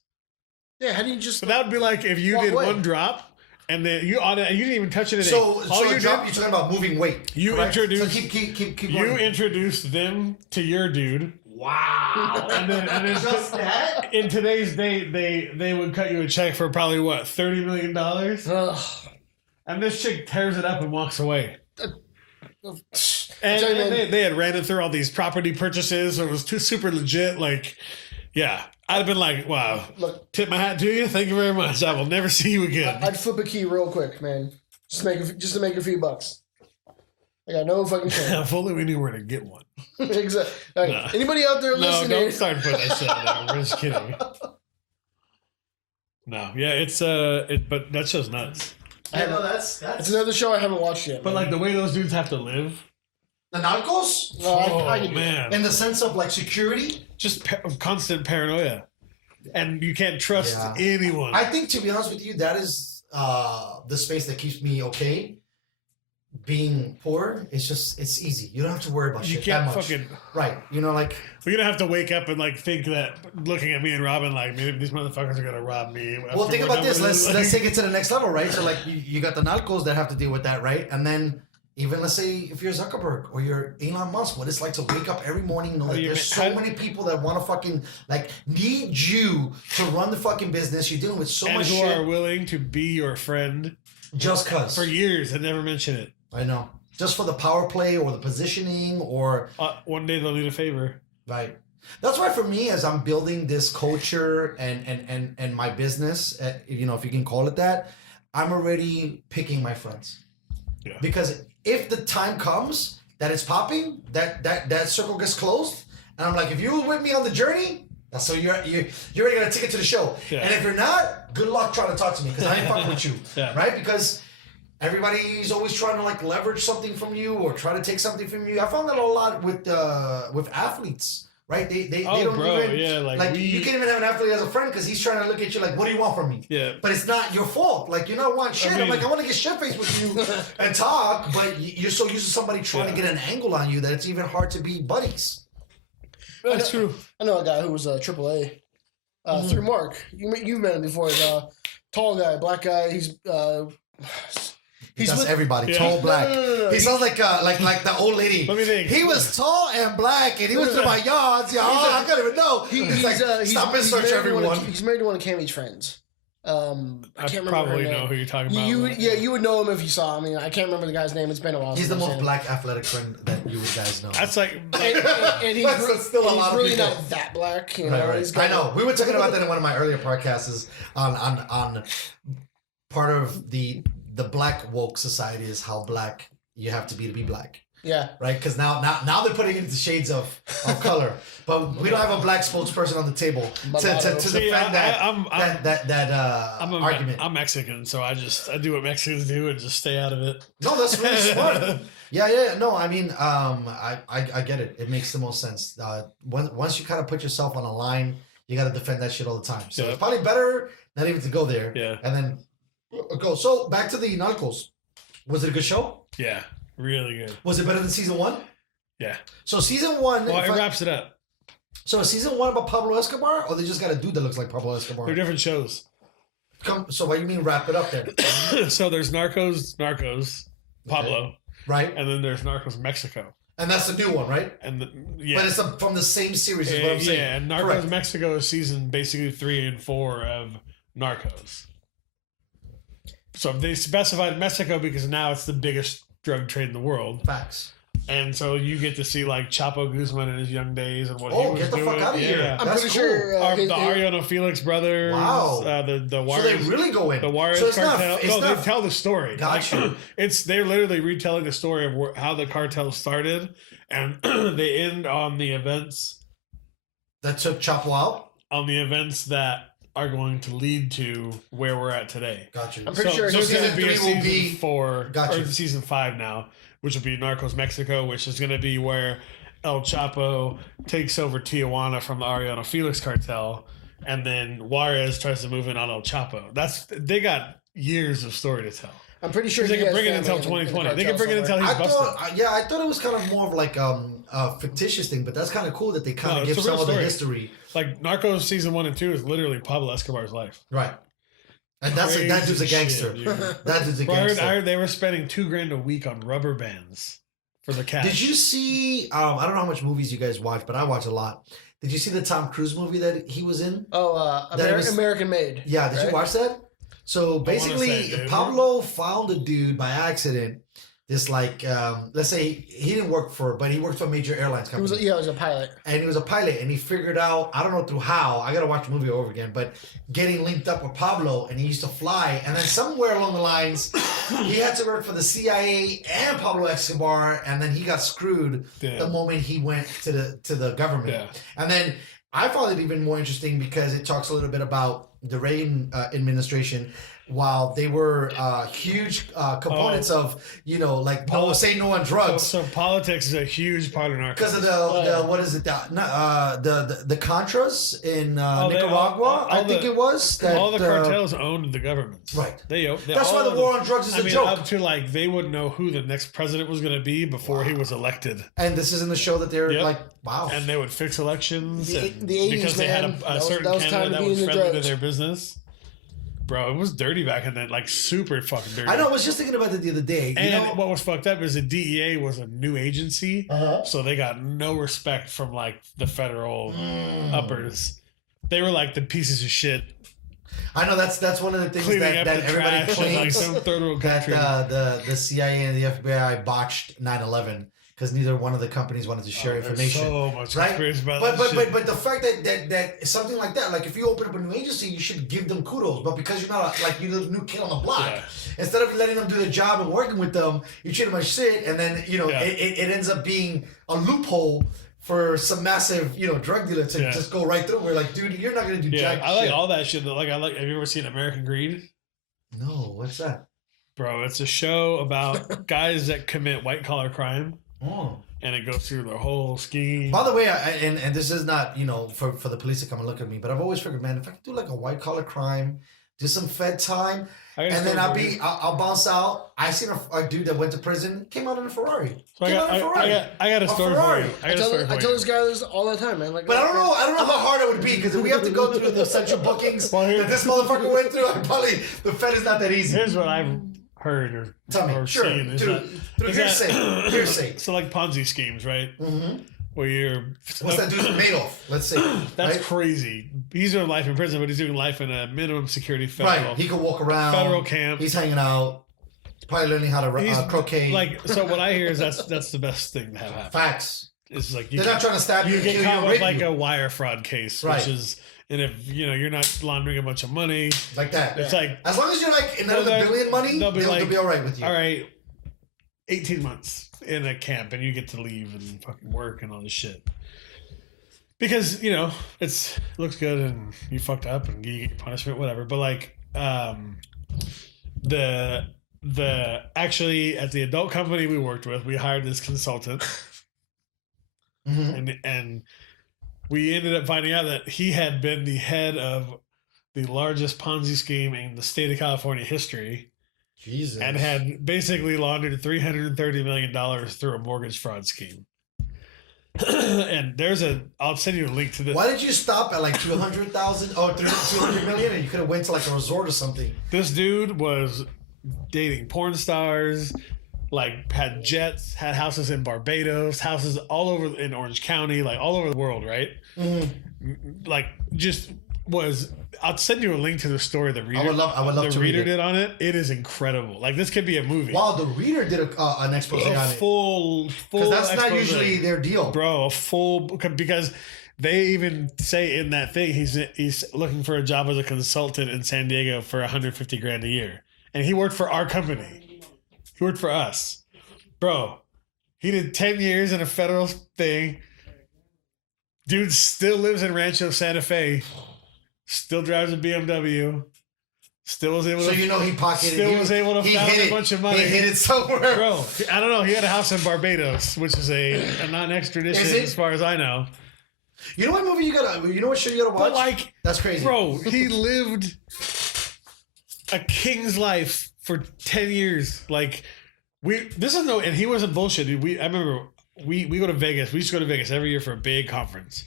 Yeah, how do you just... So that would be like if you did one drop. And then you didn't even touch it. You're talking about moving weight. You introduced. So keep you introduced them to your dude. Wow. and then just that. In today's day, they would cut you a check for probably what $30 million. And this chick tears it up and walks away. And, tell you, man. they had ran it through all these property purchases. So it was too super legit. Like, yeah. I'd have been like, wow, Look, tip my hat to you. Thank you very much. I will never see you again. I'd flip a key real quick, man. Just to make a few bucks. I got no fucking shame. If only we knew where to get one. Exactly. Right. No. Anybody out there No, listening? don't start putting that shit out there. We're just kidding. No, yeah, it's but that show's nuts. It's another show I haven't watched yet. But man. like the way those dudes have to live. The Narcos? No, I can do it. Man, In the sense of like security? just constant paranoia, and you can't trust anyone. I think, to be honest with you, that is the space that keeps me okay. Being poor, it's easy. You don't have to worry about you shit can't that much. fucking. Right. You know, like, We're gonna have to wake up and like think that looking at me and Robin, like maybe these motherfuckers are gonna rob me. well, think about this. Let's Like, take it to the next level, right? So, like, you got the narcos that have to deal with that, right? And then even let's say if you're Zuckerberg or you're Elon Musk, what it's like to wake up every morning, know that there's so many people that want to fucking like need you to run the fucking business. You're dealing with so and much who shit are willing to be your friend just cause. for years and never mention it. I know. Just for the power play or the positioning or One day they'll need a favor. right. That's why for me, as I'm building this culture and my business, you know, if you can call it that, I'm already picking my friends. Yeah. Because if the time comes that it's popping, that circle gets closed, and I'm like, if you're with me on the journey, that's so you're already got a ticket to the show. Yeah. And if you're not, good luck trying to talk to me because I ain't fucking with you, Yeah. right? Because everybody's always trying to like leverage something from you or try to take something from you. I found that a lot with athletes, right? They don't even yeah, like you can't even have an athlete as a friend because he's trying to look at you like, what do you want from me? Yeah. But it's not your fault. Like, you don't want shit. I'm like, I want to get shit faced with you and talk, but you're so used to somebody trying to get an angle on you that it's even hard to be buddies. That's true. I know a guy who was AAA through Mark. You've met him before. He's a tall guy, black guy. He's That's with everybody. Yeah. Tall, black. No. He sounds like the old lady. Let me think. He was tall and black, and he was through my yards. Yeah, I don't even know. He's like, stop and search everyone. He's married to one of Cammy's friends. I can't remember probably her name. know who you're talking about. You would know him if you saw him. I mean, I can't remember the guy's name. It's been a while. He's the since I've most seen him. black athletic friend that you guys know. That's like And he's, That's still a he's lot of really people. not that black. You know, Right. He's got, I know. We were talking about that in one of my earlier podcasts on part of the black woke society is how black you have to be black. Yeah. Right? Because now they're putting it into shades of color. But we don't have a black spokesperson on the table to defend that argument. I'm Mexican, so I do what Mexicans do and just stay out of it. No, that's really smart. Yeah. No, I mean, I get it. It makes the most sense. Once you kind of put yourself on a line, you got to defend that shit all the time. So it's probably better not even to go there. Yeah. And then go. So back to the Narcos. Was it a good show? Yeah, really good. Was it better than season 1? Yeah. So season 1. Well, it wraps it up. So is season 1 about Pablo Escobar, or they just got a dude that looks like Pablo Escobar? They're different shows. So what do you mean wrap it up there? So there's Narcos, Pablo, right? And then there's Narcos Mexico. And that's the new one, right? And But it's from the same series, is what I'm saying. Yeah, and Narcos Correct. Mexico is season basically 3 and 4 of Narcos. So they specified Mexico because now it's the biggest drug trade in the world. Facts. And so you get to see like Chapo Guzman in his young days and what he was get the doing. fuck out of here. Yeah. I'm That's pretty cool. sure The Ariano Felix brothers. Wow. The So they Juarez. really go in. The Juarez so it's cartel. Not, it's They not, tell the story. Gotcha. They're literally retelling the story of how the cartel started, and they end on the events that took Chapo out? on the events that are going to lead to where we're at today. Gotcha. I'm pretty sure there's season going to be a 3 will season be- 4 Gotcha. or season 5 now, which will be Narcos Mexico, which is going to be where El Chapo takes over Tijuana from the Ariano Felix cartel, and then Juarez tries to move in on El Chapo. They got years of story to tell. I'm pretty sure They he can has bring it until family in the 2020. They can cartel bring it until somewhere. he's busted. I thought it was kind of more of like a fictitious thing, but that's kind of cool that they kind No, of it's give a real some of the story. history. Like Narcos season 1 and 2 is literally Pablo Escobar's life. Right. And that dude's a Crazy gangster. shit, dude. That dude's a Bro, I gangster. heard they were spending $2,000 a week on rubber bands for the cash. Did you see? I don't know how much movies you guys watch, but I watch a lot. Did you see the Tom Cruise movie that he was in? Oh, American Made. Yeah, did you right? watch that? So say, basically, dude. Pablo found a dude by accident. this like let's say he didn't work for, but he worked for a major airlines company. He was a pilot. And he was a pilot, and he figured out, I don't know through how, I gotta watch the movie over again, but getting linked up with Pablo, and he used to fly, and then somewhere along the lines, he had to work for the CIA and Pablo Escobar, and then he got screwed the moment he went to the government. Yeah. And then I found it even more interesting because it talks a little bit about the Reagan administration. While they were huge components of, you know, like say no on drugs. So politics is a huge part of narcos. Because of the what is it? The Contras in Nicaragua, I think it was. That, all the cartels owned the government. Right. That's why the war on drugs is a joke. Up to like they wouldn't know who the next president was going to be before he was elected. And this is in the show that they're like, wow. And they would fix elections the 80s, because they had a certain candidate that was friendly to their business. Bro, it was dirty back in then, like super fucking dirty. I know. I was just thinking about it the other day. And what was fucked up is the DEA was a new agency, so they got no respect from like the federal uppers. They were like the pieces of shit. I know that's one of the things that everybody claims like third world country. that the CIA and the FBI botched 9/11. Because neither one of the companies wanted to share information. So much right? experience about but the fact that something like that, like if you open up a new agency, you should give them kudos. But because you're not you're the new kid on the block, instead of letting them do the job and working with them, you treat them like shit, and then it ends up being a loophole for some massive drug dealer to just go right through. We're like, dude, you're not gonna do jack shit. I like all that shit. Like have you ever seen American Greed? No, what's that? Bro, it's a show about guys that commit white collar crime. Oh. And it goes through the whole scheme. By the way, and this is not, for the police to come and look at me, but I've always figured, man, if I could do like a white collar crime, do some Fed time, and then I'll bounce out. I seen a dude that went to prison, came out in a Ferrari. So I got a story for you. I tell this guy this all the time, man. Like, but I don't know how hard it would be, because if we have to go through the central bookings that this motherfucker went through, the Fed is not that easy. Here's what I've heard or tell me, sure, seen through hearsay. So like Ponzi schemes, right? Mm-hmm. Where you're what's that dude's Madoff? Let's say that's crazy. He's doing life in prison, but he's doing life in a minimum security federal. Right, he could walk around federal camp. He's hanging out, probably learning how to croquet. Like, so what I hear is that's the best thing to have happen. Facts. It's like they're not trying to stab you. You get caught with like a wire fraud case, right? Which is. And if you're not laundering a bunch of money like that, it's like as long as you're like another billion money, they'll be all right with you. All right, 18 months in a camp, and you get to leave and fucking work and all this shit because it looks good and you fucked up and you get punishment, whatever. But like the actually at the adult company we worked with, we hired this consultant, and we ended up finding out that he had been the head of the largest Ponzi scheme in the state of California history. Jesus. And had basically laundered $330 million through a mortgage fraud scheme. And I'll send you a link to this. Why did you stop at like 200,000 or 200 million, and you could have went to like a resort or something? This dude was dating porn stars, like had jets, had houses in Barbados, houses all over in Orange County, like all over the world, right? Mm-hmm. Like just was. I'll send you a link to the story. The reader, I would love to read it. Did on it. It is incredible. Like this could be a movie. Wow, the reader did an expose on it. Full. Because that's not usually their deal, bro. Because they even say in that thing he's looking for a job as a consultant in San Diego for $150,000 a year, and he worked for our company. He worked for us, bro. He did 10 years in a federal thing. Dude still lives in Rancho Santa Fe. Still drives a BMW. Still was able to. So he pocketed. Still was able to find a bunch of money. He hid it somewhere, bro. I don't know. He had a house in Barbados, which is a non-extradition as far as I know. You know what movie you gotta? You know what show you gotta watch? But like, that's crazy, bro. He lived a king's life for 10 years. Like and he wasn't bullshit. I remember we go to Vegas. We used to go to Vegas every year for a big conference.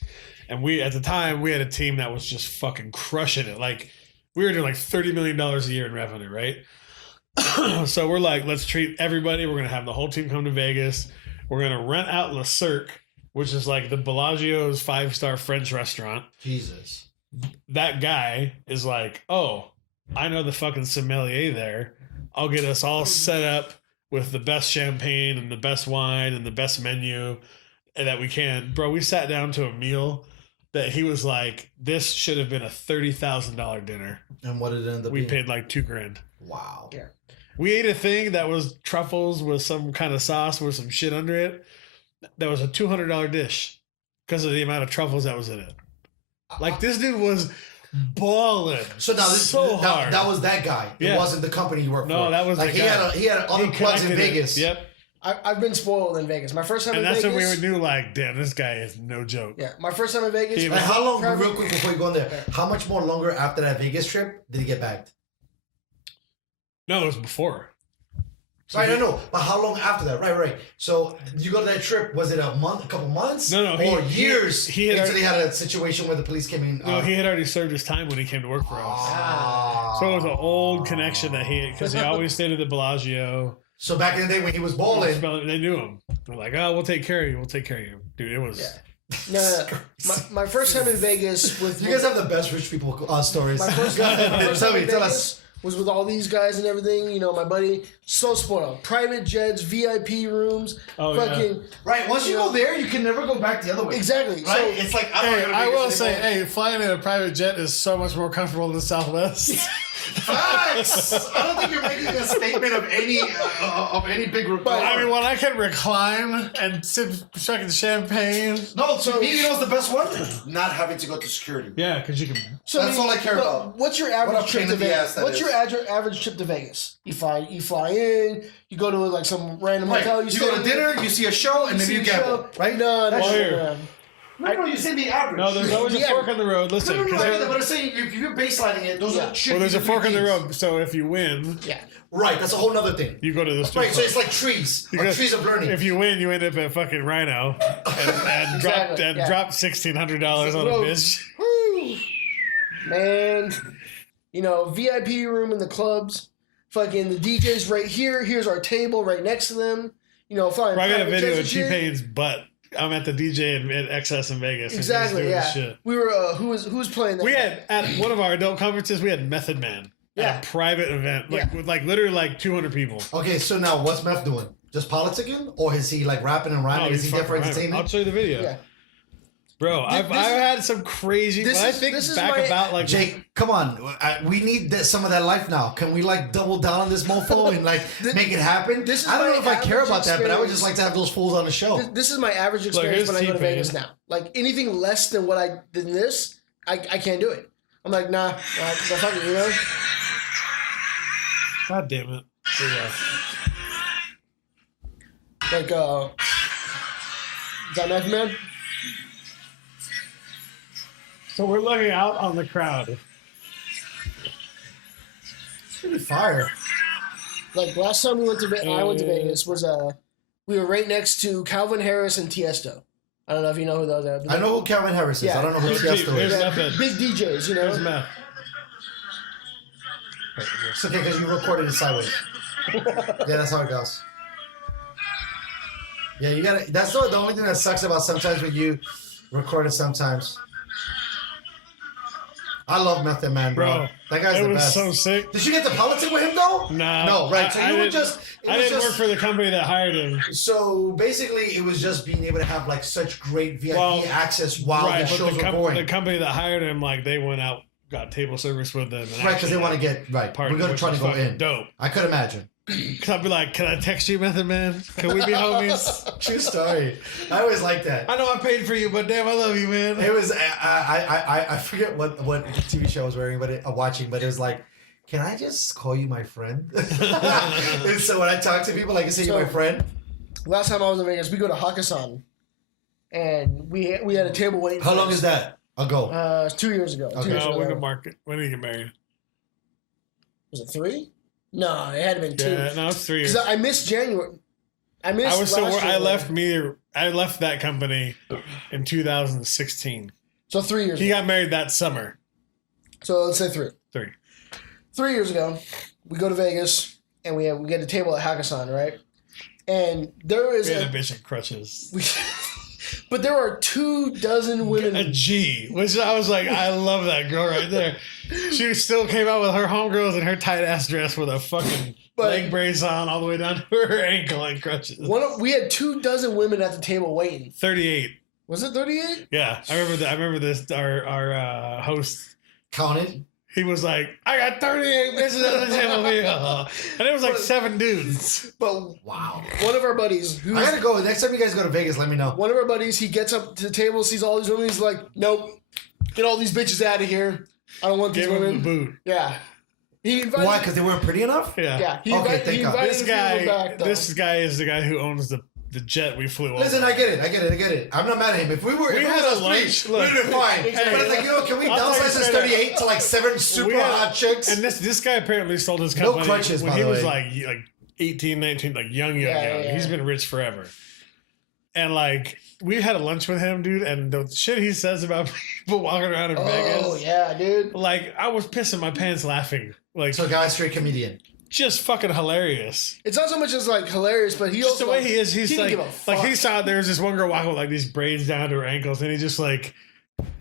And at the time, we had a team that was just fucking crushing it. Like, we were doing like $30 million a year in revenue, right? So we're like, let's treat everybody. We're going to have the whole team come to Vegas. We're going to rent out Le Cirque, which is like the Bellagio's 5-star French restaurant. Jesus. That guy is like, oh, I know the fucking sommelier there. I'll get us all set up with the best champagne and the best wine and the best menu that we can. Bro, we sat down to a meal that he was like, this should have been a $30,000 dinner. And what did it end up We being? paid like $2,000. Wow. Yeah. We ate a thing that was truffles with some kind of sauce with some shit under it. That was a $200 dish because of the amount of truffles that was in it. Like, this dude was balling. So now this so hard. that was that guy. It Yeah. wasn't the company you worked for. No, that was like the he guy. had other He plugs in connected it. Vegas. Yep. I've been spoiled in Vegas. My first time And in that's Vegas. when we knew, like, damn, this guy is no joke. Yeah, my first time in Vegas. He Like how long? Travel- Real quick before you go in there, how much more longer after that Vegas trip did he get bagged? No, it was before. So Right, he- I know, but how long after that? Right. So you go to that trip. Was it a month, a couple months? No, or he- years. he had until he had a situation where the police came in. No, he had already served his time when he came to work for us. Ah. So it was an old connection that because he always stayed at the Bellagio. So back in the day when he was balling, They knew him. They're like, oh, we'll take care of you. We'll take care of you. Dude, it was... Yeah. No. My first time in Vegas with you guys have the best rich people stories. my first time in tell Vegas us. was with all these guys and everything. You know, my buddy, so spoiled. Private jets, VIP rooms, Oh, yeah. fucking Right, once you You go know- there, you can never go back the other way. exactly. Right? So It's like I don't Hey, know. I will say, hey, flying in a private jet is so much more comfortable than Southwest. Facts. I don't think you're making a statement of any big regard. I mean, when I can recline and sip fucking champagne. No, to me, you know what's the best one? Not having to go to security. Yeah, because you can... So That's all I care but about. What's your What average a trip pain to in the Vegas? ass that What's is. your average trip to Vegas? You fly in, you go to like some random Right. hotel. You stay go to in, dinner, you see a show, and then see you a gamble. show. Right? No, that's Well, here. No, you say the average. No, there's always a Yeah. fork in the road. Listen, No, 'cause but I'm saying if you're baselining it, those are shit. well, there's a these are fork in the things. road. So if you win, Yeah. Right, that's a whole nother thing. you go to the strip Right, so club. it's like trees. Or Because trees of learning. If you win, you end up at fucking Rhino and Exactly, yeah. drop $1,600 on a Whoa. bitch. Woo. Man, you know, VIP room in the clubs. Fucking the DJ's right here. Here's our table right next to them. You know, fine. Bro, I got a private video jets of and shit. T-Pain's butt. I'm at the DJ in XS in Vegas. and he's Exactly. doing Yeah. this shit. We were. Who was playing that? We night? had at one of our adult conferences. We had Method Man Yeah. at a private event, like Yeah. with like literally like 200 people. Okay, so now what's Meth doing? Just politicking? Or is he like rapping and rhyming? Is he there fucking for right. entertainment? I'll show you the video, Yeah. bro. I've had some crazy. This When I is- think this is back my- about like Jake, come on. We need some of that life now. Can we like double down on this mofo and like make it happen? this is I don't my know if I care average about that, but I would experience. just like to have those fools on the show. This is my average experience here's when I go to T-Pain. Vegas now. Like anything less than what I than this, I can't do it. I'm like, nah, the fuck it, you know. God damn it. Here we go. Like, is that Meth Man? So we're looking out on the crowd. It's pretty fire. Like last time we went to I went to Vegas was we were right next to Calvin Harris and Tiesto. I don't know if you know who those are. but I know who Calvin Harris is. Yeah. I don't know who Here's Tiesto here's is. Method. big DJs, you Here's know. Meth. It's okay because you recorded it sideways. Yeah, that's how it goes. Yeah, you gotta. That's the only thing that sucks about sometimes when you record it sometimes. I love Method Man, bro. That guy's it the was best. so sick. Did you get to politic with him though? Nah, No, right. So I you were didn't- just. I didn't work for the company that hired him. So basically, it was just being able to have like such great VIP Well, access while Right, the but shows the, were the going. company that hired him, like they went out, got table service with them, and Right, because they want to get right. party, We're gonna which try to was go fucking in. Dope. I could imagine. Cause I'd be like, "Can I text you, Method Man? Can we be homies?" True story. I always like that. I know I paid for you, but damn, I love you, man. It was I forget what TV show I was wearing, but watching, but it was like, can I just call you my friend? And so when I talk to people, like I say, you're my friend. Last time I was in Vegas, we go to Hakkasan, and we had a table waiting. How for long us. is that ago? 2 years ago. 2 Okay. years No, ago. when did Mark? When did he get married? Was it 3? No, it had to been 2. Yeah, no, it's 3 years. Because I missed January. I missed. I was still. last I January. left that company in 2016. So 3 years. He ago. got married that summer. So let's say 3. 3. 3 years ago, we go to Vegas and we get a table at Hakkasan, right? And there is We had a bitch in crutches. but there are 24 women. A G, which I was like, I love that girl right there. She still came out with her homegirls in her tight ass dress with a fucking leg brace on all the way down to her ankle and crutches. We had 24 women at the table waiting. 38. Was it 38? Yeah, I remember that. I remember this. Our host Counted. He was like, I got 38 bitches at the table, and it was like 7 dudes. But wow, one of our buddies. I gotta go. Next time you guys go to Vegas, let me know. One of our buddies, he gets up to the table, sees all these women, he's like, nope, get all these bitches out of here. I don't want these women. Give him the boot. Yeah. He invited, why? Because they weren't pretty enough? Yeah. Yeah. He Okay, invited, thank he God. invited This a few of them guy, back, though. this guy is the guy who owns the jet we flew over. Listen, I get it. I'm not mad at him. If we were, We if it had was a us lunch, three, look. we'd have been fine. Exactly. But it's like, you know, can we I'll tell you downsize this straight up. 38 to like 7 super We had- hot chicks? And this guy apparently sold his No company crutches, when by he the was way. like 18, 19, like young. Yeah. He's been rich forever. And like we had a lunch with him, dude, and the shit he says about people walking around in Vegas. Oh, yeah, dude. Like I was pissing my pants laughing. Like So, guy, straight comedian. just fucking hilarious. It's not so much as like hilarious, but he Just also the way he is, he's he didn't like, give a fuck. like he saw there's this one girl walking with like these braids down to her ankles, and he just like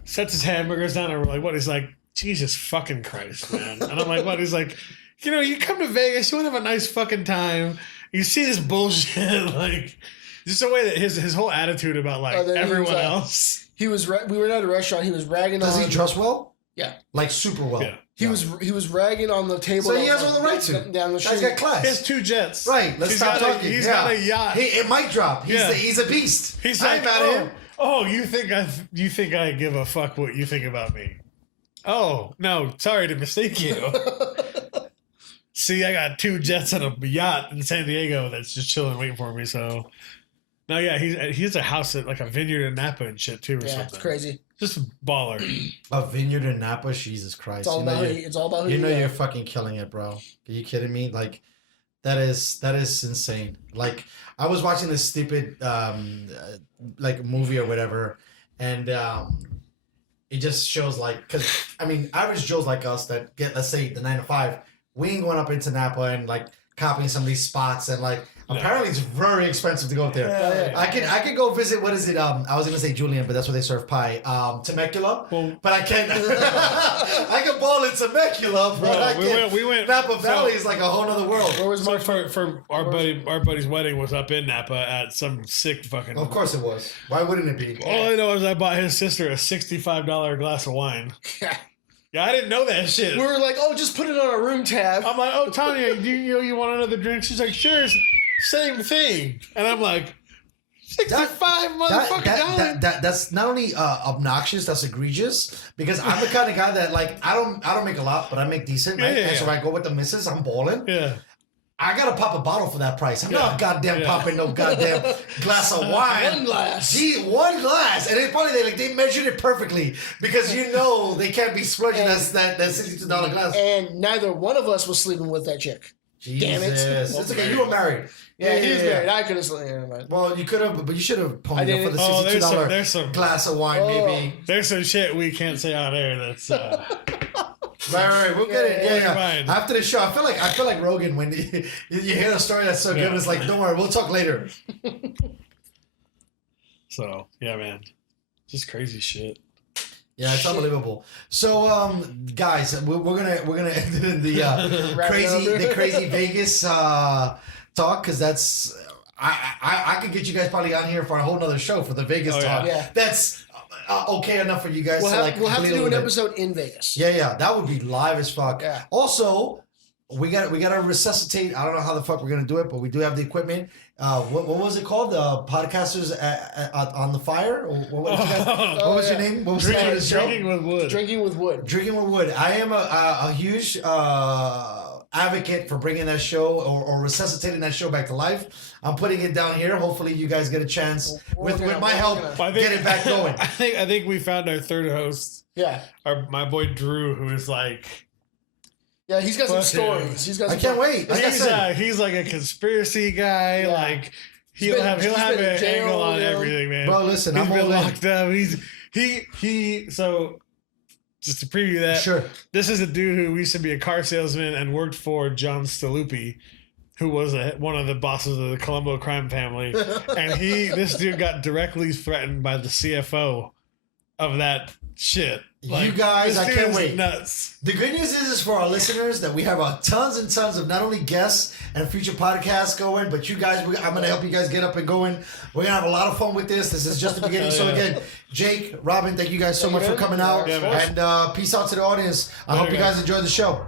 sets his hamburgers down, and we're like, what? He's like, Jesus fucking Christ, man. And I'm like, what? He's like, you know, you come to Vegas, you want to have a nice fucking time. You see this bullshit, like just the way that his whole attitude about like then he was everyone like- else. we were at a restaurant. He was ragging Does on. he dress well? Yeah. Like super well. Yeah. He was ragging on the table. So he has all the right to. down the Guy's street. got class. He has 2 jets. Right, let's He's stop got talking. He's Yeah. got a yacht. Hey, it might drop. He's a beast. He's I like, ain't mad at him. oh, you think I give a fuck what you think about me? Oh no, sorry to mistake you. See, I got 2 jets and a yacht in San Diego that's just chilling, waiting for me. So, no, yeah, he has a house at like a vineyard in Napa and shit too, or Yeah, something. it's crazy. Just a baller. A vineyard in Napa, Jesus Christ! It's all about who you know got. you're fucking killing it, bro. Are you kidding me? Like that is insane. Like I was watching this stupid like movie or whatever, and it just shows like because I mean average Joes like us that get, let's say, the 9 to 5, we ain't going up into Napa and like copying some of these spots, and like apparently it's very expensive to go up there. Yeah. I could go visit, what is it? I was gonna say Julian, but that's where they serve pie. Temecula. Well- but I can't. I can ball in Temecula, but I can't. we went. Napa Valley is like a whole other world. Where was So my for our buddy's wedding was up in Napa at some sick fucking. Of course it was. Why wouldn't it be? All I know is I bought his sister a $65 glass of wine. Yeah, I didn't know that shit. We were like, oh, just put it on a room tab. I'm like, oh, Tanya, you want another drink? She's like, sure, same thing. And I'm like, 65 motherfucking dollars. That's not only obnoxious, that's egregious. Because I'm the kind of guy that like I don't make a lot, but I make decent, right? Yeah. And so I go with the missus, I'm balling. Yeah. I gotta pop a bottle for that price. I'm not goddamn Yeah. popping no goddamn glass of wine. One glass. Gee, 1 glass, and it's probably they measured it perfectly because you know they can't be splurging that $62 glass. And neither one of us was sleeping with that chick. Damn it. Jesus. It's okay. You were married. Yeah, he was married. I could have slept. Well, you could have, but you should have I ponied up didn't. for the Oh, $62 there's some glass of wine, baby. there's some shit we can't say on air that's Right. We'll get it. Yeah. Fine. After the show, I feel like Rogan when you hear a story that's so good. It's like, don't worry, we'll talk later. so yeah, man. Just crazy shit. Yeah, it's unbelievable. So, guys, we're gonna end it in the crazy Vegas talk because that's I could get you guys probably on here for a whole nother show for the Vegas talk. Yeah. That's okay enough for you guys We'll to have, like. we'll have to complete do a an little bit. episode in Vegas. Yeah, that would be live as fuck. Yeah. Also, we got to resuscitate. I don't know how the fuck we're gonna do it, but we do have the equipment. What was it called? The podcasters on the fire. Or what was your name? What was the name of the show? Drinking with wood. Drinking with wood. Drinking with Wood. I am a huge advocate for bringing that show or resuscitating that show back to life. I'm putting it down here. Hopefully, you guys get a chance with my help get it back going. I think we found our third host. Yeah. My boy Drew, who is like. Yeah, he's got some Fuck stories. He's got. I Some can't wait. Like I said, He's like a conspiracy guy. Yeah. Like he'll been- have he's an been in jail, angle on you know? everything, man. bro, listen, He's I'm been all in. locked up. He. So just to preview that, Sure. this is a dude who used to be a car salesman and worked for John Staluppi, who was one of the bosses of the Colombo crime family. And this dude got directly threatened by the CFO of that shit. You guys, I can't wait. Nuts. The good news is for our listeners that we have tons and tons of not only guests and future podcasts going, but you guys, I'm going to help you guys get up and going. We're going to have a lot of fun with this. This is just the beginning. So again, Jake, Robin, thank you guys so much for coming out. Yeah, and peace out to the audience. I hope you guys enjoyed the show.